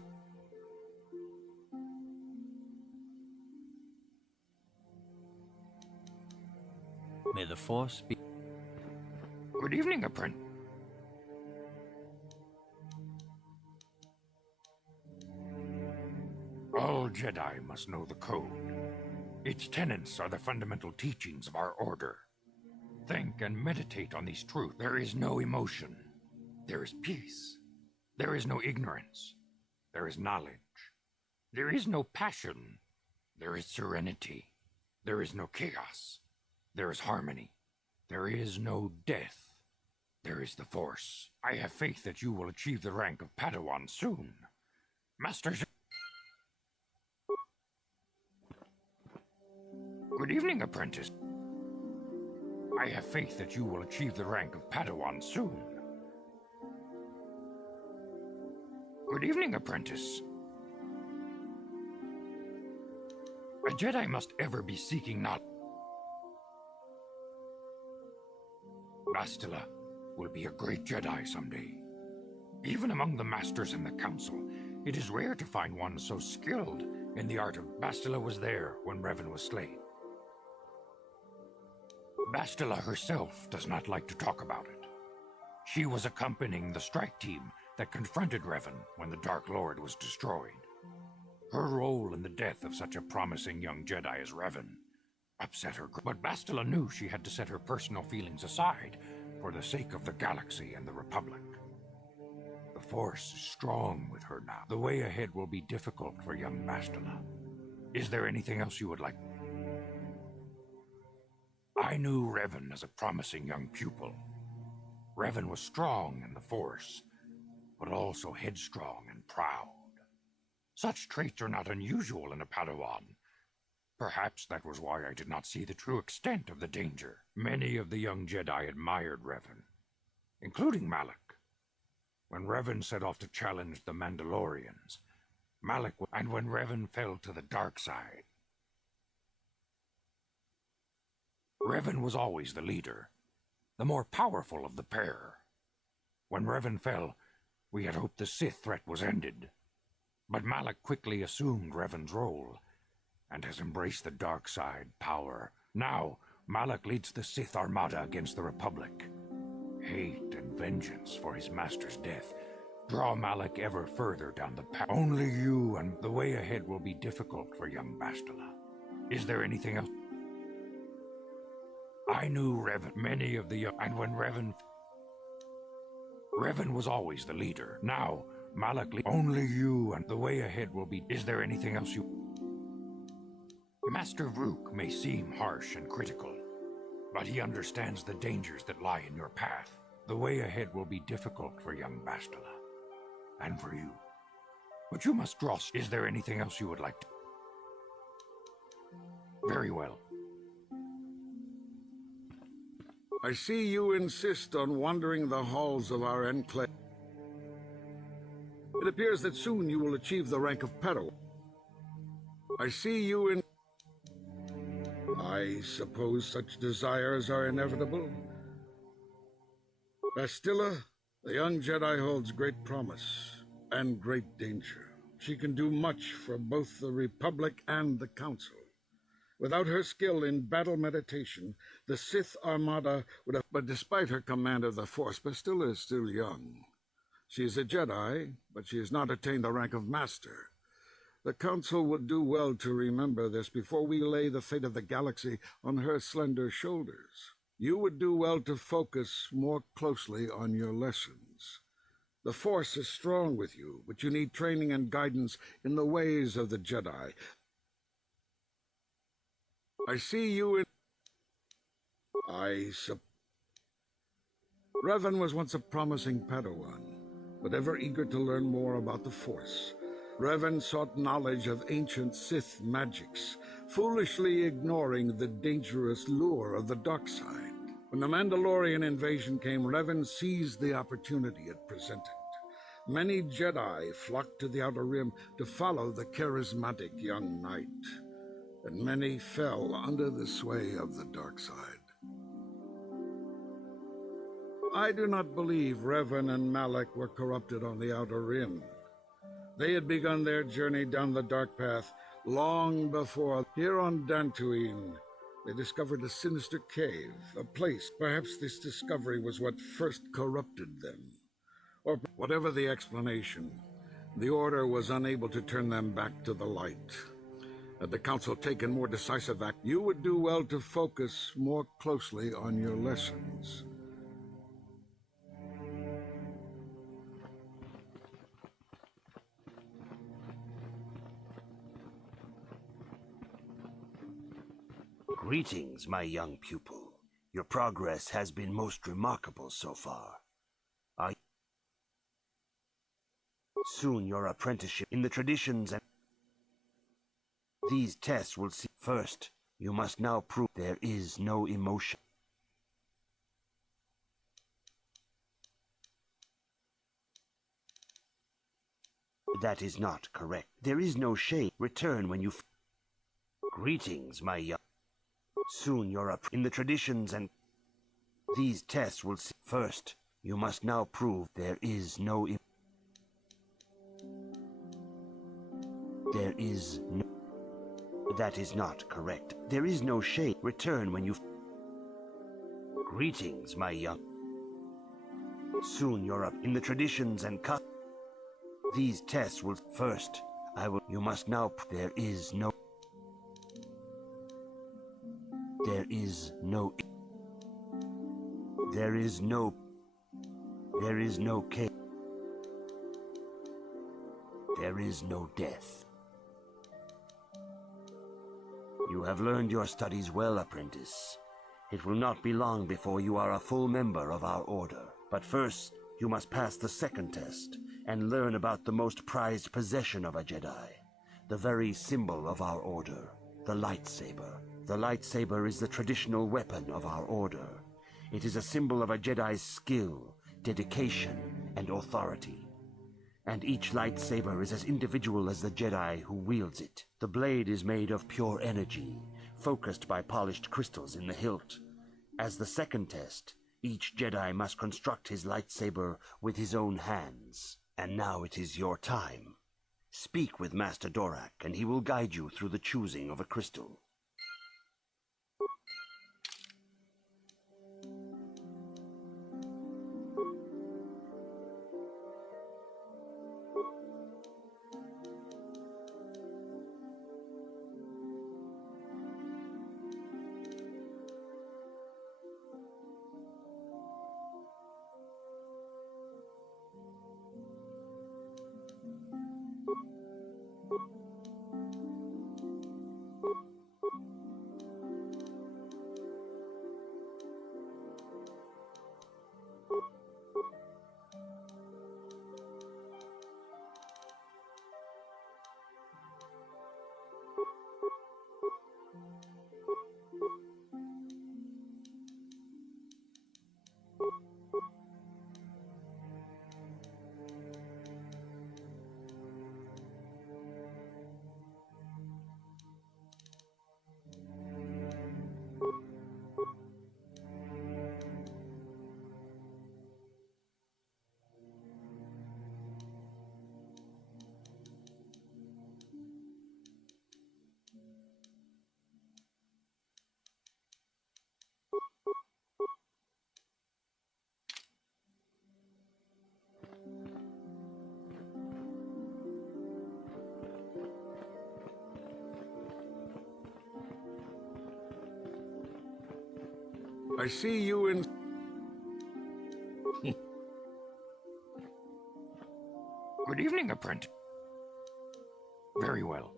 May the Force be... Good evening, apprentice. All Jedi must know the code. Its tenets are the fundamental teachings of our order. Think and meditate on these truths. There is no emotion. There is peace. There is no ignorance. There is knowledge. There is no passion. There is serenity. There is no chaos. There is harmony. There is no death. There is the Force. I have faith that you will achieve the rank of Padawan soon. Masters... Good evening, apprentice. I have faith that you will achieve the rank of Padawan soon. Good evening, apprentice. A Jedi must ever be seeking knowledge. Bastila will be a great Jedi someday. Even among the Masters and the Council, it is rare to find one so skilled in the art of... Bastila was there when Revan was slain. Bastila herself does not like to talk about it. She was accompanying the strike team that confronted Revan when the Dark Lord was destroyed. Her role in the death of such a promising young Jedi as Revan upset her. But Bastila knew she had to set her personal feelings aside for the sake of the galaxy and the Republic. The Force is strong with her now. The way ahead will be difficult for young Bastila. Is there anything else you would like? I knew Revan as a promising young pupil. Revan was strong in the Force, but also headstrong and proud. Such traits are not unusual in a Padawan. Perhaps that was why I did not see the true extent of the danger. Many of the young Jedi admired Revan, including Malak. When Revan set off to challenge the Mandalorians, and when Revan fell to the dark side, Revan was always the leader, the more powerful of the pair. When Revan fell, we had hoped the Sith threat was ended. But Malak quickly assumed Revan's role, and has embraced the dark side power. Now, Malak leads the Sith Armada against the Republic. Hate and vengeance for his master's death draw Malak ever further down the path. Only you and the way ahead will be difficult for young Bastila. Is there anything else? I knew Revan, many of the young, and when Revan was always the leader. Now, Malak, only you and the way ahead will be. Is there anything else you... Master Vrook may seem harsh and critical, but he understands the dangers that lie in your path. The way ahead will be difficult for young Bastila, and for you. But you must draw. Is there anything else you would like to... Very well. I see you insist on wandering the halls of our enclave. It appears that soon you will achieve the rank of Padawan. I see you in... I suppose such desires are inevitable. Bastila, the young Jedi holds great promise and great danger. She can do much for both the Republic and the Council. Without her skill in battle meditation, the Sith Armada would have... But despite her command of the Force, Bastila is still young. She is a Jedi, but she has not attained the rank of Master. The Council would do well to remember this before we lay the fate of the galaxy on her slender shoulders. You would do well to focus more closely on your lessons. The Force is strong with you, but you need training and guidance in the ways of the Jedi. I see you in... Revan was once a promising Padawan, but ever eager to learn more about the Force. Revan sought knowledge of ancient Sith magics, foolishly ignoring the dangerous lure of the dark side. When the Mandalorian invasion came, Revan seized the opportunity it presented. Many Jedi flocked to the Outer Rim to follow the charismatic young knight, and many fell under the sway of the dark side. I do not believe Revan and Malak were corrupted on the Outer Rim. They had begun their journey down the dark path long before. Here on Dantooine, they discovered a sinister cave, a place. Perhaps this discovery was what first corrupted them. Or whatever the explanation, the Order was unable to turn them back to the light. Had the Council taken more decisive act, you would do well to focus more closely on your lessons. Greetings, my young pupil. Your progress has been most remarkable so far. Soon your apprenticeship in the traditions and... These tests will see... First, you must now prove there is no emotion. That is not correct. There is no shame. Return when you... Greetings, my young... Soon you're up in the traditions and... These tests will see... First, you must now prove there is no... There is no... That is not correct. There is no shame. Return when you... Greetings, my young... Soon you're up in the traditions and These tests will... First, I will... You must now... There is no... There is no... There is no... There is no case. There is no death. You have learned your studies well, apprentice. It will not be long before you are a full member of our order. But first, you must pass the second test and learn about the most prized possession of a Jedi, the very symbol of our order, the lightsaber. The lightsaber is the traditional weapon of our order. It is a symbol of a Jedi's skill, dedication, and authority. And each lightsaber is as individual as the Jedi who wields it. The blade is made of pure energy, focused by polished crystals in the hilt. As the second test, each Jedi must construct his lightsaber with his own hands. And now it is your time. Speak with Master Dorak, and he will guide you through the choosing of a crystal. I see you in... Good evening, apprentice. Very well.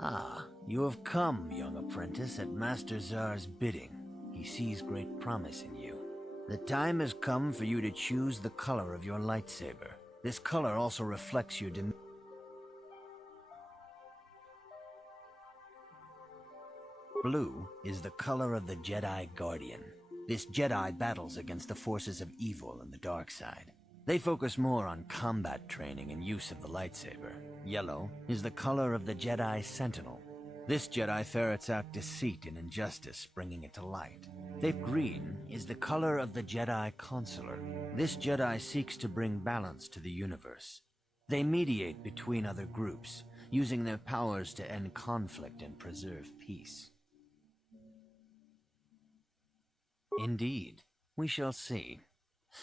Ah, you have come, young apprentice, at Master Czar's bidding. He sees great promise in you. The time has come for you to choose the color of your lightsaber. This color also reflects your Blue is the color of the Jedi Guardian. This Jedi battles against the forces of evil and the dark side. They focus more on combat training and use of the lightsaber. Yellow is the color of the Jedi Sentinel. This Jedi ferrets out deceit and injustice, bringing it to light. Green is the color of the Jedi Consular. This Jedi seeks to bring balance to the universe. They mediate between other groups, using their powers to end conflict and preserve peace. Indeed, we shall see.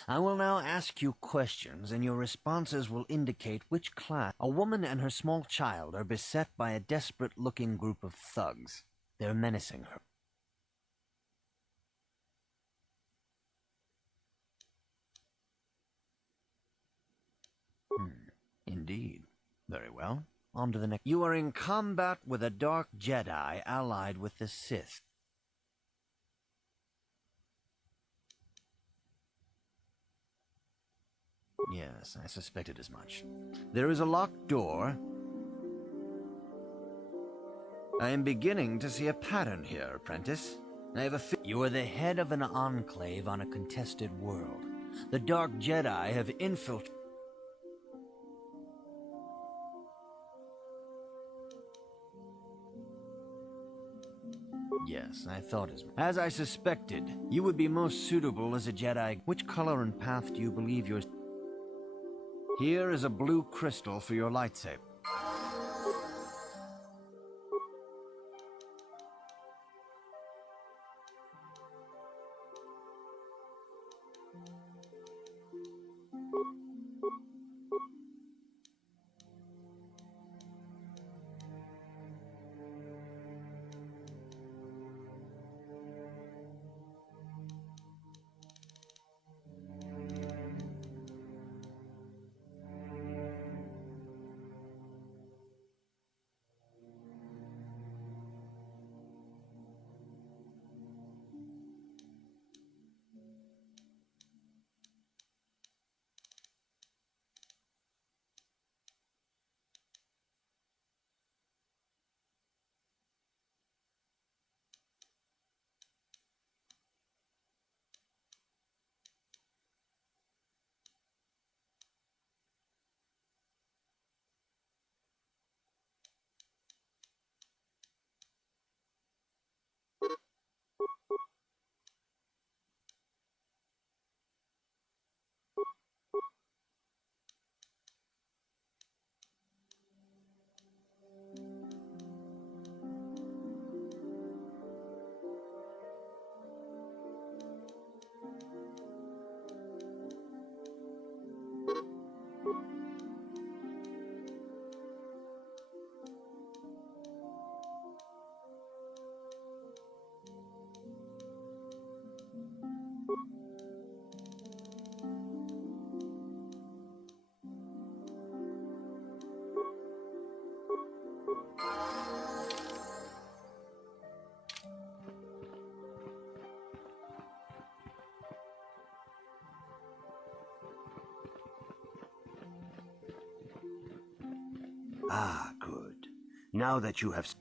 I will now ask you questions, and your responses will indicate which class. A woman and her small child are beset by a desperate-looking group of thugs. They're menacing her. Indeed. Very well. On to the next. You are in combat with a dark Jedi allied with the Sith. Yes, I suspected as much. There is a locked door. I am beginning to see a pattern here, apprentice. I have you are the head of an enclave on a contested world. The Dark Jedi have infiltrated. Yes, I thought as much. As I suspected, you would be most suitable as a Jedi. Which color and path do you believe yours? Here is a blue crystal for your lightsaber. Ah, good. Now that you have...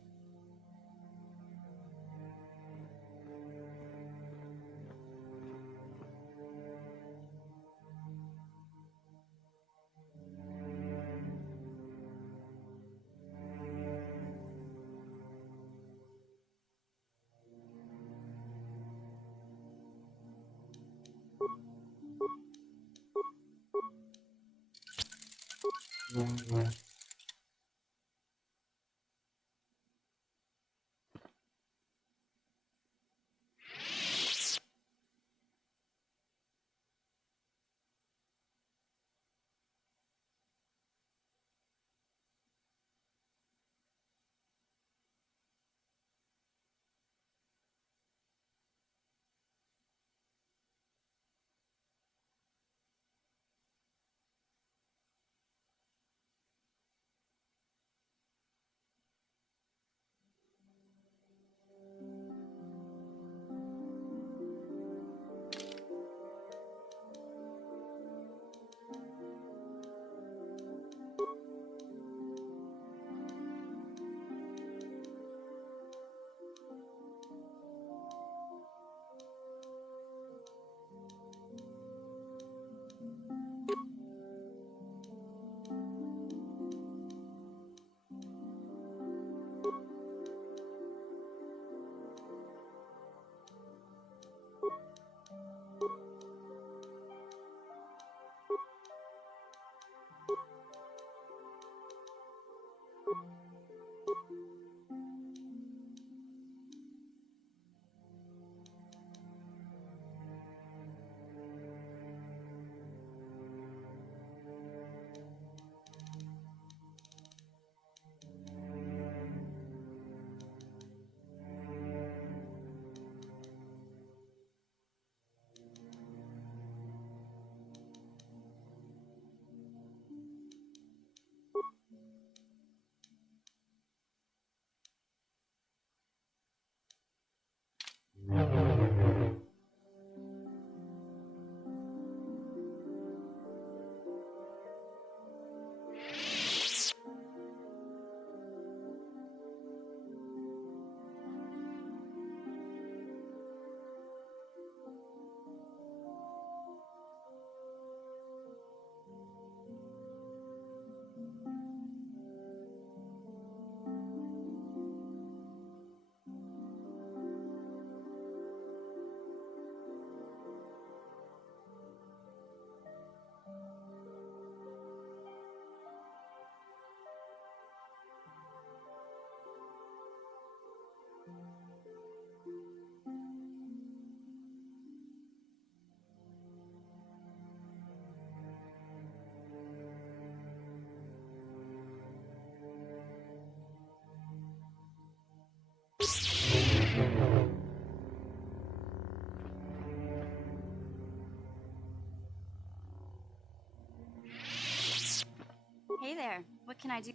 Hey there, what can I do?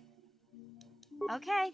Okay.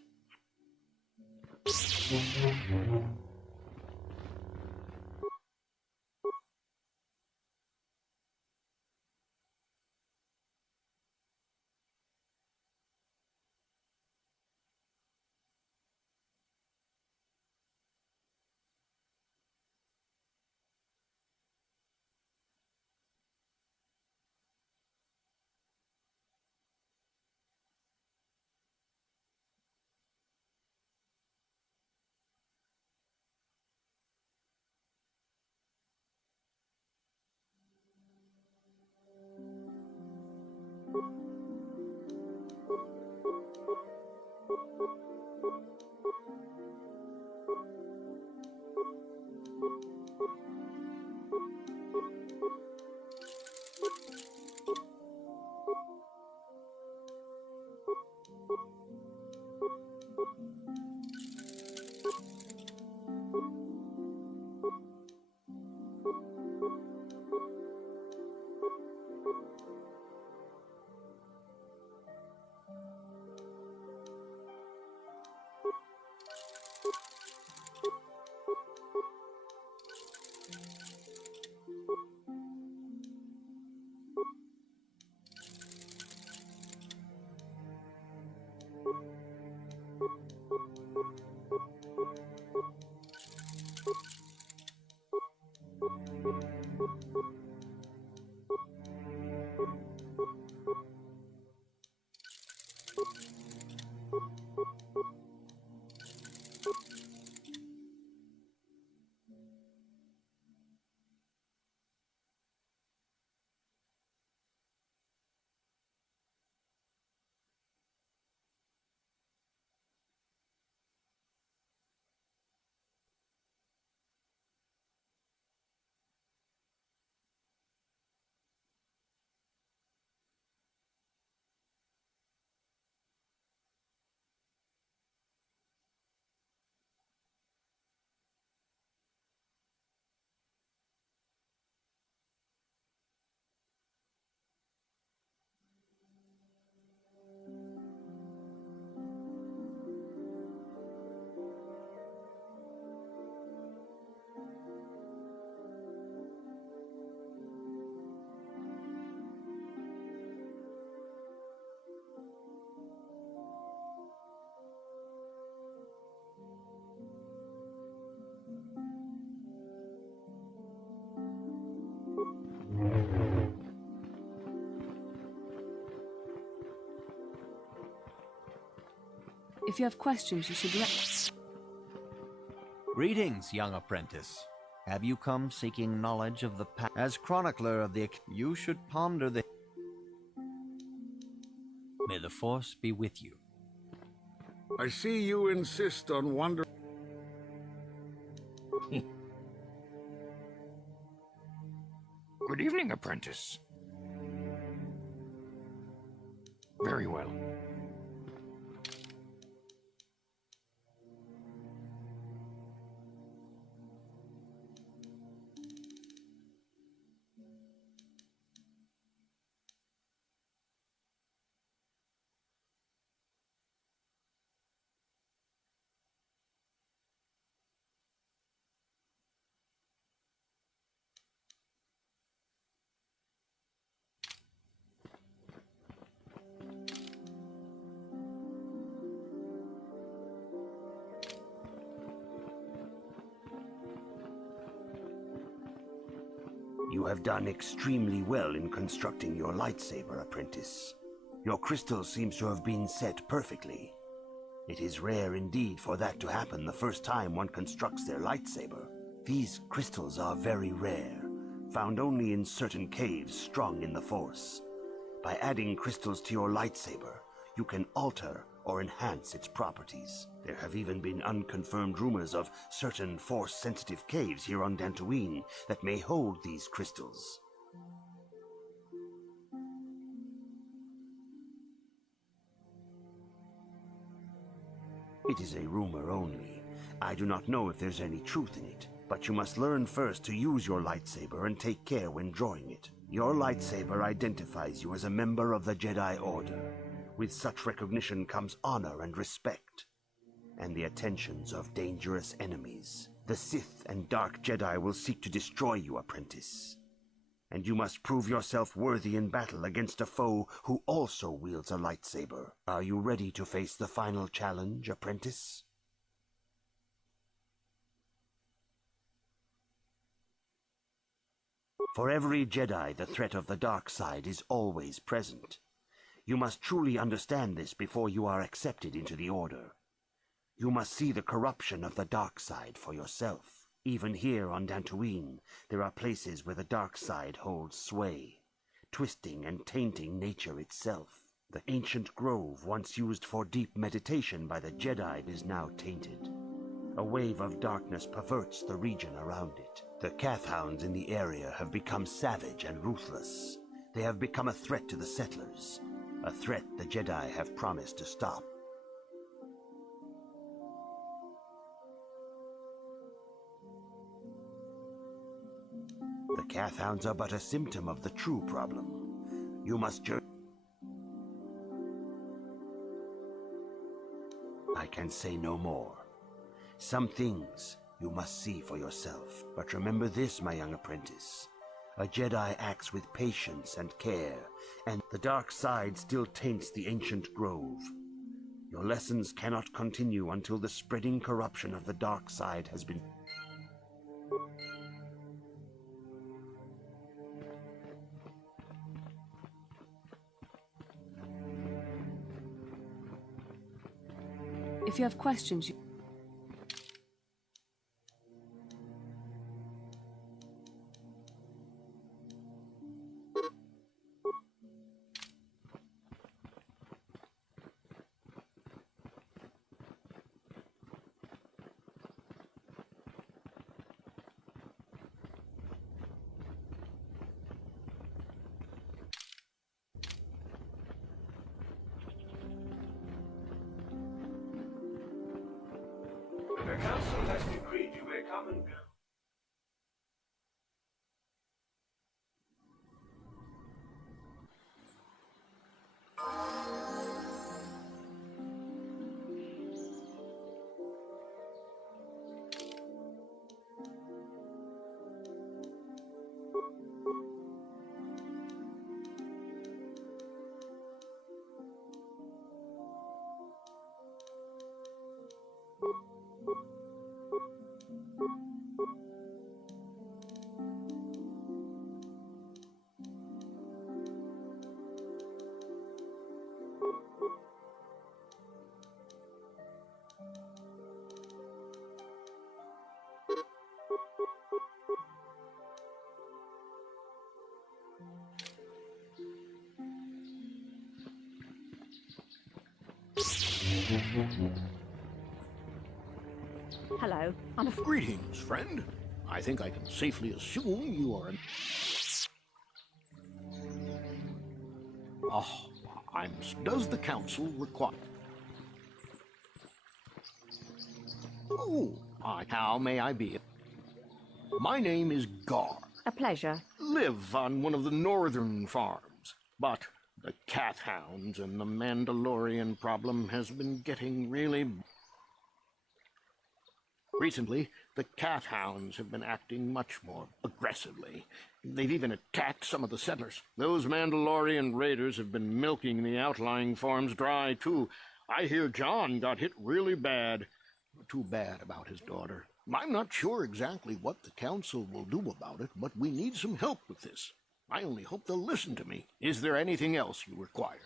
If you have questions, you should Greetings, young apprentice. Have you come seeking knowledge of the past? As chronicler of the... You should ponder the... May the Force be with you. I see you insist on wandering. Good evening, apprentice. Very well. You have done extremely well in constructing your lightsaber, apprentice. Your crystal seems to have been set perfectly. It is rare indeed for that to happen the first time one constructs their lightsaber. These crystals are very rare, found only in certain caves strung in the Force. By adding crystals to your lightsaber, you can alter or enhance its properties. There have even been unconfirmed rumors of certain Force-sensitive caves here on Dantooine that may hold these crystals. It is a rumor only. I do not know if there's any truth in it, but you must learn first to use your lightsaber and take care when drawing it. Your lightsaber identifies you as a member of the Jedi Order. With such recognition comes honor and respect, and the attentions of dangerous enemies. The Sith and Dark Jedi will seek to destroy you, apprentice. And you must prove yourself worthy in battle against a foe who also wields a lightsaber. Are you ready to face the final challenge, apprentice? For every Jedi, the threat of the dark side is always present. You must truly understand this before you are accepted into the Order. You must see the corruption of the dark side for yourself. Even here on Dantooine, there are places where the dark side holds sway, twisting and tainting nature itself. The ancient grove, once used for deep meditation by the Jedi, is now tainted. A wave of darkness perverts the region around it. The Kathhounds in the area have become savage and ruthless. They have become a threat to the settlers, a threat the Jedi have promised to stop. The Kathhounds are but a symptom of the true problem. You must I can say no more. Some things you must see for yourself. But remember this, my young apprentice. A Jedi acts with patience and care, and the dark side still taints the ancient grove. Your lessons cannot continue until the spreading corruption of the dark side has been... If you have questions, you... The council has decreed you may come and go. Hello. Greetings, friend. I think I can safely assume you are an... Oh, does the council require... Oh, how may I be? My name is Gar. A pleasure. Live on one of the northern farms, but the cat hounds and the Mandalorian problem has been getting really... Recently, the cat hounds have been acting much more aggressively. They've even attacked some of the settlers. Those Mandalorian raiders have been milking the outlying farms dry, too. I hear John got hit really bad. Too bad about his daughter. I'm not sure exactly what the council will do about it, but we need some help with this. I only hope they'll listen to me. Is there anything else you require?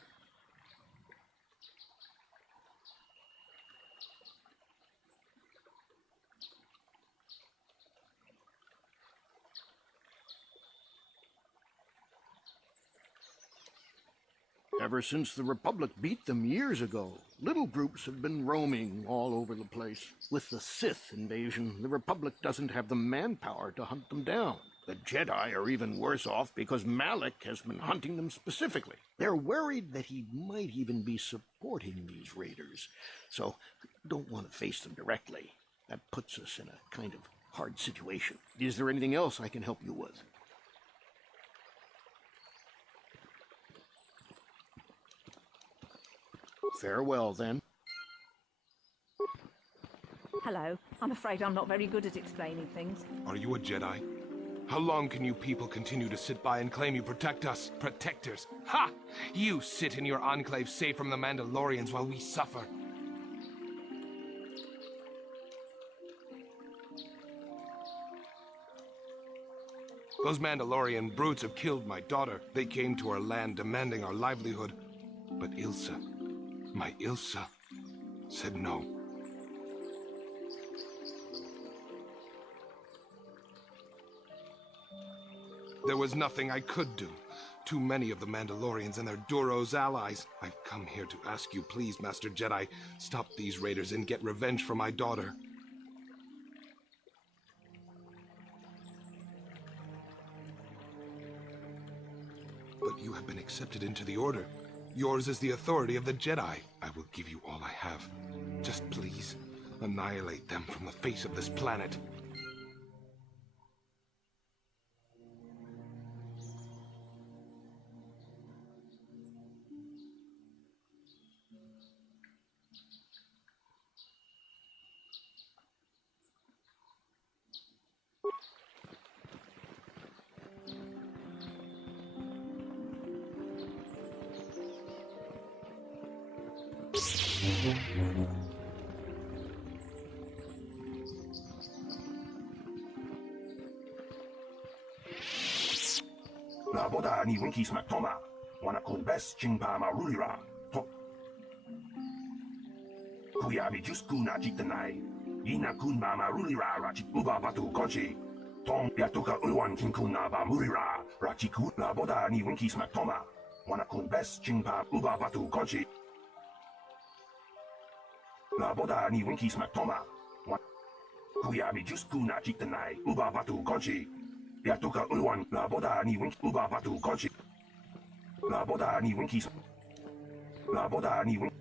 Ever since the Republic beat them years ago, little groups have been roaming all over the place. With the Sith invasion, the Republic doesn't have the manpower to hunt them down. The Jedi are even worse off because Malak has been hunting them specifically. They're worried that he might even be supporting these raiders, so don't want to face them directly. That puts us in a kind of hard situation. Is there anything else I can help you with? Farewell, then. Hello. I'm afraid I'm not very good at explaining things. Are you a Jedi? How long can you people continue to sit by and claim you protect us, protectors? Ha! You sit in your enclave safe from the Mandalorians while we suffer. Those Mandalorian brutes have killed my daughter. They came to our land demanding our livelihood. But Ilsa, my Ilsa, said no. There was nothing I could do. Too many of the Mandalorians and their Duros allies. I've come here to ask you, please, Master Jedi, stop these raiders and get revenge for my daughter. But you have been accepted into the Order. Yours is the authority of the Jedi. I will give you all I have. Just please, annihilate them from the face of this planet. Naboda ni winki smack toma. Wana kun best chingpa marulira. To. Kuyabi just kuna jitanai. Ina kun ma marulira rachit uba batu konchi. Tong yatuka uwan kinkuna ba murira. Rachiku naboda ni winki smack toma. Wana kun best chingpa uba batu konchi. Naboda ni winki smack toma. Kuyabi just kuna jitanai. Uba batu konchi. Yatuka uwan la boda ni wink uba batu konchi. La boda ni winkis. La boda ni wink.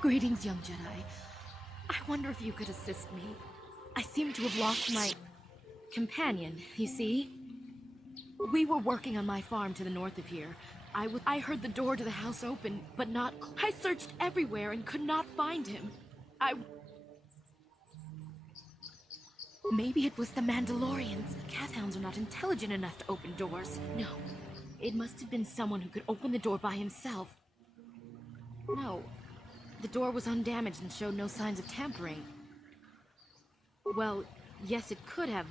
Greetings, young Jedi. I wonder if you could assist me. I seem to have lost my companion, you see? We were working on my farm to the north of here. I heard the door to the house open, but not. I searched everywhere and could not find him. Maybe it was the Mandalorians. Cathounds are not intelligent enough to open doors. No. It must have been someone who could open the door by himself. No. The door was undamaged and showed no signs of tampering. Well, yes, it could have,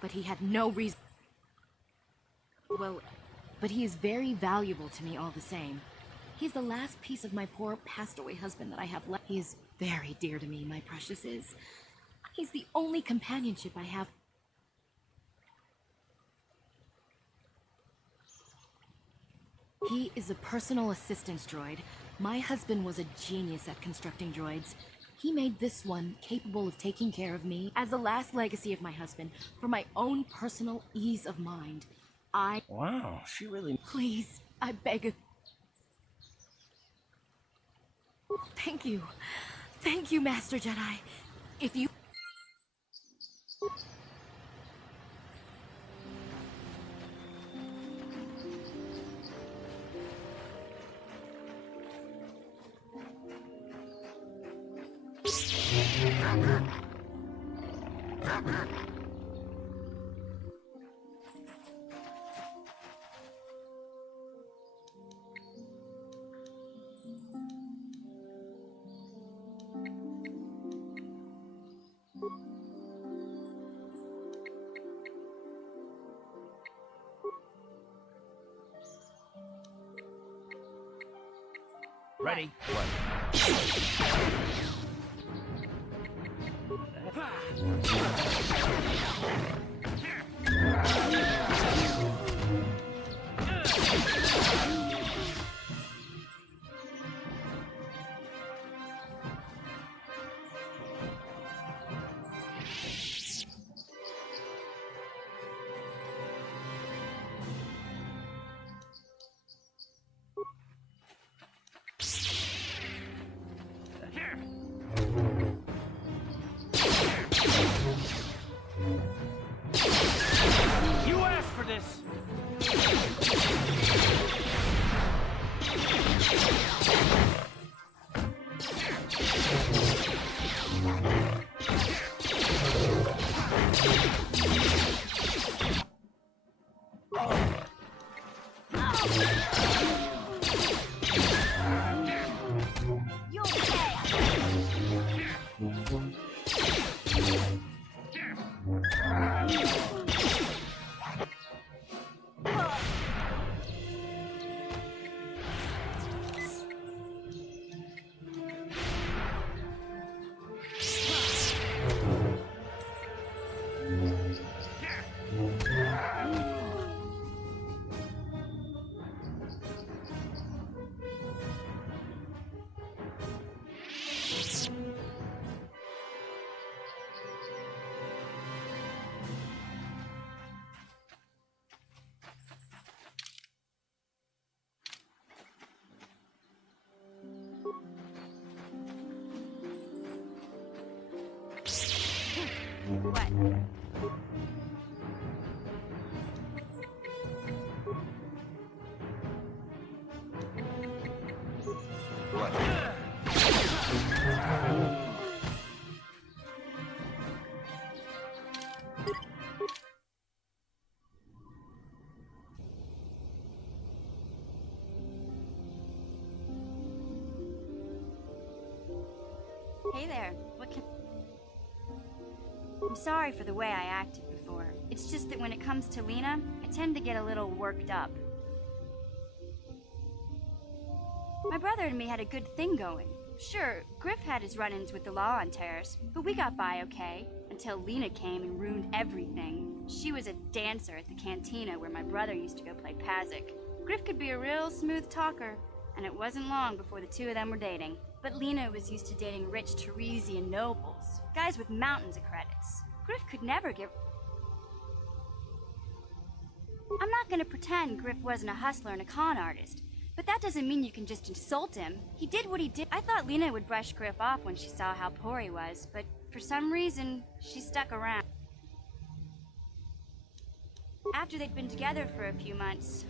but he had no reason. Well, but he is very valuable to me all the same. He's the last piece of my poor passed-away husband that I have left. He is very dear to me, my precious is. He's the only companionship I have. He is a personal assistance droid. My husband was a genius at constructing droids. He made this one capable of taking care of me as the last legacy of my husband for my own personal ease of mind. Wow, she really... Please, I beg of... Thank you. Thank you, Master Jedi. If you... Ready? You asked for this! What? Hey there. What can... I'm sorry for the way I acted before. It's just that when it comes to Lena, I tend to get a little worked up. My brother and me had a good thing going. Sure, Griff had his run-ins with the law on Terrace, but we got by okay, until Lena came and ruined everything. She was a dancer at the cantina where my brother used to go play Pazik. Griff could be a real smooth talker, and it wasn't long before the two of them were dating. But Lena was used to dating rich Teresian nobles, guys with mountains of credits. Griff could never get... I'm not gonna pretend Griff wasn't a hustler and a con artist, but that doesn't mean you can just insult him. He did what he did. I thought Lena would brush Griff off when she saw how poor he was, but for some reason, she stuck around. After they'd been together for a few months,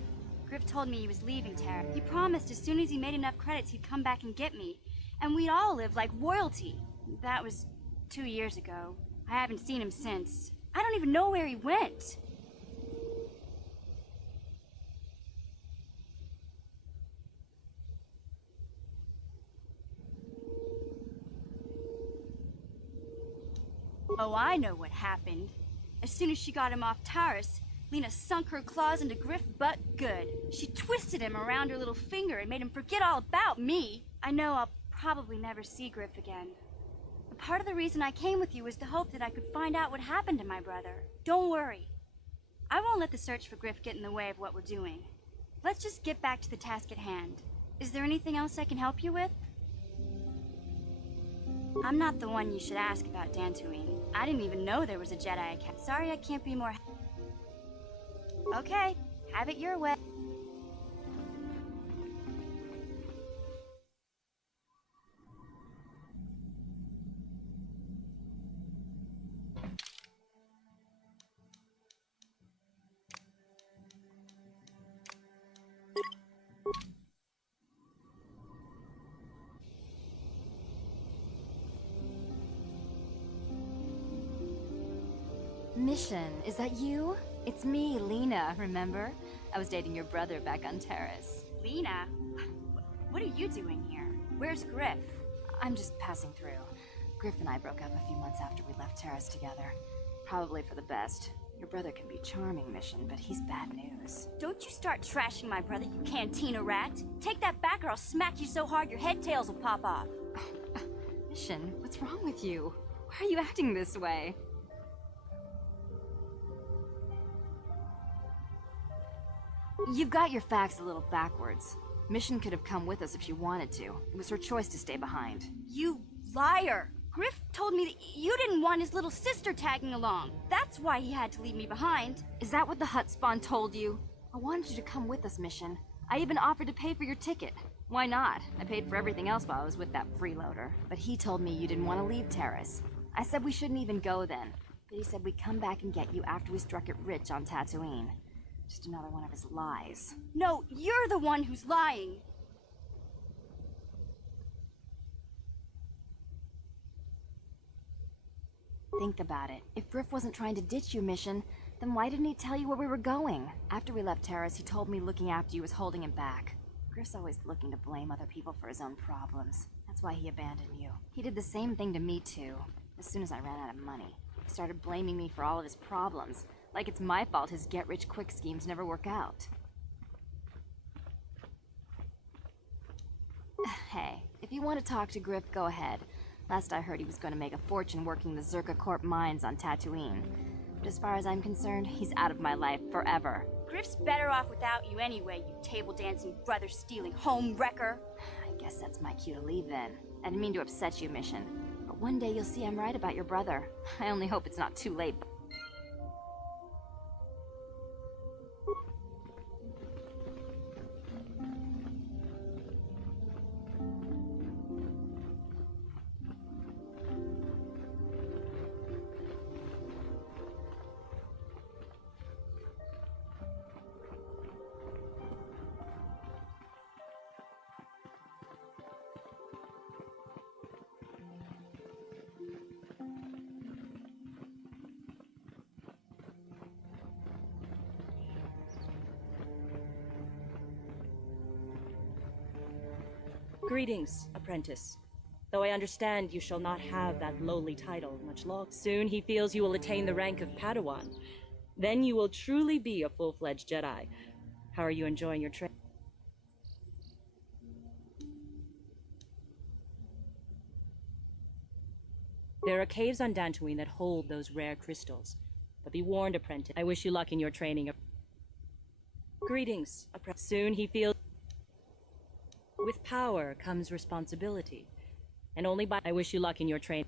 Griff told me he was leaving Terra. He promised as soon as he made enough credits he'd come back and get me, and we'd all live like royalty. That was 2 years ago. I haven't seen him since. I don't even know where he went. Oh, I know what happened. As soon as she got him off Taurus, Lena sunk her claws into Griff but good. She twisted him around her little finger and made him forget all about me. I know I'll probably never see Griff again. But part of the reason I came with you was the hope that I could find out what happened to my brother. Don't worry. I won't let the search for Griff get in the way of what we're doing. Let's just get back to the task at hand. Is there anything else I can help you with? I'm not the one you should ask about Dantooine. I didn't even know there was a Jedi Academy. Sorry I can't be more... Okay, have it your way. Mission, is that you? It's me, Lena, remember? I was dating your brother back on Terrace. Lena? What are you doing here? Where's Griff? I'm just passing through. Griff and I broke up a few months after we left Terrace together. Probably for the best. Your brother can be charming, Mission, but he's bad news. Don't you start trashing my brother, you cantina rat! Take that back or I'll smack you so hard your head tails will pop off! Mission, what's wrong with you? Why are you acting this way? You've got your facts a little backwards. Mission could have come with us if she wanted to. It was her choice to stay behind. You liar! Griff told me that you didn't want his little sister tagging along. That's why he had to leave me behind. Is that what the Hutt spawn told you? I wanted you to come with us, Mission. I even offered to pay for your ticket. Why not? I paid for everything else while I was with that freeloader. But he told me you didn't want to leave Terrace. I said we shouldn't even go then. But he said we'd come back and get you after we struck it rich on Tatooine. Just another one of his lies. No, you're the one who's lying. Think about it. If Griff wasn't trying to ditch you, Mission, then why didn't he tell you where we were going? After we left Terrace, he told me looking after you was holding him back. Griff's always looking to blame other people for his own problems. That's why he abandoned you. He did the same thing to me, too. As soon as I ran out of money, he started blaming me for all of his problems. Like it's my fault his get-rich-quick schemes never work out. Hey, if you want to talk to Griff, go ahead. Last I heard he was going to make a fortune working the Zerka Corp mines on Tatooine. But as far as I'm concerned, he's out of my life forever. Griff's better off without you anyway, you table-dancing, brother-stealing home wrecker. I guess that's my cue to leave then. I didn't mean to upset you, Mission. But one day you'll see I'm right about your brother. I only hope it's not too late. Greetings, apprentice. Though I understand you shall not have that lowly title much longer. Soon he feels you will attain the rank of Padawan. Then you will truly be a full-fledged Jedi. How are you enjoying your training? There are caves on Dantooine that hold those rare crystals. But be warned, apprentice. I wish you luck in your training. Greetings, apprentice. Soon he feels... With power comes responsibility. And only by... I wish you luck in your training.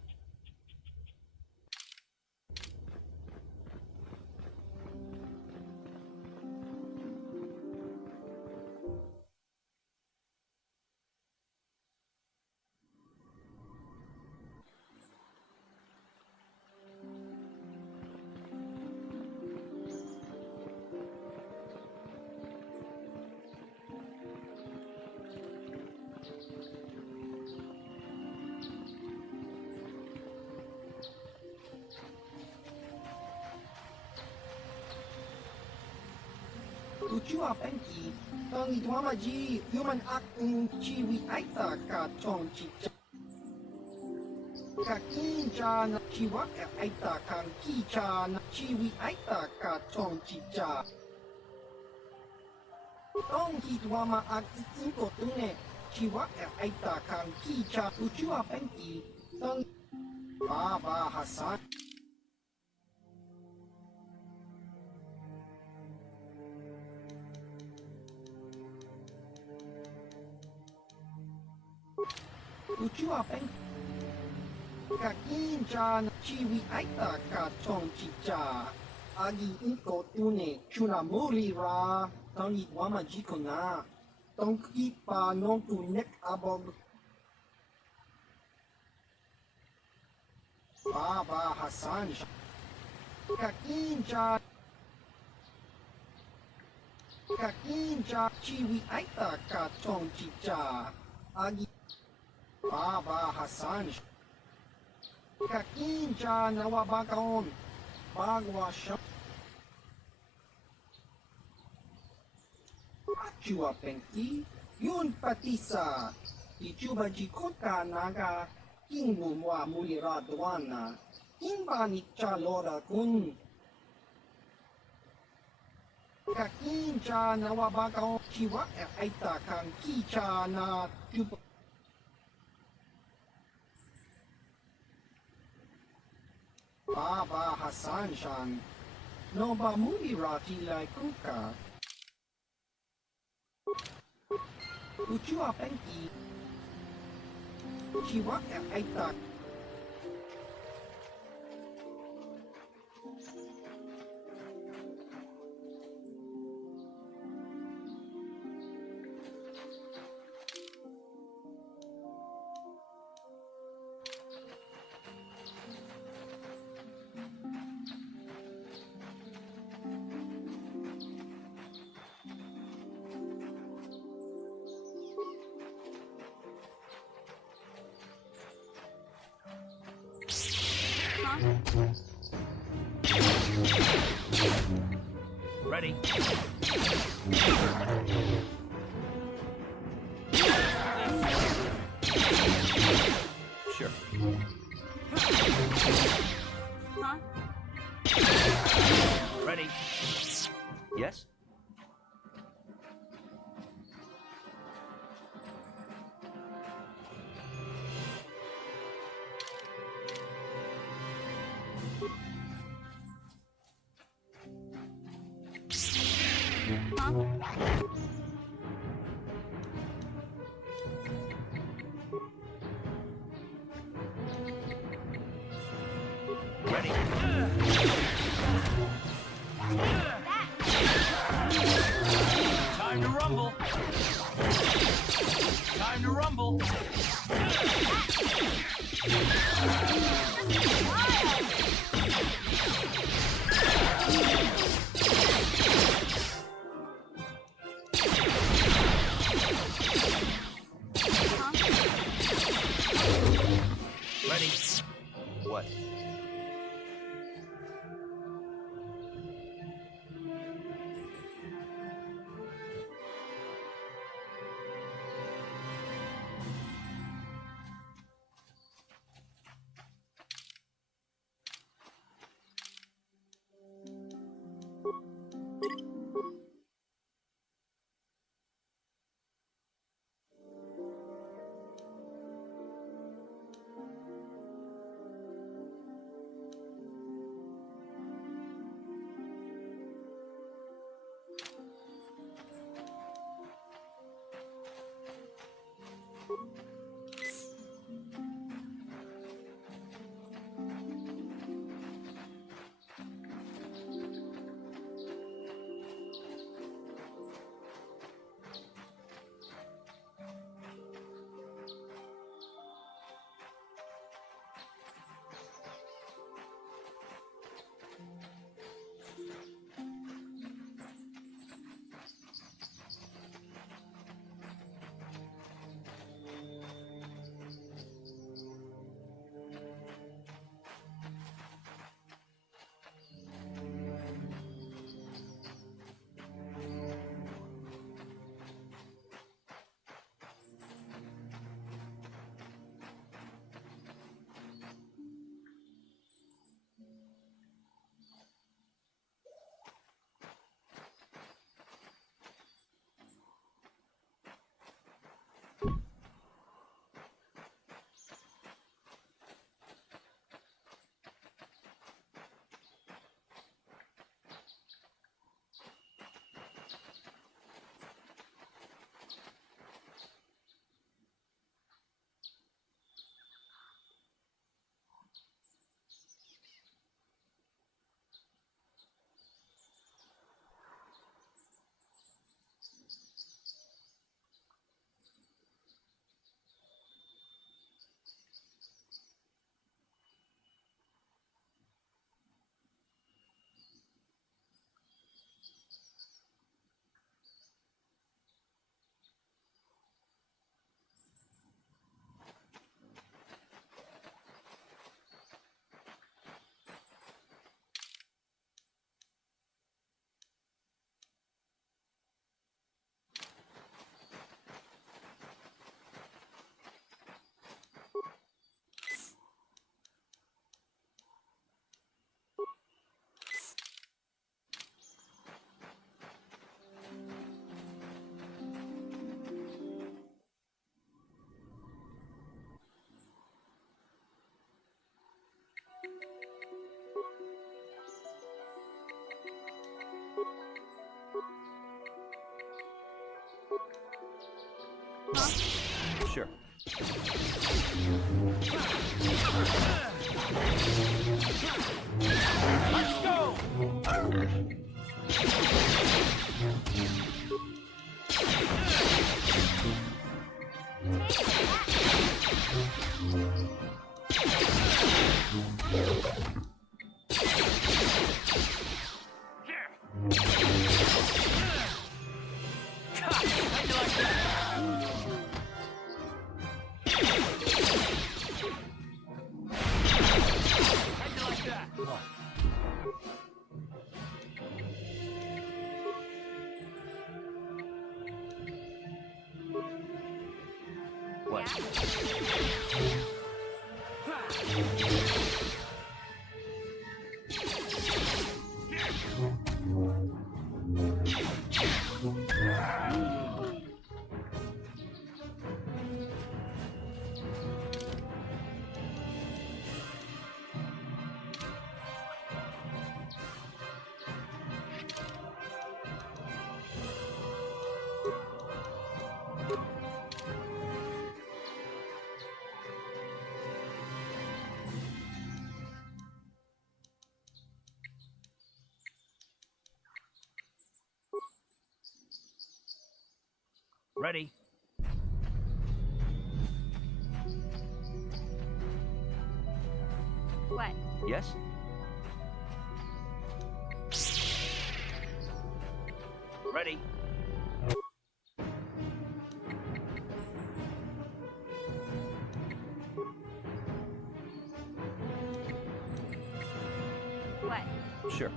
Tuchua penki, tangi tuamaji, human acting chiwi aita ka chong chicha. Kakincha na chiwa aita kan kicha na chiwi aita ka chong chicha. Tangi tuama acting ko tune, chiwa aita kan kicha. Tuchua penki, tangi Baba Hassan. Tuchua penki. Kakincha na chiwi aita ka chong chicha. Agi inko tune chuna muri ra. Tangi wama jiko na. Tangi pa non tu nek abog. Baba Hassan. Kakincha. Kakincha chiwi aita ka chong chicha. Agi Baba Hassan. Kakincha nawabakaon. Bagwa siya. Achua penki. Yun patisa. Ichuba jikota naga. Kingunwa mulira duana. Kimba ni chalora kun. Kakincha nawabakaon. Chiwa aita kan kicha na chupa. Baba Hassan Shan. No ba movie rati like kuka. Uchua penki. Chiwa aita. Ready? Sure. Ready? Yes? Ready? Time to rumble. Time to rumble. Ready? What? Sure. Let's go! Ready? What? Yes? Ready? What? Sure.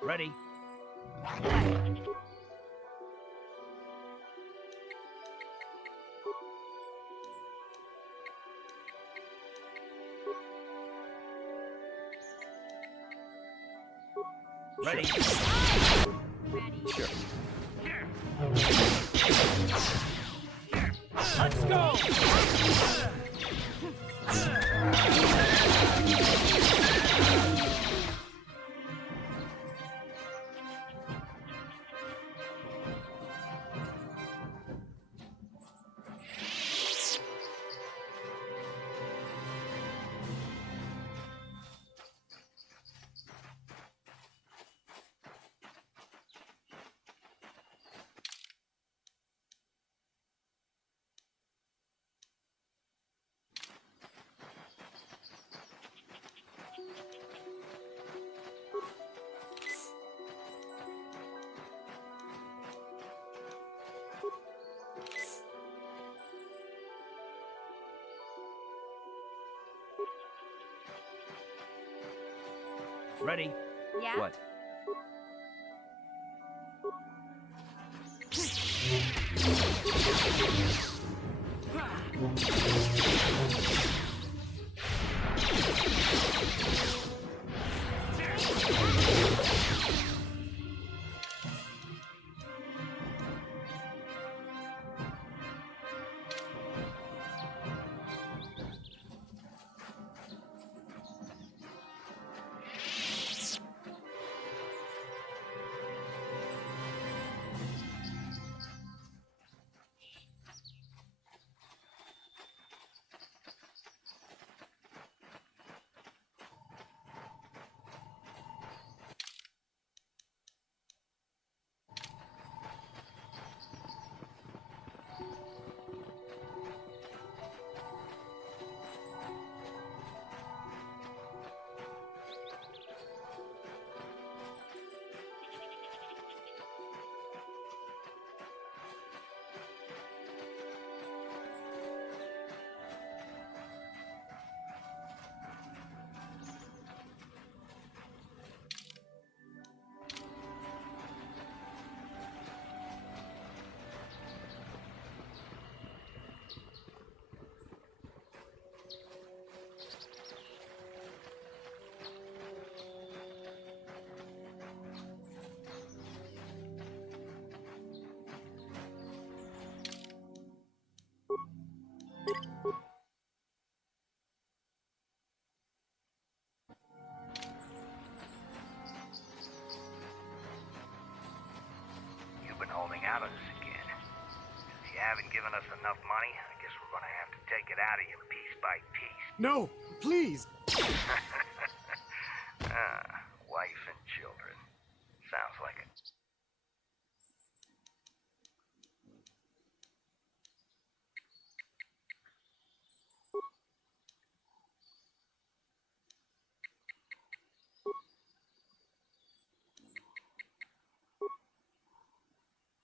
Ready? Ready? Sure. Let's go! Ready? Yeah? What? enough money, I guess we're gonna have to take it out of you piece by piece. No, please! Wife and children. Sounds like it.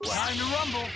Time to rumble!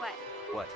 What? What?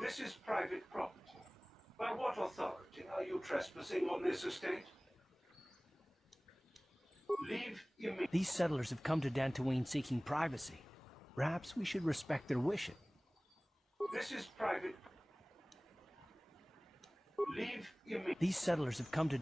This is private property. By what authority are you trespassing on this estate? Leave immediately. These settlers have come to Dantooine seeking privacy. Perhaps we should respect their wishes. This is private. Leave immediately. These settlers have come to...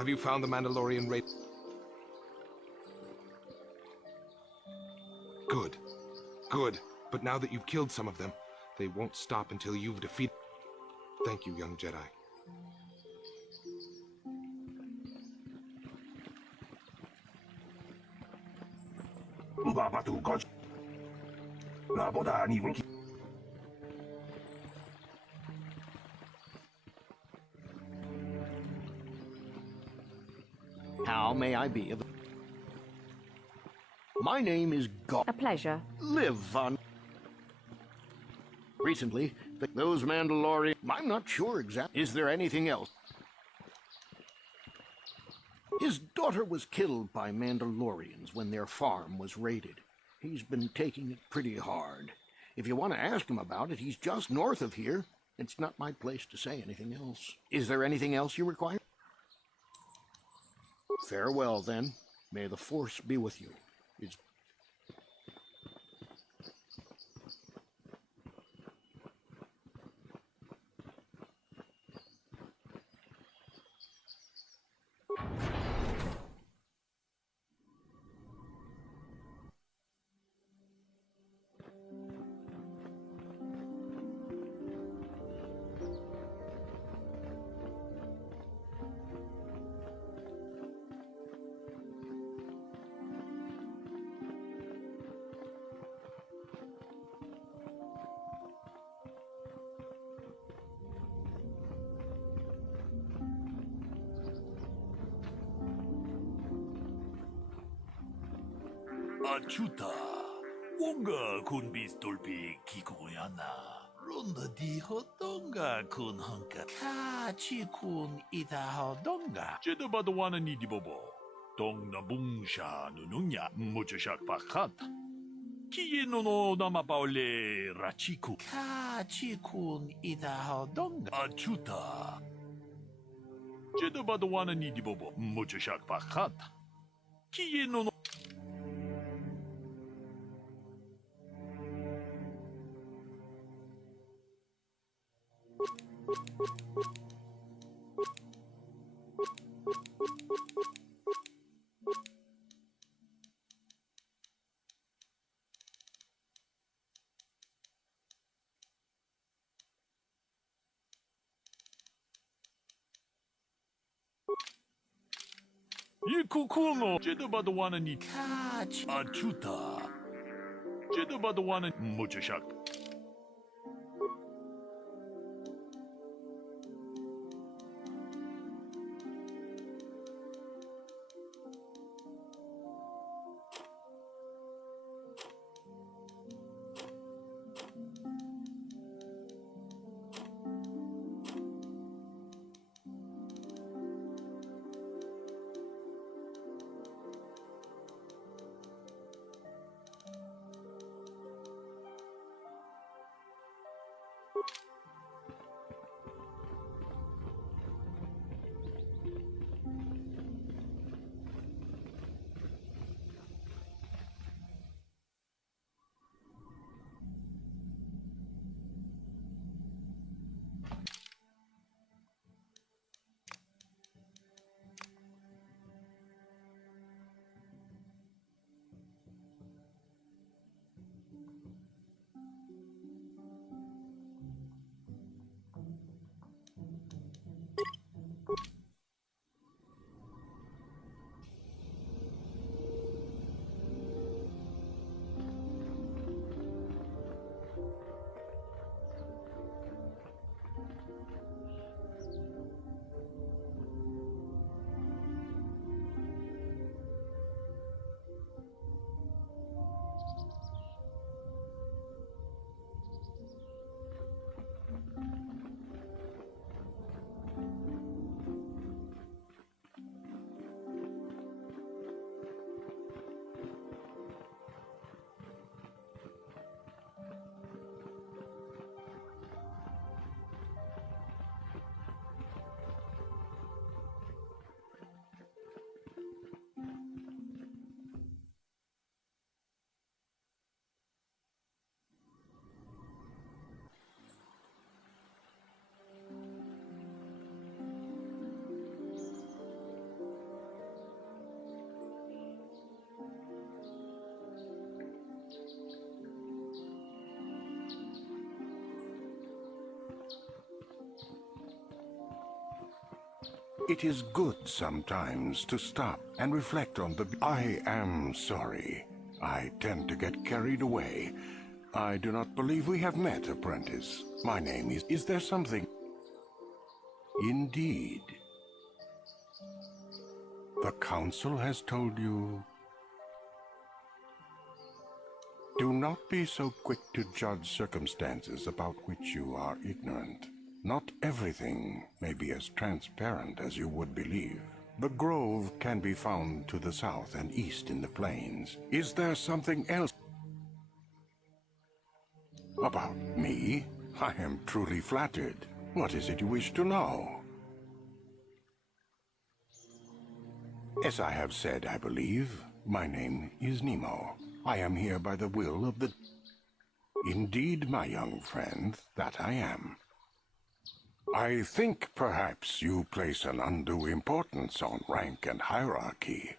Have you found the Mandalorian raid? Good. Good. But now that you've killed some of them, they won't stop until you've defeated... Thank you, young Jedi. How may I be of... My name is God. A pleasure. Live on... Recently, those Mandalorian... I'm not sure exactly. Is there anything else? His daughter was killed by Mandalorians when their farm was raided. He's been taking it pretty hard. If you want to ask him about it, he's just north of here. It's not my place to say anything else. Is there anything else you require? Farewell, then. May the Force be with you. It's... Achuta, wonga kun bistolpi kikoyana. Ronda di hodonga kun hanka. Kachi kun ita hodonga. Jeda badawana ni di bobo. Dong na bungsha nununya muchashak pakat. Kiye no nama paole rachiku. Kachi kun ita hodonga. Achuta. Jeda badawana ni di bobo. Muchashak pakat. Kiye no Kukuno, Jeda badawana ni Kachi Achuta. Jeda badawana muchashak. It is good sometimes to stop and reflect on the... I am sorry. I tend to get carried away. I do not believe we have met, apprentice. My name is... Is there something... Indeed. The council has told you... Do not be so quick to judge circumstances about which you are ignorant. Not everything may be as transparent as you would believe. The grove can be found to the south and east in the plains. Is there something else? About me? I am truly flattered. What is it you wish to know? As I have said, I believe, my name is Nemo. I am here by the will of the... Indeed, my young friend, that I am. I think perhaps you place an undue importance on rank and hierarchy.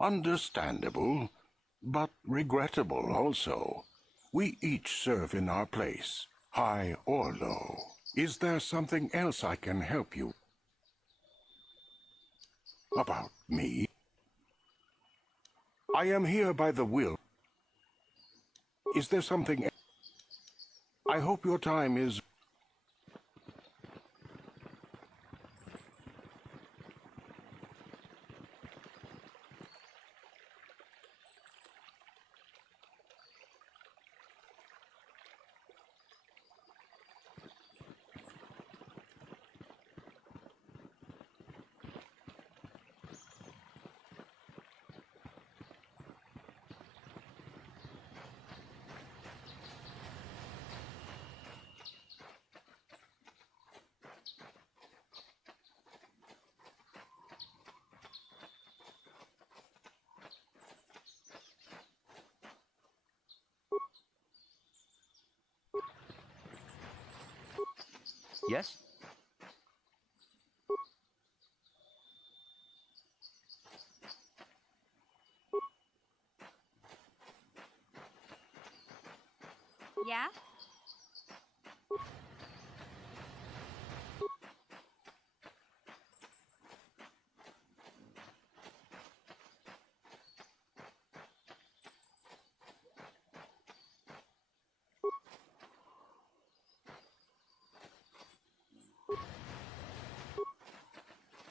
Understandable, but regrettable also. We each serve in our place, high or low. Is there something else I can help you? About me? I am here by the will. Is there something... I hope your time is... Yes? Yeah?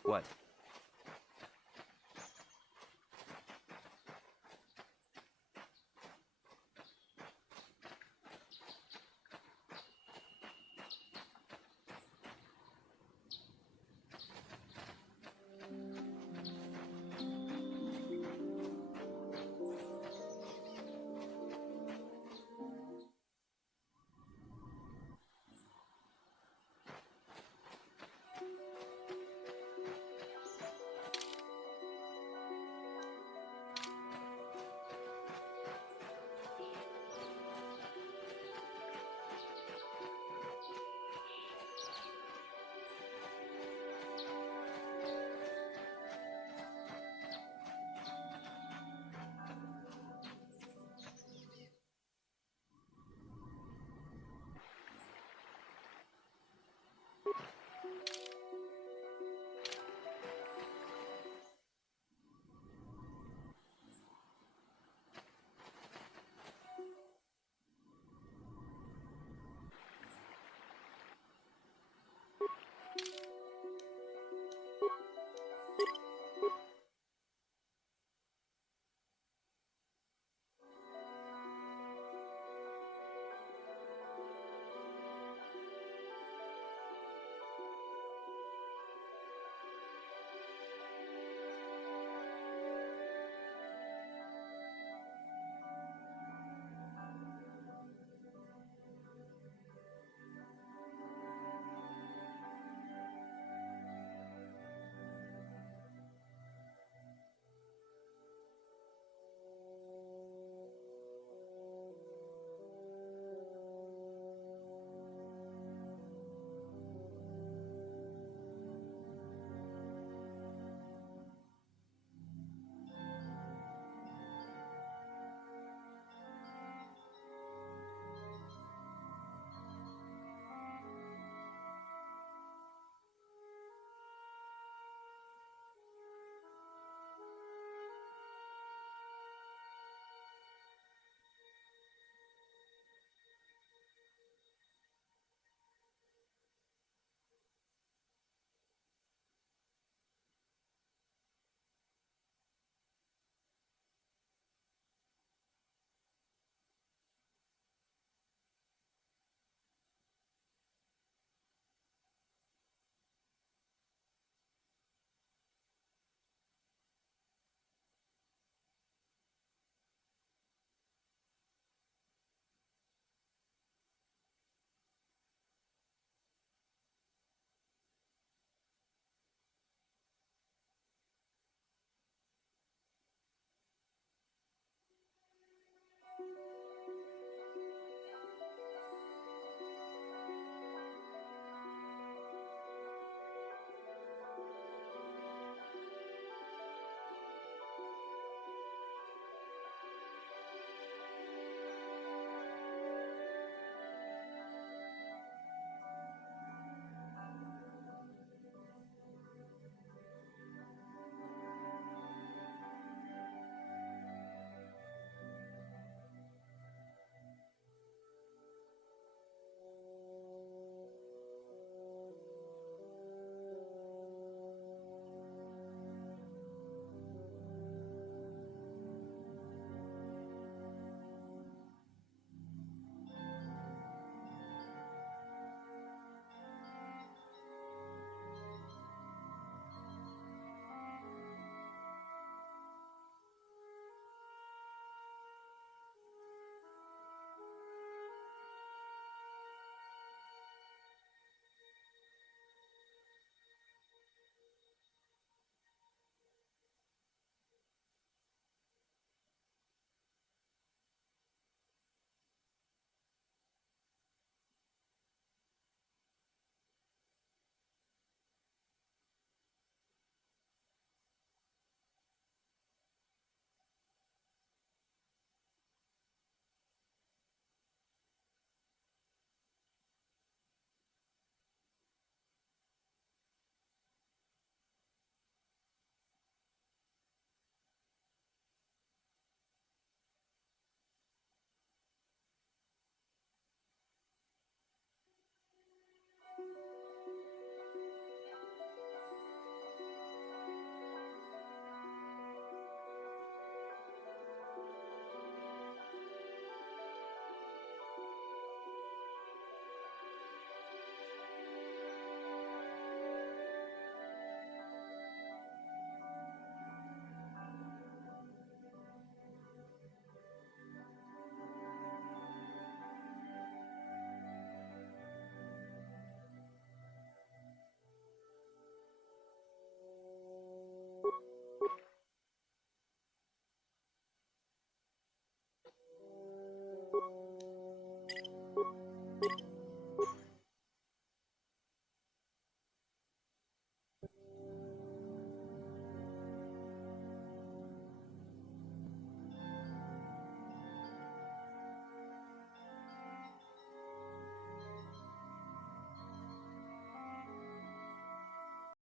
What?